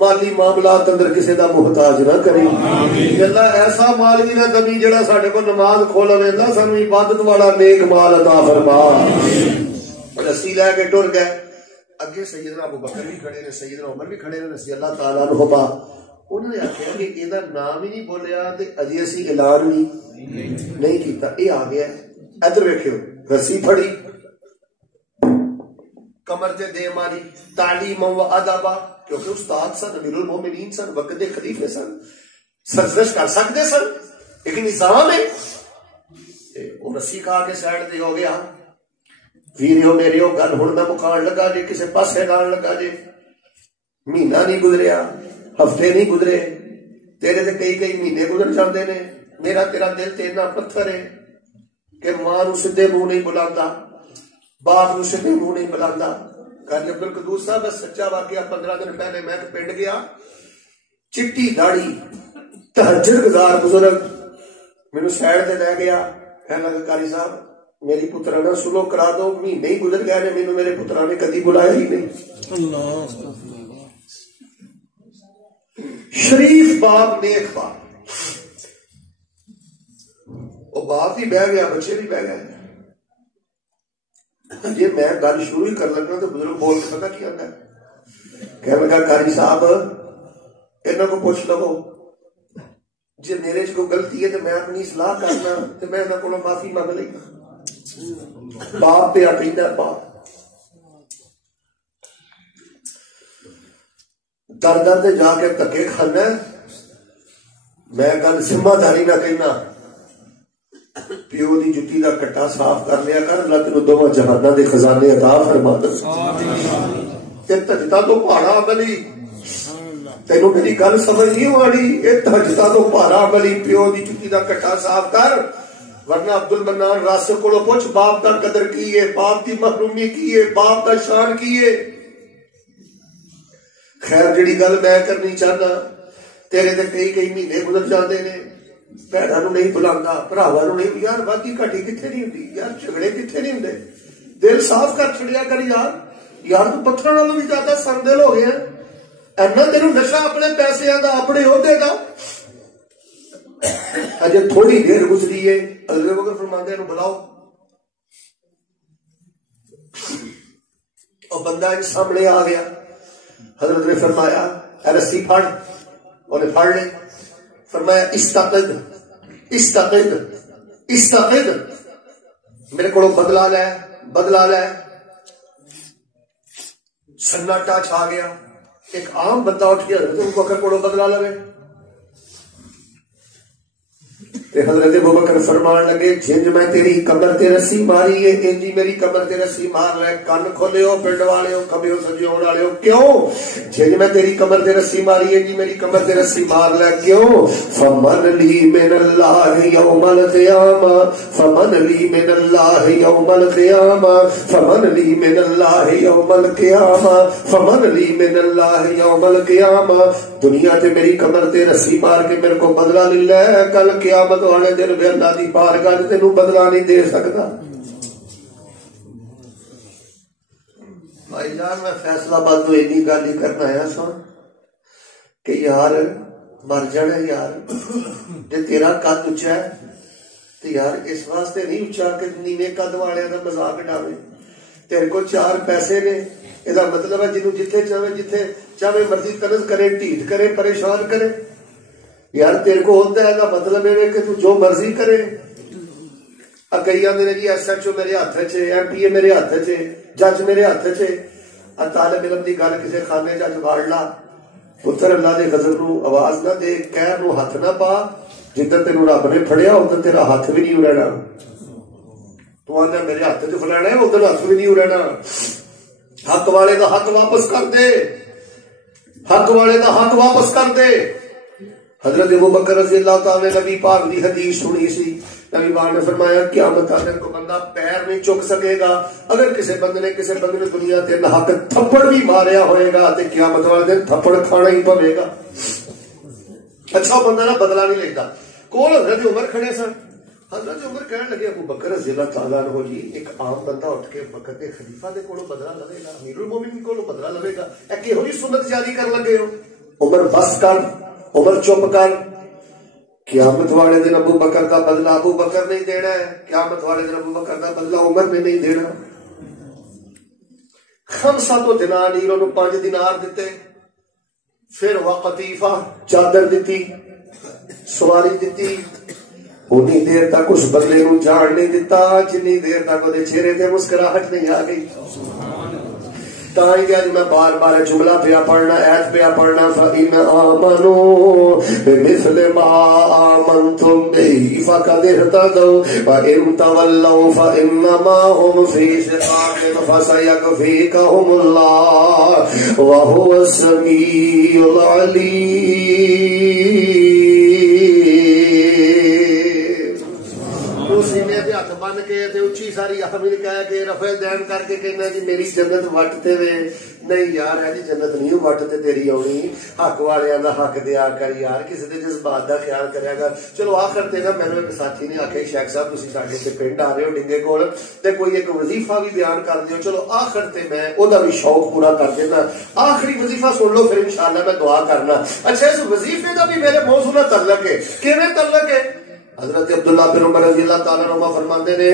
مالی معاملات اندر کسی دا محتاج نہ کری، اللہ ایسا مال بھی نہ دمی جڑا ساڈے کو نماز کھولے، اللہ سانو عبادت والا نیک مال عطا فرما۔ رسی لے کے ٹر گئے، اگے سیدنا ابوبکر بھی کھڑے نے، سیدنا عمر بھی کھڑے نے رضی اللہ تعالیٰ عنہما۔ انہوں نے آخیا کہ یہ نام ہی نہیں بولیا تے اجے اسی اعلان بھی نہیں کیتا، یہ آ گیا۔ ادھر ویکھو، رسی پھڑی، کمر تے دے ماری، تعلیم و ادب، کیونکہ استاد سن، امیر المومنین سن، وقت دے خلیفے سن، سرزنش کر سکتے سن، ایک نظام ہے۔ وہ رسی کھا کے سائڈ تے ہو گیا، ویریو میریو گل ہن میں مکان لگا جے، کسے پاسے لان لگا جے، مہینہ نہیں گزریا، ہفتے نہیں گزرے، تیرے تے کئی مہینے گزر جاندے نے، میرا تیرا دل تے اتنا پتھر ہے کہ ماں نو سدھے منہ نہیں بلاندا، باپ نو سدھے منہ نہیں بلاندا۔ کل عبد القدوس صاحب بس سچا واقعہ، 15 دن پہلے میں پنڈ گیا، چٹی داڑھی تہجد گزار بزرگ مینوں سائڈ تے لے گیا، کہنے لگا قاری صاحب میری پترانہ سلو کرا دو، مہینے ہی گزر گئے نے، مینوں میرے پتراں نے کدی بلایا ہی نہیں۔ شریف باپ، نیک باپ، وہ باپ بھی بہ گیا، بچے بھی بہ گئے۔ جی میں گل شروع ہی کر لگا تو بزرگ بول کے پتا کی آتا ہے، کہنے لگا قاری صاحب انہوں کو پوچھ لو، جی میرے چ کوئی غلطی ہے تو میں اپنی اصلاح کرنا تو میں انہوں کو معافی مانگ لے گا۔ باپ پہ عقیدہ، باپ در در تے جا کے دھکے کھانا ہے. میں کل ذمہ داری نہ کہنا پیو دی جُتی دا کٹا صاف کر لیا کر. اللہ تینوں دوواں جہاناں دے خزانے عطا فرما دے. تے تجتا تو پہاڑا عملی تینوں میری گل سمجھ نہیں آنی. اے تجتا تو پہاڑا عملی پیو دی جُتی دا کٹا صاف کر. ورنہ عبد المنان راسخ کو پوچھ باپ دا قدر کی ہے, باپ دی محرومی کی ہے, باپ دا شان کی ہے. خیر جڑی گل میں کرنی چاہنا, تیرے تے کئی مہینے گزر جاندے نے, بھیڑاں نوں نہیں بلاندا, بھراواں نوں نہیں. یار باقی گھٹی کتنے نہیں ہوندی, یار جھگڑے کتنے نہیں ہوندے. دل صاف کر چھڑیا کر یار. یار تو پتھراں نالوں بھی زیادہ سنگ ہو گیا. اینا تینوں نشہ اپنے پیسیاں دا, اپنے عہدے دا. اجے تھوڑی دیر گزری ہے, حضرت ابو بکر فرماندے ہیں بلاؤ. اور بندہ ان سامنے آ گیا. حضرت نے فرمایا اے رسی پھڑ. انہیں پھڑ لی. فرمایا استقد استقد استقد, میرے کو بدلا لے بدلا لے. سناٹا چھا گیا. ایک عام بندہ اٹھ گیا حضرت ابو بکر کو بدلا لے. حضرت ابوبکر فرمان لگے جنج میں تیری کمر تے رسی ماری ہے انجی میری کمر تے رسی مار رہے. کن کھولے ہو پنڈ والے ہو, کبھی سجے والے ہو. کیوں؟ جنج میں تیری کمر تے رسی ماری ہے انجی میری کمر تے رسی مار لے. کیوں؟ فمن لی من اللہ یوم القیامہ, فمن لی من اللہ یوم القیامہ, فمن لی من اللہ یوم القیامہ, فمن لی من اللہ یوم القیامہ. دنیا تے میری کمر تے رسی مار کے میرے کو بدلہ لے لے, کل قیامت والے دن میں اللہ دی بارگاہ تینوں بدلہ نہیں دے سکتا. بھائی جان میں فیصلہ آباد میں اتنی گل ہی کرنا آیا سا کہ یار مر جانا یار. جے تیرا قد اچا ہے تو یار اس واسطے نہیں اچا کہ نیویں قد والے کا مذاق ڈالے. تیرے کو چار پیسے نے, یہ مطلب ہے جنوں جتھے چاہے مرضی طرز کرے, ٹھیٹ کرے, پریشان کرے. یار تیرے کو ہوتا ہے کا مطلب ہے کہ تو جو مرضی کرے. کئی آدھے جی ایس ایچ او میرے ہاتھ چ, ایم پی اے میرے ہاتھ چ, جج میرے ہاتھ چ. طالب علم کی گل کسی خانے جج واڑ لا, پتر اللہ دے غضب نو آواز نہ دے, قہر نو ہاتھ نہ پا. جدھر تینوں رب نے پھڑیا ادھر تیرا ہاتھ بھی نہیں رہنا. تو آنا میرے ہاتھ چ فلانا ہے, ادھر ہاتھ بھی نہیں رہنا. حق والے دا حق واپس کر دے, حق والے دا حق واپس کر دے. حضرت ابو بکر رضی اللہ تعالی نبی پاک دی حدیث سنی سی. نبی پاک نے فرمایا قیامت تک کو بندہ پیر نہیں چک سکے گا. اگر کسی بندے نے دنیا تے ناحق تھپڑ بھی ماریا ہوئے گا تے قیامت والے دن تھپڑ کھانا ہی پوے گا. اچھا بندہ نہ بدلا نہیں لیتا. کول حضرت عمر کھڑے سن. حضرت عمر کہنے لگے ابو بکر رضی اللہ تعالیٰ عنہ جی, ایک عام بندہ اٹھ کے بکر کے خلیفہ دے کولوں بدلا لوے گا, امیر المومنین کولوں بدلا لوے گا, اے کہو جی سنت جاری کر لگے ہو. عمر بس کر, عمر چپ کر. قیامت والے دن ابو بکر کا بدلہ ابو بکر نہیں دینا ہے, قیامت والے دن ابو بکر کا بدلہ عمر نے نہیں دینا. 500 دینار, انہوں 5 دینار دیتے. پھر وقتیفہ چادر دیتی, سواری دیتی. اتنی دیر تک اس بدلے نو جان نہیں دیتا جنی دیر تک وہ چہرے تے مسکراہٹ نہیں آ گئی. تاں ہی میں بار بار جملہ پیا پڑھنا, ایت پیا پڑھنا, فَإِنْ آمَنُوا بِمِثْلِ مَا آمَنْتُمْ بِهِ فَقَدِ اهْتَدَوْا وَإِنْ تَوَلَّوْا فَإِنَّمَا هُمْ فِي شِقَاقٍ فَسَيَكْفِيكَهُمُ اللَّهُ وَهُوَ السَّمِيعُ الْعَلِيمُ. سینے دے ہاتھ بن کے تے اچھی ساری حمل کہہ کے رفع دین کر کے کہنا جی میری جنت وٹتے وے. نہیں یار ہے جی جنت نہیں وٹتے تیری آنی. حق والیاں دا حق دیا کر یار, کسی دے جذبات دا خیال کریا کر. چلو آخر تے نا مینوں ایک ساتھی نے آکھیا شیخ صاحب تسی ساڈے تے پنڈ آ رہے ہو ڈنگے کول تے کوئی ایک وظیفہ بھی بیان کر دیو. چلو آخر تے میں او دا بھی شوق پورا کر دینا. آخری وظیفہ سن لو پھر انشاءاللہ میں دعا کرنا. اچھا اس وظیفے دا بھی میرے موضوع نال تعلق ہے. کیویں تعلق ہے؟ حضرت عبداللہ بن عمر رضی اللہ تعالیٰ عنہ فرماندے نے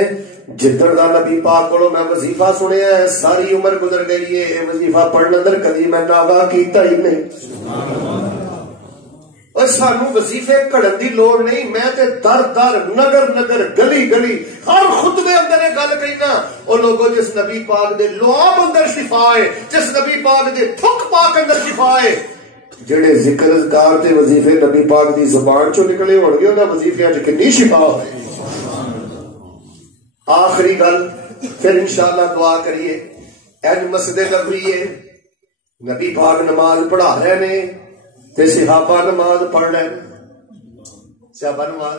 جدڑ دا نبی پاک کولوں میں وظیفہ سنیا ہے, ساری عمر گزر گئی ہے, یہ وظیفہ پڑھنے اندر کدی میں ناغا کیتا ہی نہیں. اور سانو وظیفے کڑن دی لوڑ نہیں. میں تے در در نگر نگر گلی گلی ہر خطبے اندر یہ گل کہنا, او لوگوں جس نبی پاک دے لعاب اندر شفا ہے, جس نبی پاک دے تھک پاک اندر شفا ہے, جڑے ذکر اذکار تے وظیفے نبی پاک دی زبان چوں نکلے ہون گے انہاں وظیفیاں وچ کنی شفا ہوے. آخری گل پھر انشاءاللہ دعا کریے. این مسجد نبوی ہے، نبی پاک نماز پڑھا رہے نے تے صحابہ نماز پڑھ رہے ہیں. صحابہ نماز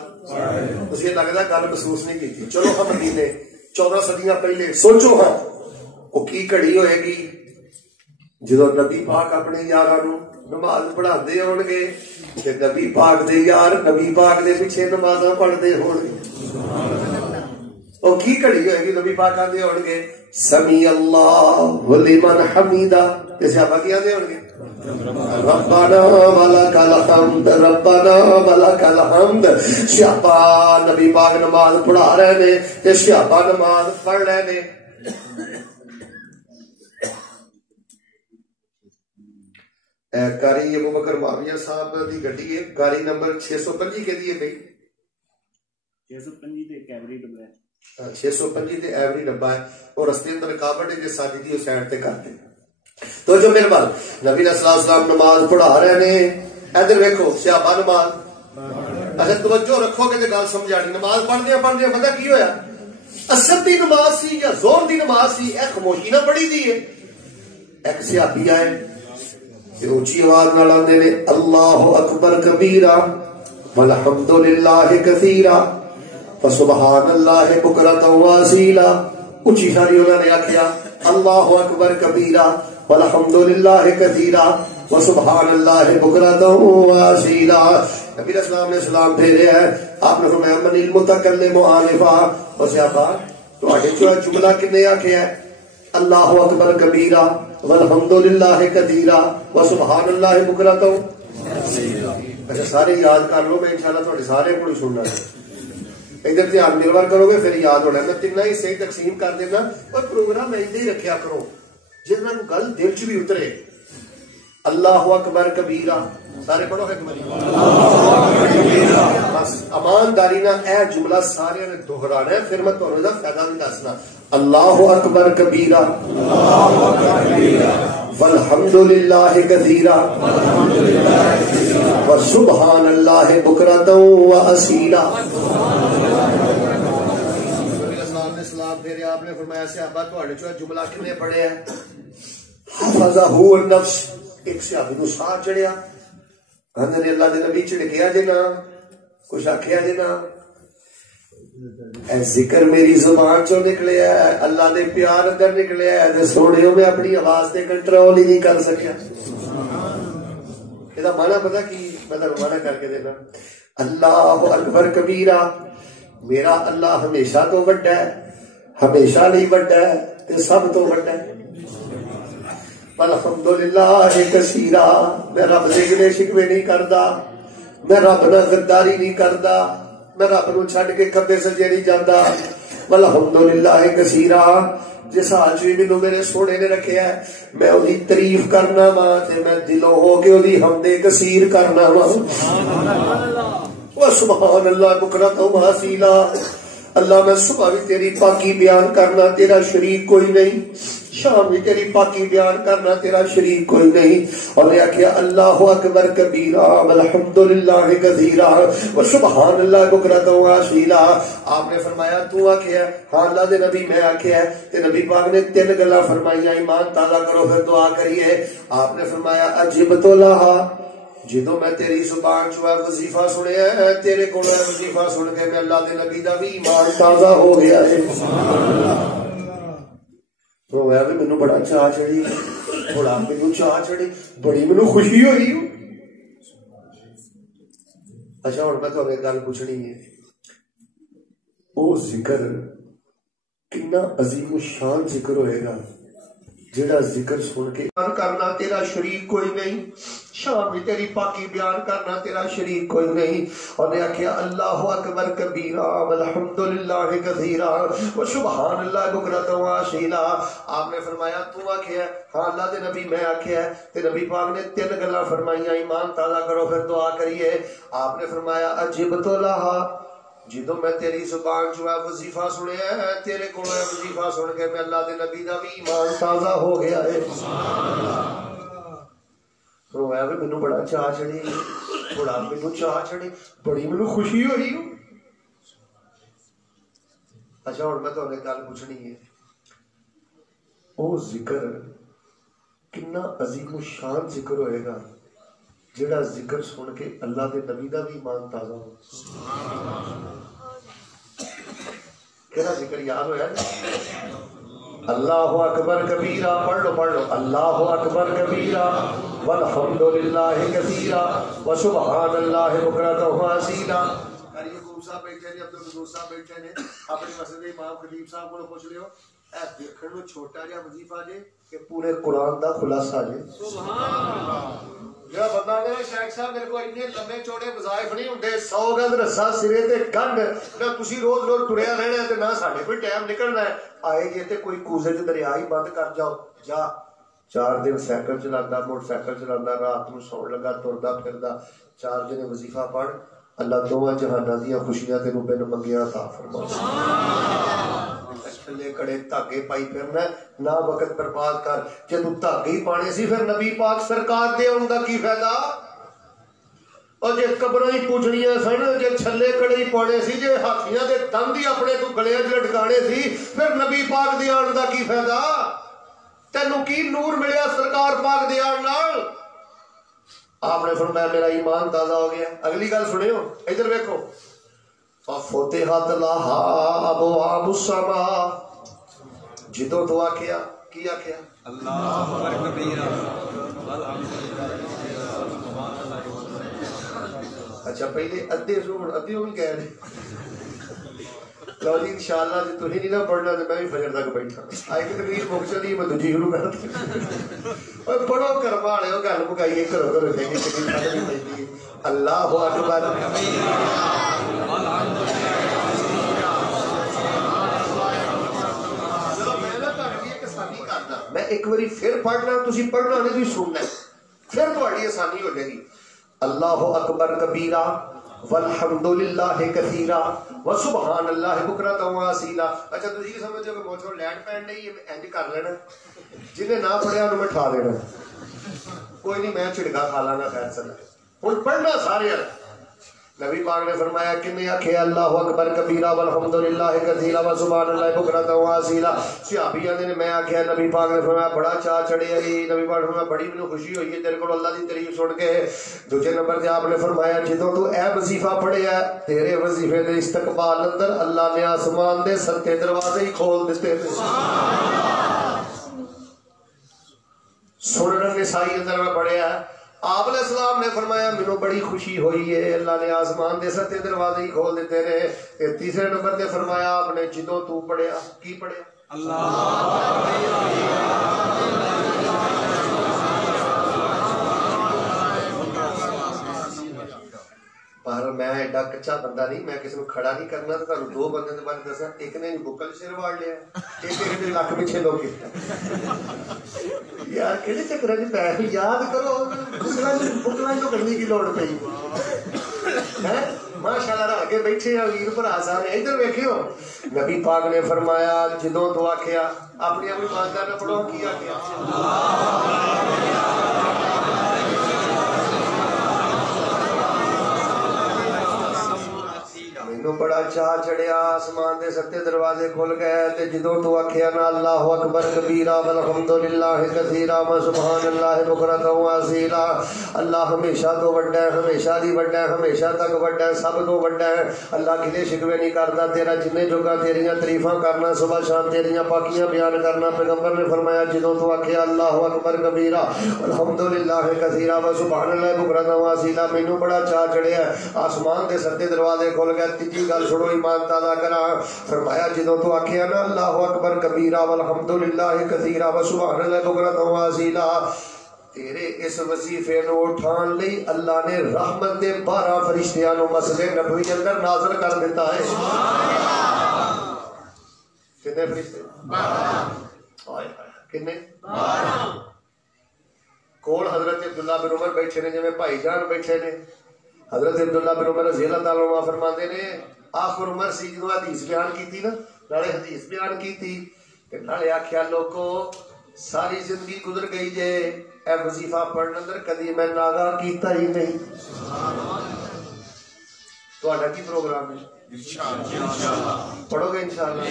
تسی لگدا گل محسوس نہیں کیتی. چلو ہم مدینے 14 صدیاں پہلے سوچو ہاں وہ کی گھڑی ہوئے گی جدو نبی پاک اپنے یاراں نوں نماز پڑھاندے ہون گے تے نبی پاک دے یار نبی پاک دے پیچھے نمازاں پڑھدے ہون گے. وہ کی گھڑی ہوئے گی نبی پاک آندے ہون گے سمیع اللہ لمن حمیدہ تے صحابہ کی آندے ہون گے ربنا ولک الحمد ربنا ولک الحمد. صحابہ نبی پاک نماز پڑھا رہے نے تے صحابہ نماز پڑھ رہے نے. گاڑی ابو بکر معاویہ صاحب دی گڈی ہے، گاڑی نمبر 625 کے دیے بھائی 625 تے کیمری ڈبہ ہے 625 تے ایوری ڈبہ ہے اور رستے اندر رکاوٹ ہے جس ساڈی دی سائڈ تے کرتے. تو جو میرے بال نبی صلی اللہ علیہ وسلم نماز پڑھا رہے نے. ادھر ویکھو صحابہ نماز. اچھا توجہ رکھو گے تے گل سمجھانی. نماز پڑھدے پتہ کی ہویا اثر دی نماز سی یا زور دی نماز سی؟ اے خاموشی نہ پڑھی دی ہے. ایک صحابی آئے تے اونچی آواز نال آندے نے اللہ اکبر کبیرا والحمد للہ کثیرا فسبحان اللہ بکرۃ واصیلا. اونچی ساری انہوں نے آکھیا اللہ اکبر کبیرا والحمد للہ کثیرا وسبحان اللہ بکرۃ واصیلا. نبی علیہ السلام نے سلام پھیرے ہے. آپ نے فرمایا من المتکلم آنفا. او صحابہ تواڈے چوں جملہ کنے آکھیا ہے اللہ اکبر کبیرا والحمد للہ کثیرا وسبحان اللہ بکرۃ. اچھا سارے یاد کر لو، میں انشاءاللہ تواڈے سارے کو سننا ہے. ادھر دھیان نرور کرو گے پھر یاد ہونا. میں تین ہی صحیح تقسیم کر دینا اور پروگرام ایسے ہی رکھیا کرو جس میں گل دل چ بھی اترے. اللہ اکبر کبیرا سارے پڑھو ایک باری. بس امانداری نہ اے جملہ سارے نے دہرانا ہے، پھر میں تمہیں دا فائدہ بھی دسنا. اللہ اکبر کبیرا والحمد للہ کثیرا وسبحان اللہ بکرۃ واصیلا. سلام پھیرے آپ نے فرمایا صحابہ تواڈے چوں جملہ کنے پڑھے ہیں حفظہ النفس. ایک صحابی نو ساہ چڑھیا کہندے نے اللہ دے نبی چڑکیا جے نا کچھ آکھیا جے نا. اے ذکر میری زبان چوں نکلیا ہے، اللہ دے پیار اندر نکلیا ہے تے سونیو میں اپنی آواز تے کنٹرول ہی نہیں کر سکیا. یہ مانا پتا کی میں مانا کر کے دینا. اللہ اکبر کبیرا میرا اللہ ہمیشہ تو بڑا ہے، ہمیشہ نہیں بڑا ہے تے سب تو بڑا ہے. الحمدللہ کثیرا میں رب سے گلے شکوے نہیں کردا، میں رب نہ غداری نہیں کردا، میں رب نو چھڈ کے کبے سجے نہیں جاندا. الحمدللہ کثیرا جس حال چ مینوں میرے سونے نے رکھیا ہے میں اودی تعریف کرنا وا تے میں دلوں ہو کے اودی حمد کثیر کرنا وا. سبحان اللہ بکرۃ واصیلا. اللہ میں صبح بھی تیری پاکی بیان کرنا تیرا شریک کوئی نہیں، شام بھی تیری پاکی بیان کرنا تیرا شریک کوئی نہیں. اور نے آخیا اللہ اکبر کبیرا والحمد للہ کثیرا وسبحان اللہ بکرۃ واصیلا. آپ نے فرمایا تو آخیا ہاں اللہ دے نبی میں آخیا تے نبی پاک نے 3 گلاں فرمائیاں. ایمان تازہ کرو پھر دعا کریے. آپ نے فرمایا اجبت لہا جدو میں تیری زبان چ وظیفہ سنیا ہے تیرے کو وظیفہ سن کے میں اللہ دے نبی دا بھی ایمان تازہ ہو گیا ہے. رویا بھی مینوں بڑا چاہ چڑھی، بڑا مینوں چاہ چڑھی، بڑی مینوں خوشی ہوئی. اچھا ہوں میں تو ایک گل پوچھنی ہے، وہ ذکر کتنا عظیم و شان ذکر ہوئے گا جڑا ذکر سن کے کرنا تیرا شریک کوئی نہیں، شام بھی تیری پاکی بیان کرنا تیرا شریک کوئی نہیں. اور نے آخیا اللہ اکبر کبیرا والحمد للہ کثیرا وسبحان اللہ بکرۃ واصیلا. آپ نے فرمایا تو آخیا ہاں اللہ دے نبی میں آخیا تے نبی پاک نے 3 گلاں فرمائیاں. ایمان تازہ کرو پھر دعا کریے. آپ نے فرمایا اجبت لہا جدو میں تیری زبان جو ہے وظیفہ سنیا ہے تیرے کو وظیفہ سن کے میں اللہ دے نبی دا بھی ایمان تازہ ہو گیا ہے. رویا بھی مینوں بڑا چاہ چڑھے بڑا مینوں چاہ چڑھے بڑی مینوں خوشی ہوئی. اچھا ہوں میں تمہیں گل پوچھنی ہے وہ ذکر کنا عظیم و شان ذکر ہوئے گا جڑا ذکر سن کے اللہ دے نبی دا بھی ایمان تازہ ہو. کہڑا ذکر یاد ہویا اللہ اکبر کبیرہ پڑھ لو اللہ اکبر کبیرہ والحمدللہ کثیرا وسبحان اللہ بکرۃ واصیلا. صاحب بیٹھے نے عبدالقدوس صاحب بیٹھے نے اپنی مسجد امام خطیب صاحب کو پوچھ لیو اے دیکھن نو چھوٹا جہا وظیفہ جے کہ پورے قرآن دا خلاصہ جے. سبحان اللہ. جڑا بندہ کہے شیخ صاحب میرے کو اتنے لمبے چوڑے وظائف نہیں ہوندے 100 گز رسا سرے تے گنڈ نہ تسی روز روز ٹریا رہنا ہے تے نہ ساڈے کوئی ٹائم نکلنا ہے. آئے جے تے کوئی کوزے تے دریا ہی بند کر جاؤ جا 4 دن سائیکل چلانا موٹر سائیکل چلانا رات نو سون لگا ٹردا پھردا 4 دن وظیفہ پڑھ اللہ دونوں جہاناں دیاں خوشیاں تینوں بن منگیاں عطا فرما. چھلے کڑے دھاگے پائی پھرنا نہ وقت برباد کر. جے تو دھاگے ہی پانے سی پھر نبی پاک سرکار دے ان دا کی فائدہ. اور جے قبراں ہی پوچھنیاں سن جے چھلے کڑے ہی پانے سی جے ہاتھیاں دے دند ہی اپنے تو گلیاں وچ لٹکانے سی پھر نبی پاک دے آن دا کی فائدہ. تینوں کی نور ملیا سرکار پاک دے آن نال. آپ نے فرمایا میرا ایمان تازہ ہو گیا. اگلی گل سنیو ادھر ویکھو ففتحت لها ابواب السماء. جدوں تو آکھیا کی آکھیا اللہ اکبر کبیرہ. اچھا پہلے ادھے سن ادھے بھی کہہ رہے لو جی انشاءاللہ جی تھی نہیں نہ پڑھنا تو میں بھی فجر تک بیٹھا. آئی کہ تقریر مک چلی میں دوجی شروع کر دی. پڑھو کرما والے ہو گل مکائیے کرو کرو جائیں. اللہ اکبر میں ایک باری پھر پڑھنا تسی پڑھنا نہیں تسی سننا پھر تہاڈی آسانی ہو جائے گی. اللہ اکبر کبیرہ والحمدللہ کثیرا وسبحان اللہ بکرۃ واصیلا. اچھا تسی کی سمجھو کہ موچو لائٹ پین نہیں انج کر لینا جنہیں نہ پڑھیا انہوں میں ٹھا دینا کوئی نہیں میں چھڑکا کھا لانا خیر سنا. ہن پڑھنا سارے. نبی پاک نے فرمایا کنے آکھے اللہ اکبر کبیرہ والحمدللہ کثیرا وسبحان اللہ بکرۃ واصیلا. صحابیاں نے میں آکھیا نبی پاک نے فرمایا بڑا چاہ چڑھے علی. نبی پاک نے فرمایا بڑی مینوں خوشی ہوئی ہے تیرے کول اللہ دی تعریف سن کے. دوسرے نمبر تے آپ نے فرمایا جدوں تو اے وظیفہ پڑھیا تیرے وظیفے دے استقبال اندر اللہ نے آسمان دے 7 دروازے ہی کھول دتے. سنن نسائی اندر میں پڑھیا ہے آپ علیہ السلام نے فرمایا مینوں بڑی خوشی ہوئی ہے اللہ نے آسمان دے 7 دروازے ہی کھول دیتے رہے. تیسرے نمبر تے فرمایا آپ نے جدوں تو پڑھیا کی پڑھیا پر میں ایڈا کچا بندہ نہیں میں کسی کو کھڑا نہیں کرنا تو تمہیں 2 بندے کے بارے دسا. ایک نے بکل سر واڑ لیا ایک نے لک پیچھے لو کے یار کہڑے چکر جی پہ یاد کرو بکل تو کرنے کی لوڑ پی ماشاء اللہ رہ کے بیٹھے ہیں ویر بھرا سارے. ادھر ویکھیو نبی پاک نے فرمایا جدوں تو آکھیا اپنی اپنی بات نہ پڑھو کی آکھیا مینوں بڑا چاہ چڑھیا آسمان دے 7 دروازے کھل گئے تے جدوں تو آکھیا نا اللہ اکبر کبیرہ والحمدللہ کثیرا وسبحان اللہ بکرۃ واصیلا. اللہ ہمیشہ تو وڈا ہے ہمیشہ دی وڈا ہے ہمیشہ تک وڈا ہے سب تو وڈا ہے. اللہ کدے شکوے نہیں کردا تیرا جنے جوگا تیریاں تعریفاں کرنا صبح شام تیریاں پاکیاں بیان کرنا. پیغمبر نے فرمایا جدوں تو آکھیا اللہ اکبر کبیرہ والحمدللہ کثیرا وسبحان اللہ بکرۃ واصیلا مینوں بڑا چاہ چڑھیا آسمان دے 7 دروازے کھل گئے. تیجی گل سنو ایمان تازہ کرا. فرمایا جدوں تو آکھیا نا اللہ اکبر کبیرہ والحمدللہ کثیرا وسبحان اللہ بکرۃ واصیلا تیرے اس وظیفے نو اٹھان لئی اللہ نے رحمت دے 12 فرشتیاں نو مسجد نبوی اندر نازل کر دیتا ہے. کتنے فرشتے 12 کتنے 12 کول حضرت عبداللہ بن عمر بیٹھے نے جویں بھائی جان بیٹھے نے. حضرت عبداللہ بن عمر رضی اللہ تعالیٰ عنہ فرماندے نے آخر عمر سی جدوں حدیث بیان کیتی نا نالے حدیث بیان کیتی تے نالے آکھیا لوکو ساری زندگی گزر گئی جے اے وظیفہ پڑھنے اندر کدی میں ناگاہ کیتا ہی نہیں. تہاڈا کی پروگرام ہے؟ پڑھو گے انشاءاللہ.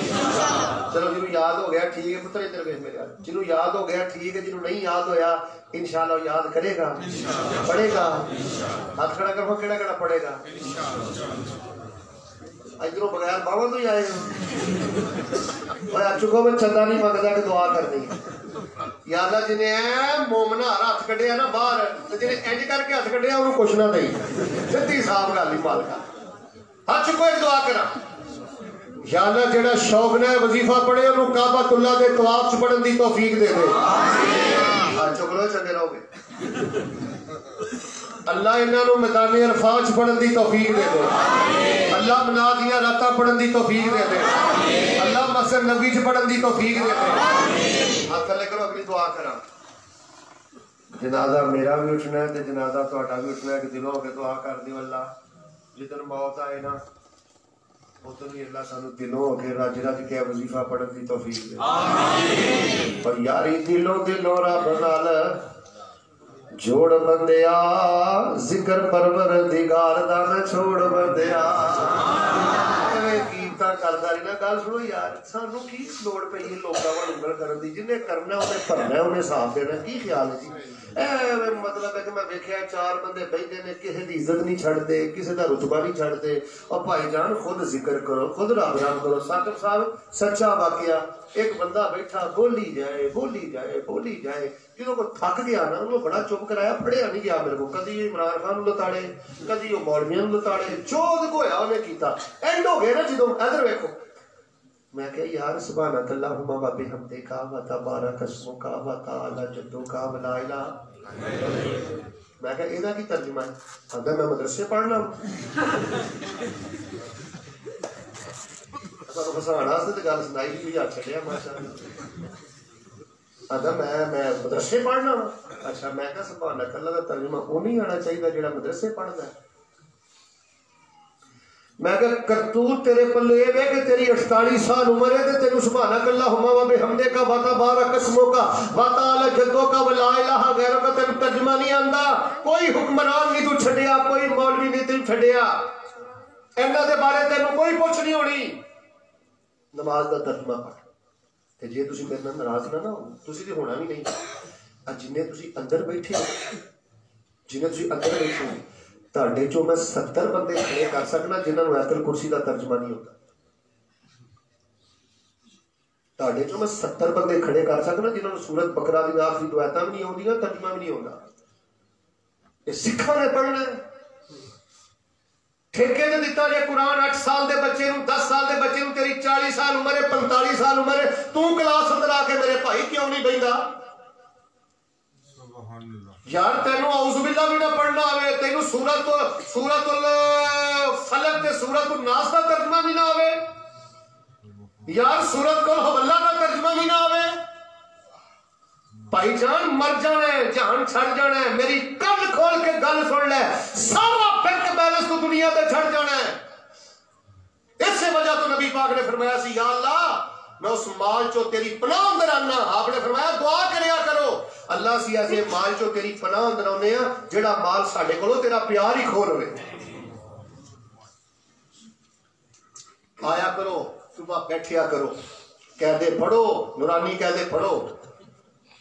چلو جنہوں یاد ہو گیا ٹھیک ہے پتر ادھر ویکھ میرے. جنہوں یاد ہو گیا ٹھیک ہے, جنہوں نہیں یاد ہویا انشاءاللہ یاد کرے گا, پڑھے گا. ہاتھ کھڑا کرو, کیڑا کیڑا پڑھے گا؟ ادھروں بغیر باواں تو ہی آئے ہو. چکو میں چندہ نہیں منگتا کہ دعا کرنی ہے. یا اللہ جنہیں مومنا ہاتھ کڈیا نا باہر, جنہیں انج کر کے ہاتھ کڈیا انہوں کچھ نہ دئی. سیدھی صاحب گل ہی مالکا. ہاتھ چکو ایک دعا کرا. یا اللہ جڑا شوق نے وظیفہ پڑھے انہوں کعبۃ اللہ دے طواف چ پڑھن دی توفیق دے دے. ہاتھ چک لو چنگے رہو گے. اللہ انہاں نوں میدان عرفات چ پڑھن دی توفیق دے دے. اللہ منادیاں راتاں پڑھن دی توفیق دے دے. اللہ مسجد نبی چ پڑھن دی توفیق دے دے. ہاتھ لے کرو اگلی دعا کرا. جنازہ میرا بھی اٹھنا ہے تے جنازہ تہاڈا بھی اٹھنا ہے کہ دلوں ہو کے دعا کر دیو اللہ جدن موت آئے نا ادھر ہی اللہ سانو دلوں ہو کے رج رج کے وظیفہ پڑھن دی توفیق دے. پر یاری دلوں رب نال جوڑ بندیا, ذکر پروردگار دا نہ چھوڑ بندیا. کیتا کردا رہنا. گل سنو یار, سانو کی لوڑ پئی ہے لوکاں ول انگل کرن دی؟ جنہیں کرنا انہیں بھرنا انہیں صاف دینا. کی خیال ہے جی؟ مطلب ہے کہ میں ویکھیا چار بندے بیٹھے نے کسی دی عزت نہیں چھڑتے, کسی دا رتبہ نہیں چھڑتے. اور بھائی جان خود ذکر کرو, خود رب رام کرو. ثاقب صاحب سچا واقعہ, ایک بندہ بیٹھا بولی جائے بولی جائے بولی جائے. جنہوں کو تھک گیا نا انہوں بڑا چپ کرایا, پڑھیا نہیں گیا میرے کو. کدی عمران خان لتاڑے, کدی وہ مولویاں لتاڑے, جو ہویا انہیں کیتا. اینڈ ہو گیا نا جدوں ادھر ویکھو. میں کہ یار سبحانک اللہم و بحمدک و تبارک اسمک و تعالی جدک و لا الہ. میں کہ ایدا کی ترجمہ ہے؟ آدھا میں مدرسے پڑھنا ہوں. سانو ہسانا واسطے تے گل سنائی بھی یاد چھڈیا ماشاءاللہ. آدھا میں مدرسے پڑھنا ہوں. اچھا میں کہ سبحانک اللہ دا ترجمہ وہ نہیں آنا چاہیے جڑا مدرسے پڑھدا ہے. میں کہ کرتوت تیرے پلے یہ ہے کہ تیری 48 سال عمر ہے تے تینوں سبحانک اللہم و بحمدک و تبارک اسمک و تعالی جدک و لا الہ غیرک تینوں ترجمہ نہیں آندا. کوئی حکمران نہیں تو چھڈیا, کوئی مولوی نہیں تو چھڈیا, انہاں دے بارے تینوں کوئی پوچھ نہیں ہونی. نماز دا ترجمہ پڑھ. تے جے تسی میرے نال ناراض نہ ہو, تسی تے ہونا بھی نہیں. جنہیں تسی اندر بیٹھے ہو, جنہیں تسی اندر بیٹھے ہو, تہاڈے چوں میں 70 بندے کھڑے کر سکنا جنہاں نوں آیت الکرسی دا ترجمہ نہیں ہوتا. تہاڈے چوں میں 70 بندے کھڑے کر سکنا جنہاں نوں سورۃ بقرہ دی آخری دو آیتاں بھی نہیں ہوندیاں, ترجمہ بھی نہیں ہوندا. یہ سکھاں نے پڑھنا ہے. ٹھیکے نے دیتا جے قرآن 8 سال دے بچے نوں, 10 سال دے بچے نوں, تیری 40 سال عمر ہے, 45 سال عمر ہے, تو کلاس اندر آ کے میرے بھائی کیوں نہیں بہندا؟ یار تینوں اعوذ باللہ بھی نہ پڑھنا آوے, تینوں سورۃ الفلق تے سورۃ الناس دا ترجمہ بھی نہ آوے, یار سورۃ قل ہو اللہ دا ترجمہ بھی نہ آوے. بھائی جان مر جانا ہے, جہان چھڑ جانا ہے. میری کن کھول کے گل سن لے, سارا بینک بیلنس تو دنیا تے چھڑ جانا ہے. اس سے وجہ تو نبی پاک نے فرمایا سی یا اللہ میں اس مال چو تیری پناہ اندر آنا. آپ نے فرمایا دعا کریا کرو, اللہ سی ایسے مال چو تیری پناہ اندر آنے ہیں جڑا مال ساڈے کولوں تیرا پیار ہی کھول ہوئے. آیا کرو, صبح بیٹھیا کرو, قیدے پڑھو, نورانی قیدے پڑھو,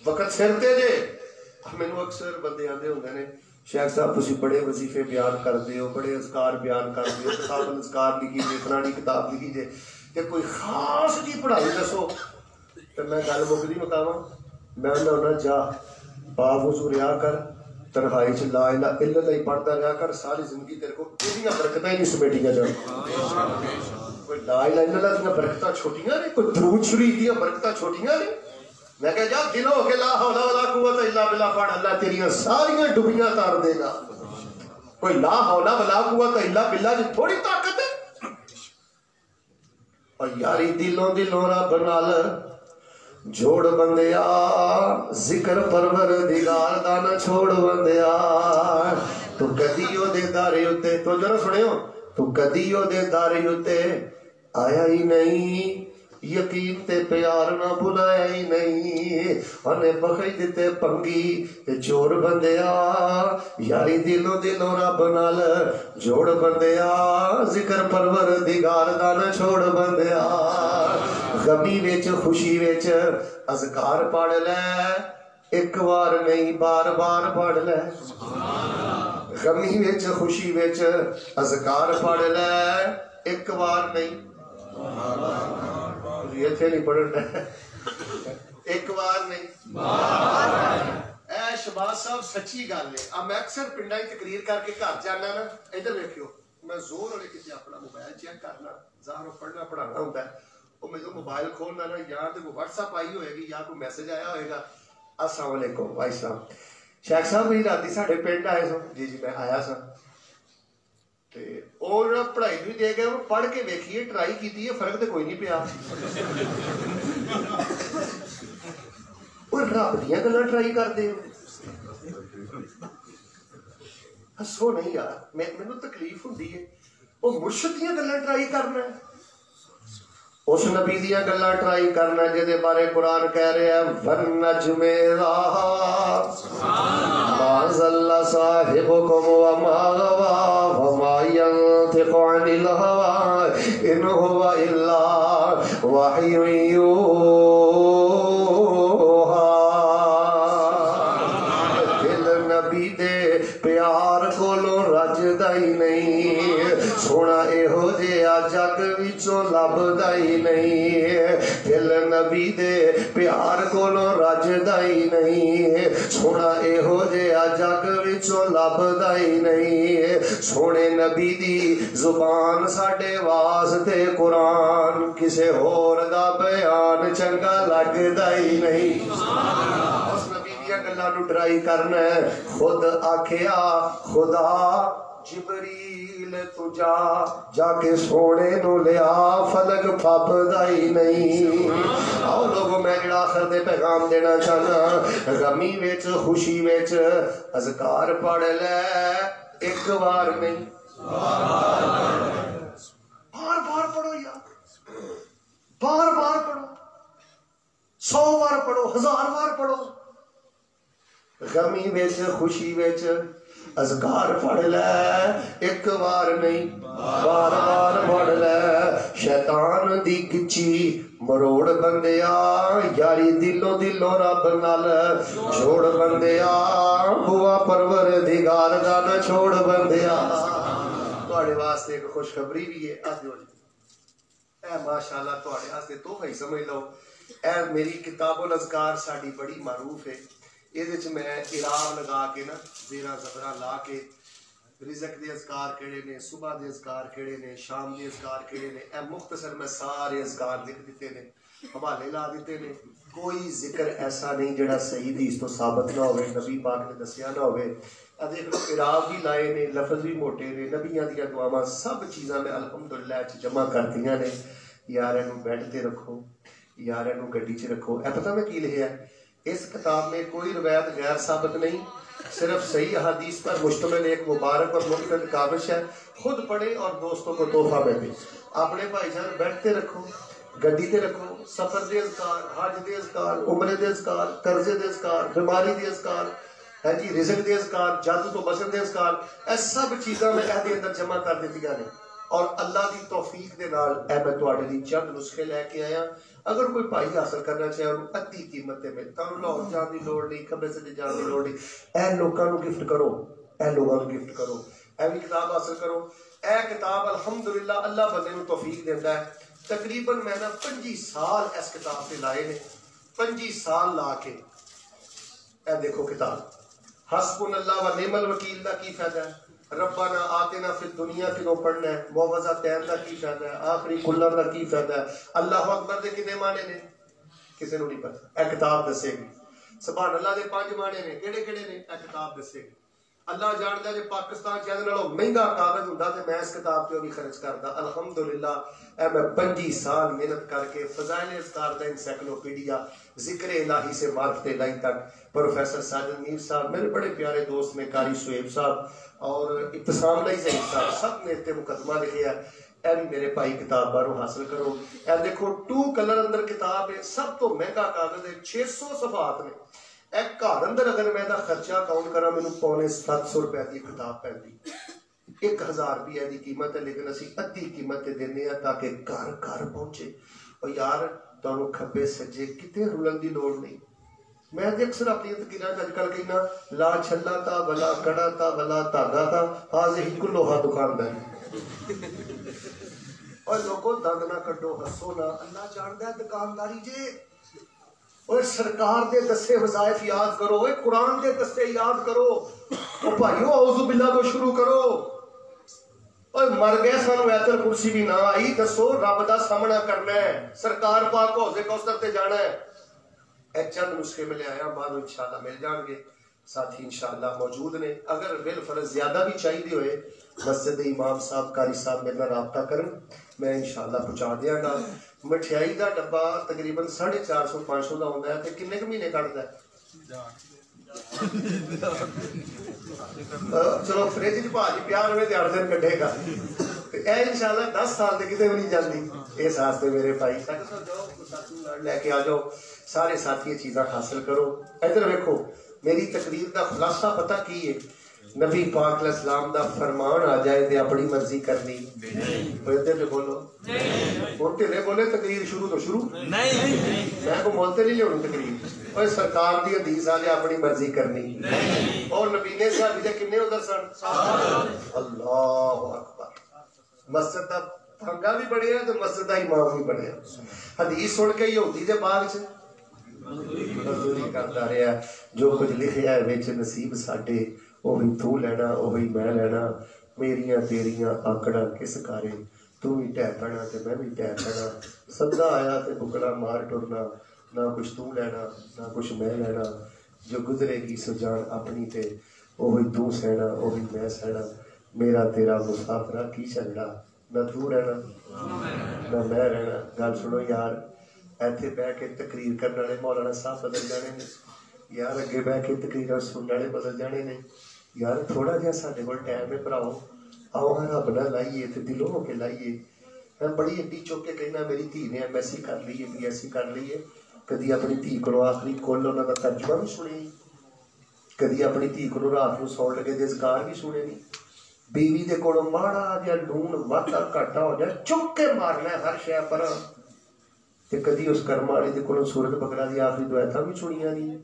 وقت سرتے جے. مینوں اکثر بندے آندے ہوندے نے شیخ صاحب تسی بڑے وظیفے بیان کرتے ہو, بڑے اذکار بیان کرتے ہو, کتاب الاذکار لکھی جے, فلانی کتاب لکھی جے, کہ کوئی خاص جی پڑھائی دسو. تو میں گل مکدی مکاواں, میں انہاں جا پاک وضو رہا کر, تنہائی چ لا الہ الا اللہ پڑھتا رہا کر, ساری زندگی تیرے کو ایڈیاں برکتاں ہی نہیں سمیٹیاں جان. کوئی لا الہ الا اللہ دیاں برکتاں چھوٹیاں نے, کوئی درود شریف دیاں برکتاں چھوٹیاں نے. میں کہا جا دل ہو کے لا حول ولا قوت الا باللہ پڑھ, اللہ تیریاں ساریاں ڈبیاں تار دے گا. کوئی لا حول ولا قوت الا باللہ جی تھوڑی طاقت ہے. اور یاری دلوں رب نال جوڑ بندیا, ذکر پروردگار دا نہ چھوڑ بندیا. تو کدی او دے دارے اتے, تو ذرا سنیو, تو کدی او دے دارے اتے آیا ہی نہیں, یقین تے پیار نہ بلایا ہی نہیں انہیں بخی دیتے پنگی تے چور بندیا یاری دلوں دلوں رب نال جوڑ بندیا ذکر پروردگار دا نہ چھوڑ بندیا غمی وچ خوشی وچ اذکار پڑھ لے ایک بار نہیں بار بار پڑھ لے غمی وچ خوشی وچ اذکار پڑھ لے ایک بار نہیں یہ تھے نہیں پڑھنا ایک بار نہیں اے شہباز صاحب سچی گل ہے اب میں اکثر پنڈا ہی تقریر کر کے گھر جانا نا ادھر ویکھیو میں زور والے کسی اپنا موبائل چیک کرنا ظاہر پڑھنا پڑھانا ہوتا ہے وہ میں جو موبائل کھولنا نا یا تو کوئی واٹس ایپ آئی ہوئے گی یا کوئی میسج آیا ہوئے گا السلام علیکم بھائی صاحب شیخ صاحب بھی راتی ساڈے پنڈ آئے سو جی جی میں آیا سا اور پڑھائی بھی دے گئے پڑھ کے ویکھیے ٹرائی کیتی ہے فرق تو کوئی نہیں پیا رب دیا گلا ٹرائی کرتے ہسو نہیں یار مینوں تکلیف ہوندی ہے وہ مرشد دیا گلا ٹرائی کرنا اس نبی دیا گلا ٹرائی کرنا جہدے بارے قرآن کہہ رہے ہیں وَالنَّجْمِ اذَا مَا ضَلَّ صَاحِبُكُمْ وَمَا غَوَىٰ وَمَا يَنطِقُ عَنِ الْهَوَىٰ إِنْ هُوَ إِلَّا وَحْيٌ يُوحَىٰ دل نبی دے پیار کولوں رجدا ہی نہیں سونا ایہو جہا جگ وچوں لبدا ہی نہیں دل نبی دے پیار کولوں رجدا ہی نہیں سونا ایہو جہا جگ وچوں لبدا ہی نہیں سونے نبی دی زبان ساڈے واسطے قرآن کسے ہور دا بیان چنگا لگدا ہی نہیں اس نبی دیا گلاں نوں ٹرائی کرنا ہے خود آکھیا خدا جبریل تو جا کے سونے نو لیا فلک پھپدا ہی نہیں آؤ لوگوں میں جڑا آخر دے پیغام دینا چاہنا غمی وچ خوشی وچ اذکار پڑھ لے ایک بار نہیں بار بار پڑھو یار بار بار پڑھو 100 بار پڑھو 1000 بار پڑھو غمی وچ خوشی وچ اذکار پڑھ لے ایک بار نہیں بار بار پڑھ لے شیطان دی گچی مروڑ بندیا یاری دلوں دلوں رب نال چھوڑ بندیا ہوا پروردگار دا نہ چھوڑ بندیا تواڈے واسطے ایک خوشخبری بھی ہے آ دیو اے ماشاءاللہ تواڈے واسطے تحفہ ہی سمجھ لو اے میری کتاب الاذکار ساڈی بڑی معروف ہے یہ میں اعراب لگا کے نا زیرہ زبرہ لا کے رزق دے اذکار کیڑے نے صبح دے اذکار کیڑے نے شام دے اذکار کیڑے نے اے مختصر میں سارے اذکار لکھ دیتے نے حوالے لا دیتے نے کوئی ذکر ایسا نہیں جڑا صحیح حدیث تو ثابت نہ ہوئے نبی پاک نے دسیا نہ ہوئے دیکھ لو اعراب بھی لائے نے لفظ بھی موٹے نے نبیاں دیا دعاواں سب چیزاں میں الحمدللہ جمع کرتیاں نے یار اینوں بیڈ تے رکھو یار اینوں گڈی چ رکھو اے پتہ میں کی لکھیا ہے اس کتاب میں کوئی روایت غیر ثابت نہیں صرف صحیح احادیث پر مشتمل ایک مبارک اور منفرد کاوش ہے خود پڑھے اور دوستوں کو تحفہ میں دے اپنے بھائی جان بیٹھتے رکھو گڈی تے رکھو سفر دے اذکار حج دے اذکار عمرے دے اذکار قرضے دے اذکار بیماری دے اذکار ہے جی رزق دے اذکار جادو تو بچن دے اذکار اے سب چیزاں میں دے اندر جمع کر دیتیاں نے اور اللہ دی توفیق دے نال اے میں تواڈے لئی چند نسخے لے کے آیا اگر کوئی بھائی حاصل کرنا چاہے اور ادھی قیمت تے مل تانوں لاہور جان دی لوڑ نہیں کھبے سے جان دی لوڑ نہیں اے لوکاں نوں گفٹ کرو اے لوگاں نوں گفٹ کرو اے بھی کتاب حاصل کرو اے کتاب الحمدللہ اللہ بندے نوں توفیق دیندا ہے تقریباً میں نے 25 سال اس کتاب پہ لائے نے 25 سال لا کے اے دیکھو کتاب حسبنا اللہ و نعم الوکیل دا کی فائدہ ہے ربنا آتنا فی الدنیا کیوں پڑھنا ہے معوذتین دا کی فائدہ ہے آخری کلر دا کی فائدہ ہے اللہ اکبر دے کتنے معنی نے کسی نوں نہیں پتہ اے کتاب دسے گی سبحان اللہ دے 5 معنی نے کیڑے کیڑے نے اے کتاب دسے گی اللہ جاندا ہے جے پاکستان چ ادے نالوں مہنگا کاغذ ہوندا تے میں اس کتاب تے بھی خرچ کردا الحمدللہ اے میں 25 سال محنت کر کے فضائل اذکار دا انسائکلوپیڈیا ذکر الہی سے معرفت الہی تک پروفیسر ساجد میر صاحب میرے بڑے پیارے دوست نے قاری سہیب صاحب اور ابتسام علی زہیر صاحب سب نے تے مقدمہ لکھیا اے بھی میرے بھائی کتاب باہروں حاصل کرو. اے دیکھو 2 کلر اندر کتاب ہے, سب تو مہنگا کاغذ ہے, 600 صفحات نے. اے گھر اندر اگر میں دا خرچہ کاؤنٹ کرا مینوں پونے 700 روپے دی کتاب پیندی. 1000 روپیہ دی قیمت ہے, لیکن اسی ادھی قیمت دینے ہیں تاکہ گھر گھر پہنچے. اور یار تانوں کھبے سجے کتے رولن دی لوڑ نہیں. میں اکثر اپنی تقریرات اج کل کہنا لا چھلا تا ولا کڑا تا ولا دھاگا تا حاضر ہی لوہا دکاندار. اور لوگوں دند نہ کڈو ہسو نہ, اللہ جاندا ہے دکانداری جے. اور سرکار دے دسے وظائف یاد کرو, قرآن دے دسے یاد کرو. او بھائیو اعوذ باللہ تو شروع کرو. اور مر گئے سانو ایت الکرسی بھی نہ آئی, دسو رب دا سامنا کرنا ہے, سرکار پاک حوض کوثر تے جانا ہے. اے چند نسخے میں لے آیا, بعد انشاءاللہ مل جان گے. ساتھی انشاءاللہ موجود نے, اگر بالفرض زیادہ بھی چاہیے ہوئے مسجد امام صاحب قاری صاحب میرے رابطہ کرن, میں انشاءاللہ پہنچا دیاں گا. مٹھائی دا ڈبا تقریباً 450-500 دا ہوندا ہے, تے کنے ک مہینے کڈدا ہے؟ چلو فریج وچ بھاجی پیا ہوے تے 8 دن کڈے گا. اے انشاءاللہ 10 سال تے کتے بھی نہیں جاندی. اس واسطے میرے بھائی جاؤ لے کے آ جاؤ, سارے ساتھی چیزاں حاصل کرو. ادھر ویکھو میری تقریر دا خلاصہ پتہ کی ہے؟ نبی پاک علیہ السلام دا فرمان آ جائے تے اپنی مرضی کرنی. ادھر تے بولو ہن تے بولے تقریر شروع تو شروع نہیں, میں کو بولتے نہیں لونی تقریر. اور سرکار دی حدیث آ جائے اپنی مرضی کرنی. اور نبی نے صاحب دے کنے ادھر سن, اللہ اکبر. مسجد دا پھنگا بھی بڑھیا تے مسجد دا امام بھی بڑھیا. حدیث سن کے یہودی دے باغ چ مزدوری کرتا رہا, جو کچھ لکھیا ہے وچ نصیب ساڈے وہی تو لینا وہی میں لینا. میریاں تیریاں آکڑاں کس کارے, تو بھی ٹہ پینا تے میں بھی ٹہ پینا. سدا آیا تے بکڑا مار ٹرنا, نہ کچھ تو لینا نہ کچھ میں لینا. جو گزرے گی سو جان اپنی تے وہی تو سہنا وہی میں سہنا. میرا تیرا مسافرہ کی جھگڑا, نہ تو رہنا نہ میں رہنا. گل سنو یار, ایتھے بہ کے تقریر کرنے والے مولانا صاحب بدل جانے نے یار, اگے بہ کے تقریر سننے والے بدل جانے نے یار. تھوڑا جہا ساڈے کول ٹائم ہے بھراؤ, آؤ ہاں رب نہ لائیے تے دلوں ہو کے لائیے. میں بڑی اڈی چک کے کہنا میری دھی نے ایم ایس سی کر لی ہے, بی ایس سی کر لی ہے. کدی اپنی دھی کو آخری کل انہوں کا ترجمہ بھی سنی, کدی اپنی دھی کو رات کو سون لگے دسکار بھی سنے نہیں. بیوی دے کولوں ماڑا جا لون واٹا گھاٹا ہو جائے چک کے مارنا ہے ہر شے پر. تے کدی اس کرم والے دے کولوں سورت بقرہ دی آخری دعائیں بھی سنیاں نہیں.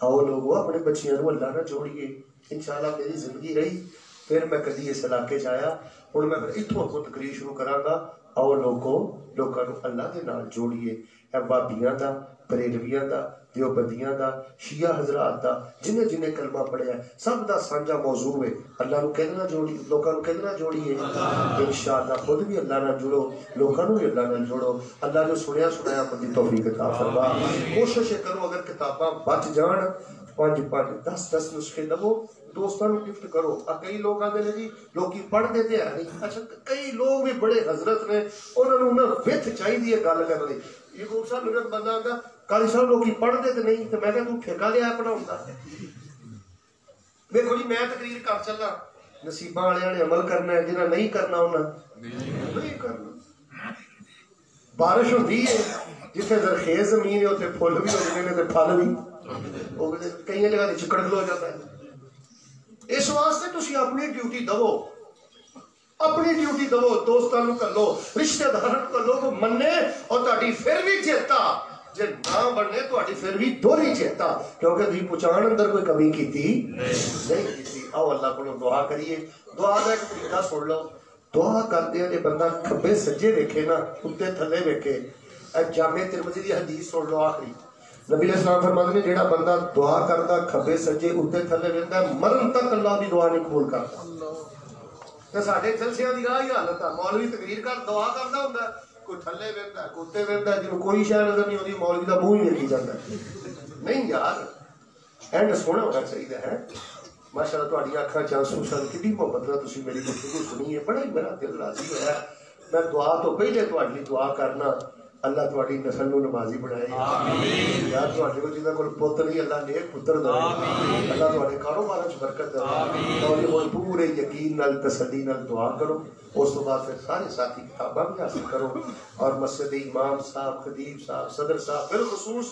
آؤ لوگوں اپنے بچیاں نوں اللہ نہ جوڑیے. انشاءاللہ میری زندگی رہی پھر میں کدی اس علاقے چ آیا, ہن میں اتوں کو تقریر شروع کراں گا. آؤ لوکاں نوں اللہ دے نال جوڑیے. اے بابیاں دا, بریلویاں دا, دیوبندیاں دا, شیعہ حضرات دا, جنہیں جنہیں کلمہ پڑھیا ہے سب دا سانجا موضوع ہے. اللہ نو کہنا جوڑی, لوکاں نو کہنا جوڑیے. انشاءاللہ خود بھی اللہ نال جڑو, لوکاں نو بھی اللہ نال جوڑو. اللہ جو سنیا سنایا اپنی توفیق عطا فرما. کوشش کرو اگر کتاباں بچ جان 5-5 10 نسخے لو, دوستوں کو گفٹ کرو. کئی لوگ آتے ہیں جی لوگ پڑھ دیتے ہیں نہیں. اچھا کئی لوگ بھی بڑے حضرت نے, انہوں نے وتھ چاہیے گل کرنے. یہ کو صاحب میرا بندہ آتا کالی صاحب لوگ پڑھتے تو نہیں, تو میں کہ تو ٹھیکہ لیا پڑھاؤں. دیکھو جی میں تقریر کر چلا, نصیباں والے نے عمل کرنا ہے, جنہیں نہیں کرنا انہیں نہیں کرنا. بارش ہوتی ہے جتنے زرخیز زمین ہے اتنے پھول بھی ہوتے ہیں, پھل بھی کئی جگہ چکڑ کھلو جاتا ہے. اس واسطے تسی اپنی ڈیوٹی دو, اپنی ڈیوٹی دو, دوستوں کر لو, رشتہ داروں کر لو, منے اور تہاڈی پھر بھی جیتا, جے نہ بننے تہاڈی پھر بھی دوہری جیتا, کیونکہ تسی پہچان اندر کوئی کمی کیتی نہیں کیتی. آؤ اللہ کو دعا کریے. دعا دا ایک طریقہ سن لو. دعا کرتے ہیں بندہ کھبے سجے ویکھے نا, اتنے تھلے ویکھے. جامع ترمذی دی حدیث سن لو آخری. نبی علیہ السلام فرماتے ہیں جیڑا بندہ دعا کرتا کھبے سجے اتنے تھلے ویکھدا ہے, مرن تک اللہ دی دعا نہیں قبول کرتا. تے ساڈے جلسیاں دی راہ ہی حالت ہے, مولوی تقریر کر دعا کردا ہوندا ہے, کوئی تھلے ویکھدا ہے, کوئی اتنے ویکھدا ہے, جنوں کوئی شے نظر نہیں آندی, مولوی دا منہ ہی ویکھی جاندا ہے. نہیں یار, اینڈ سونا ہونا چاہیے ہے. ماشاءاللہ تہاڈی اکھاں چ آنسو سن, کتنی محبت نال تسی میری گفتگو سنی ہے, بڑا ہی میرا دل راضی ہویا. میں دعا تو پہلے تہاڈی لیے دعا کرنا, اللہ تہاڈی نسل نو نمازی بنائے. آمین. یار تہاڈے کول جنہاں کول پتر نہیں اللہ نیک پتر دے. اللہ تہاڈے کاروبار وچ برکت دے اور پورے یقین نال تسلی نال دعا کرو. اس تو بعد پھر سارے ساتھی کتاباں بھی حاصل کرو اور مسجد امام صاحب خطیب صاحب صدر صاحب بالخصوص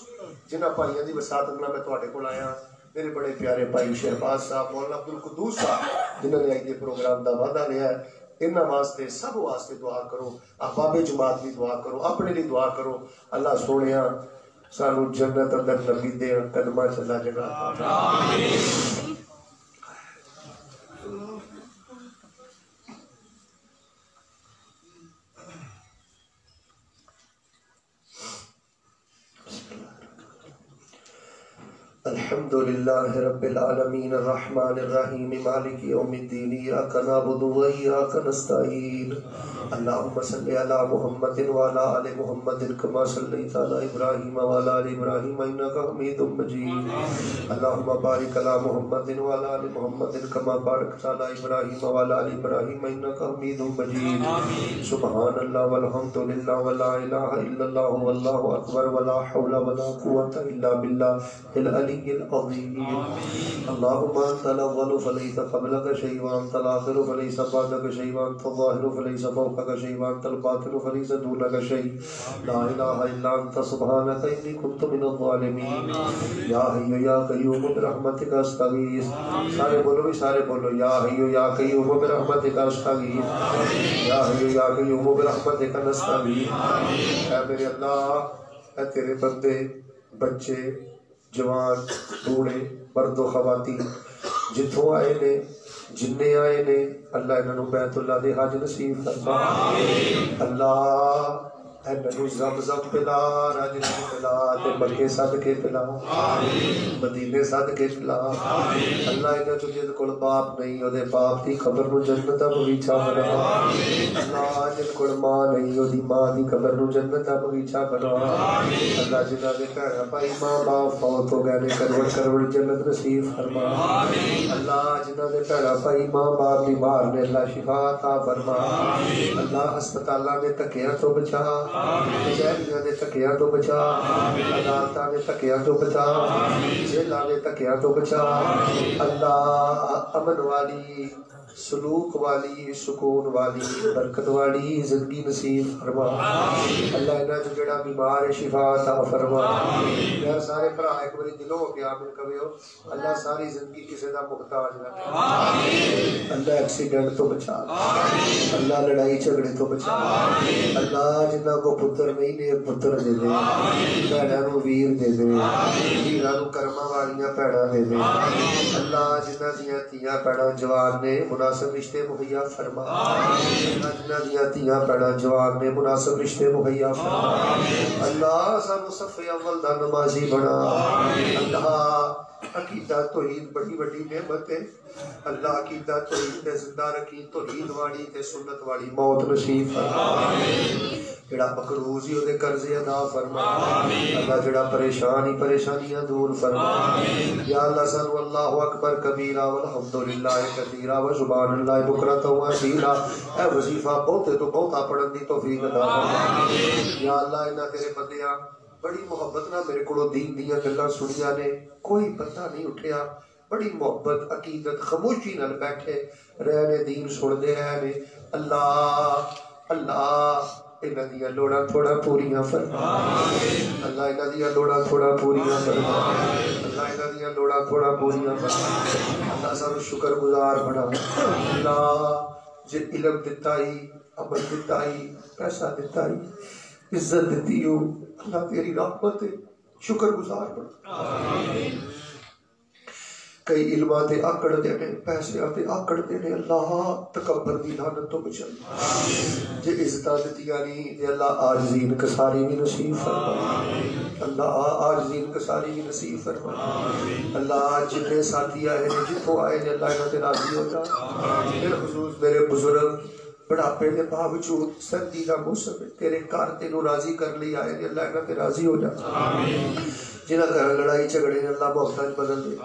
جنہ بھائیوں کی وساطت میں تواڈے کول آیا میرے بڑے پیارے بھائی شہباز صاحب مولانا عبد القدوس صاحب جنہوں نے یہ پروگرام کا وعدہ لیا ہے انہاں واسطے سب واسطے دعا کرو. احباب جماعت بھی دعا کرو اپنے لیے دعا کرو. اللہ سونیا سانو جنت اندر نبی دے قدمہ چلا جگہ آمین. الحمد للہ رب العالمین الرحمن الرحیم مالک یوم الدین ایاک نعبد و ایاک نستعین. اللہم صلی علی محمد وعلی آل محمد کما صلیت علی ابراہیم وعلی آل ابراہیم انک حمید مجید. اللہم بارک علی محمد وعلی آل محمد کما بارکت علی ابراہیم وعلی آل ابراہیم انک حمید مجید. سبحان اللہ والحمد للہ ولا الہ الا اللہ واللہ اکبر ولا حول ولا قوة الا باللہ العلی العظیم. اللہم انت الاول فلیس قبلک شیء وانت الاخر فلیس بعدک شیء وانت الظاہر فلیس فوقک شیء وانت الباطن فلیس دونک شیء. لا الہ الا انت سبحانک انی کنت من الظالمین. یا حی یا قیوم برحمتک استغیث. سارے بولو بھی سارے بولو یا حی یا قیوم برحمتک استغیث. یا حی یا قیوم برحمتک نستغیث. اے میرے اللہ اے تیرے بندے بچے جوان بوڑھے مرد و خواتین جتوں آئے نے جننے آئے نے اللہ انہوں بیت اللہ دے حج نصیب فرما. اللہ انہوں زمزم پلا راجن پلا تے مکے صدقے پلا مدینے صدقے پلا. اللہ انہوں جو جن کل باپ نہیں او دے باپ دی قبر نو جنت دا بغیچہ بنا. اللہ جن کل ماں نہیں او دی ماں دی قبر نو جنت دا بغیچہ بنا. اللہ جنہ دے بھیڑا بھائی ماں باپ فوت ہو گئے نے کروڑ کروڑ جنت نصیب فرما. اللہ جنہ دے بھیڑا بھائی ماں باپ بیمار نے اللہ شفا عطا فرما. اللہ ہسپتالاں دے تکیاں تو بچا کچہریاں دے تکیاں تو بچا عدالتاں دے تکیاں تو بچا جیلاں دے تکیاں تو بچا. اللہ امن والی سلوک والی سکون والی برکت والی زندگی نصیب فرما. اللہ انہاں جو جڑا بیمار ہے شفا عطا فرما. یار سارے بھرا ایک باری دلوں ہو کے آمین کہو. اللہ ساری زندگی کسی دا محتاج نہ کرے. اللہ ایکسیڈنٹ تو بچا. اللہ لڑائی جھگڑے تو بچا. اللہ جنہاں کو پتر نہیں نے پتر دے دے. بھیڑاں نو ویر دے دے. ویراں نو کرما والیاں بھیڑاں دے دے. اللہ جنہاں دیاں تیاں بھیڑاں جوان نے مناسب رشتے مہیا فرما. اللہ جنہاں دیاں تیاں بھیڑاں جوان نے مناسب رشتے مہیا فرما. اللہ سانو صف اول دا نمازی بنا. اللہ عقیدہ توحید بڑی بڑی نعمت ہے. اللہ عقیدہ توحید تے زندہ رکھی توحید والی تے سنت والی موت نصیب فرما. جڑا مقروض ہی دے قرضے ادا فرما. اللہ جڑا پریشان ہی پریشانیاں دور فرما. یا اللہ سانو اللہ اکبر کبیرہ والحمدللہ کثیرہ وسبحان اللہ بکرۃ و اصیلا اے وظیفہ بہتے تو بہتا پڑھن دی توفیق عطا فرما. یا اللہ انہاں تیرے بندیاں بڑی محبت نہ میرے کو دین دیاں گلاں سنیاں نے کوئی بندہ نہیں اٹھیا. بڑی محبت عقیدت خاموشی نال بیٹھے رہنے دین سنتے رہنے. اللہ اللہ انہاں دیاں لوڑاں تھوڑا پوریاں فرما. اللہ انہاں دیاں لوڑاں تھوڑا پوریاں فرما. اللہ انہاں دیاں لوڑاں تھوڑا پوریاں فرما. اللہ سانو شکر گزار بنا. اللہ جے علم دتا ہی عمل دتا ہی پیسہ دتا ہی عزت دیتی ہو اللہ تیری رحمت ہے شکر گزار بنا. کئی علماں تے آکڑ دینے پیسے تے آکڑ دینے اللہ تکبر دی لعنت تو بچائی. جے عزتاں دتیاں نہیں تے اللہ عاجزین کساری بھی نصیب فرما. اللہ عاجزین کساری بھی نصیب فرما. اللہ جتنے ساتھی آئے نے جتوں آئے نے اللہ انہاں تے راضی ہو جا. میرے حضور میرے بزرگ بڑھاپے کے باوجود سردی کا موسم تیرے کار تینوں راضی کر لی آئے نے اللہ انہاں تے راضی ہو جا. جنہاں گھر لڑائی جھگڑے نے اللہ محتاج بدل دے.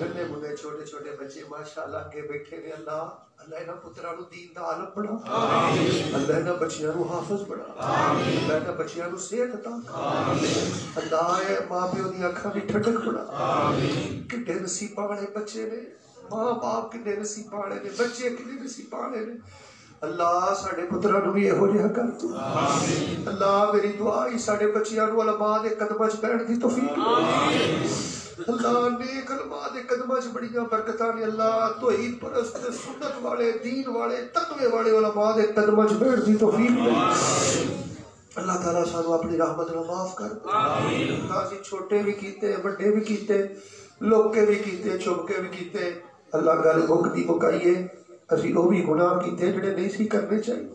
گنے منے چھوٹے چھوٹے بچے ماشاءاللہ کے بیٹھے نے اللہ اللہ انہاں پتراں نو دین دا عالم بنا. اللہ انہاں بچیاں نو حافظ بنا. اللہ انہاں بچیاں نو صحت عطا کر. اللہ اے ماں پیو دی اکھاں دی ٹھنڈک بنا. کڈے نصیباں والے بچے نے ماں باپ کنے نصیب پانے نے، بچے کنے نصیب پانے نے. اللہ ساڈے پتراں نوں وی ایہو جہا کر تو. اللہ میری دعا ہی ساڈے بچیاں نوں علماء دے قدماں وچ بیٹھن دی توفیق دے. اللہ نیک علماء دے قدماں وچ بڑیاں برکتاں نے. اللہ توحید پرست سنت والے دین والے تقوی والے علماء دے قدماں وچ بیٹھن دی توفیق دے. اللہ تعالیٰ سانو اپنی رحمت نال معاف کر. اللہ اسی چھوٹے بھی کیتے بڑے بھی کیتے لوکے بھی کیتے چھپ کے بھی کیتے. اللہ گل مکدی مکائیے اسی وہ بھی گناہ کیتے جڑے نہیں سی کرنے چاہیے.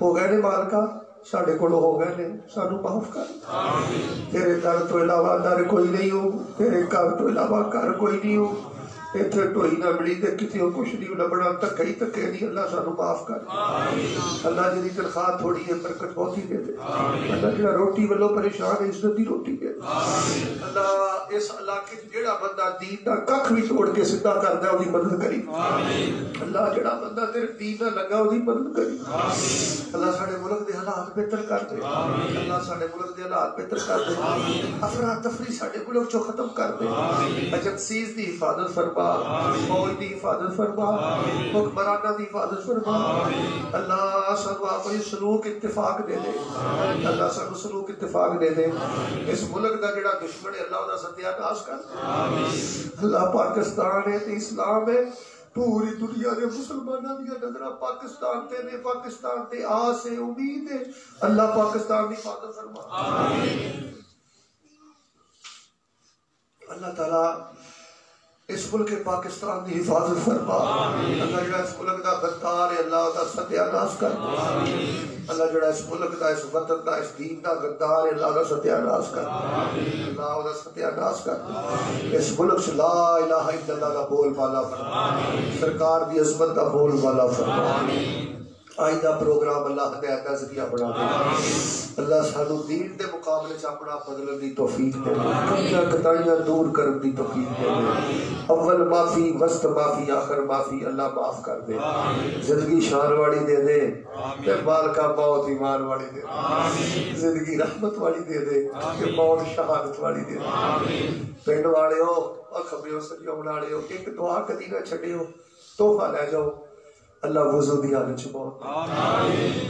ہو گئے نے مالکا ساڈے کولوں ہو گئے نے سانو معاف کر. تیرے در تو علاوہ در کوئی نہیں ہو، تیرے گھر تو علاوہ گھر کوئی نہیں ہو. اتنے ٹوئی نہ ملی تے کسی کو کچھ نہیں لبنا تکے نہیں. اللہ سانو معاف کر. اللہ جی تنخواہ تھوڑی ہے برکت بہت ہی دے دے. اللہ جڑا روٹی والوں پریشان ہے عزت دی روٹی دے. اللہ اس علاقے جڑا بندہ دین دا ککھ بھی توڑ کے سیدھا کردا ہے اودی مدد کری. اللہ جڑا بندہ تیرے دین نال لگا اودی مدد کری. اللہ ساڈے ملک دے حالات بہتر کر دے. اللہ ساڈے ملک دے حالات بہتر کر دے. افراتفری ساڈے ملک چوں ختم کر دے. ایجنسیز دی حفاظت فرما، فوج دی حفاظت فرما، حکمرانہ دی حفاظت فرما. اللہ سانو اپنی سلوک اتفاق دے دے. اللہ سانو سلوک اتفاق دے دے. اس ملک دا جڑا دشمن ہے اللہ دا ستیہ ناش کر دے. اللہ پاکستان ہے تے اسلام ہے، پوری دنیا دے مسلماناں دی نظراں پاکستان تے نے. پاکستان تے آس ہے امید ہے. اللہ پاکستان دی حفاظت فرما. اللہ تعالی اس ملک پاکستان دی حفاظت فرما. اللہ جڑا اس ملک دا غدار ہے اللہ دا ستیہ ناش کر. اللہ جڑا اس ملک دا اس وطن دا اس دین دا غدار ہے اللہ دا ستیہ ناش کر. اللہ دا ستیہ ناش کر. اس ملک سے لا الہ الا اللہ دا بول بالا فرما. سرکار دی عظمت دا بول بالا فرما. آئندہ پروگرام اللہ ہدایت کا ذریعہ بنا دے. اللہ سانو دین دے مقابلے سے اپنا بدلن دی توفیق دے. کمیاں کتائیاں دور کرن دی توفیق دے. اول معافی وسط معافی آخر معافی اللہ معاف کر دے. زندگی شان والی دے دے کہ مالکا موت ایمان والی دے دے. زندگی رحمت والی دے دے کہ موت شہادت والی دے دے. پنڈ والے ہو خبریوں سجیوں بنا لے ہو ایک دعا کدی نہ چھڑے ہو تحفہ لے جاؤ. اللہ وضو دی حالت چ موت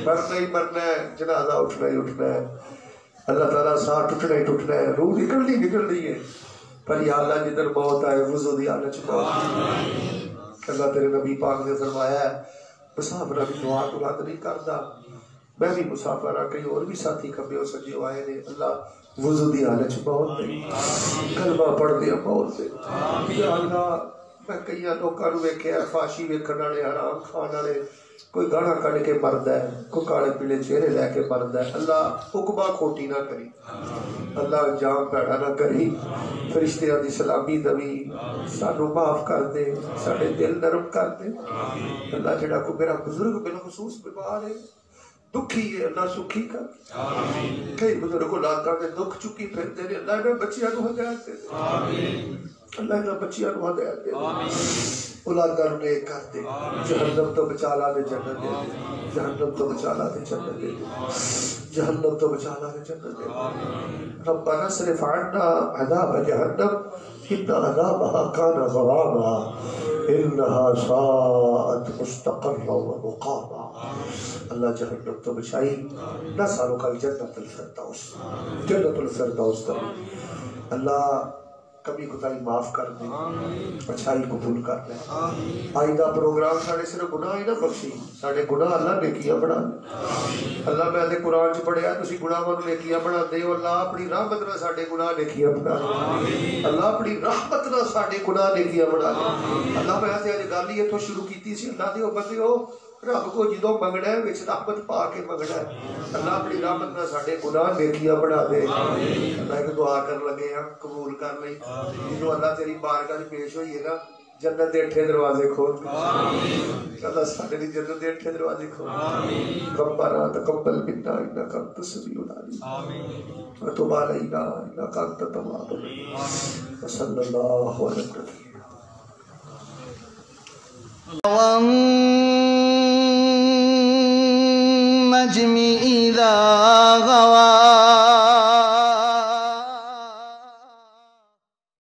مرنا ہی مرنا ہے، جنازہ اٹھنا ہی اٹھنا ہے. اللہ تعالیٰ ساتھ ٹوٹنا ہی ٹوٹنا ہے. روح نکلنی ہے پر یا اللہ جدھر موت آئے وضو دی حالت چ موت. اللہ تیرے نبی پاک نے فرمایا ہے مسافرہ بھی دعا تو رد نہیں کرتا. میں بھی مسافر ہاں، کہیں اور بھی ساتھی کھبے سجے آئے نے. اللہ وضو دی حالت چ موت دے، کلمہ پڑھ دے موت دے. یا اللہ میں کئی لوگوں نے ویکھیا فاشی ویکھن والے حرام کھان والے کوئی گانا کڈ کے مرد ہے، کوئی کالے پیلے چہرے لے کے مرد ہے. اللہ حکمہ کھوٹی نہ کری. اللہ انجام پیڑا نہ کری. فرشتیاں دی سلامی دوی سانو معاف کر دے، ساڈے دل نرم کر دے. اللہ جڑا کو میرا بزرگ بالخصوص بیمار ہے دکھی ہے اللہ سکھی کر. کئی بزرگ اولاداں میں دکھ چکی پھرتے ہیں. اللہ نے بچیاں نو ہدایت دے دے. اللہ نے بچیاں نو ہدایت دے دے. اولاداں نو نیک کر دے. جہنم تو بچا لا دے جنت دے دے. جہنم تو بچا لا دے جنت دے دے. جہنم تو بچا لا دے جنت دے دے. ربنا اصرف عنا عذاب جہنم ان عذابها كان غراما انها ساءت مستقرا ومقاما. اللہ جہنم تو بچائی. نسألک الجنت الفردوس، جنت الفردوس تم. اللہ کبھی کوتاہی معاف کر دے، اچھائی قبول کر لے. آئندہ پروگرام ساڑھے صرف گناہ ہی نہ بخشی، ساڑھے گناہ اللہ نیکیاں بنا دے. اللہ میں نے قرآن چ پڑھیا تسی گناہ من نیکیاں بنا دے. اللہ اپنی رحمت نہ ساڑھے گناہ نیکیاں بنا دے. اللہ اپنی رحمت نہ ساڑھے گناہ نیکیاں بنا دے. اللہ میں تے اج گل ہی تو شروع کیتی سی. اللہ دے او بندے ہو رب کو جدوں منگنا ہے وچ رحمت پا کے منگنا ہے. اللہ اپنی رحمت نہ ساڈے گناہ نیکیاں بنا دے. اللہ ایک دعا کر لگے ہاں قبول کر لئی. جدوں اللہ تیری بارگاہ وچ پیش ہوئیے گا جنت دے 8 دروازے کھول دے. اللہ ساڈے لئی جنت دے 8 دروازے کھول دے. ربنا تقبل منا انک انت السمیع العلیم وتب علینا انک انت التواب الرحیم. صلی اللہ علیہ وسلم. والنجم إذا غوى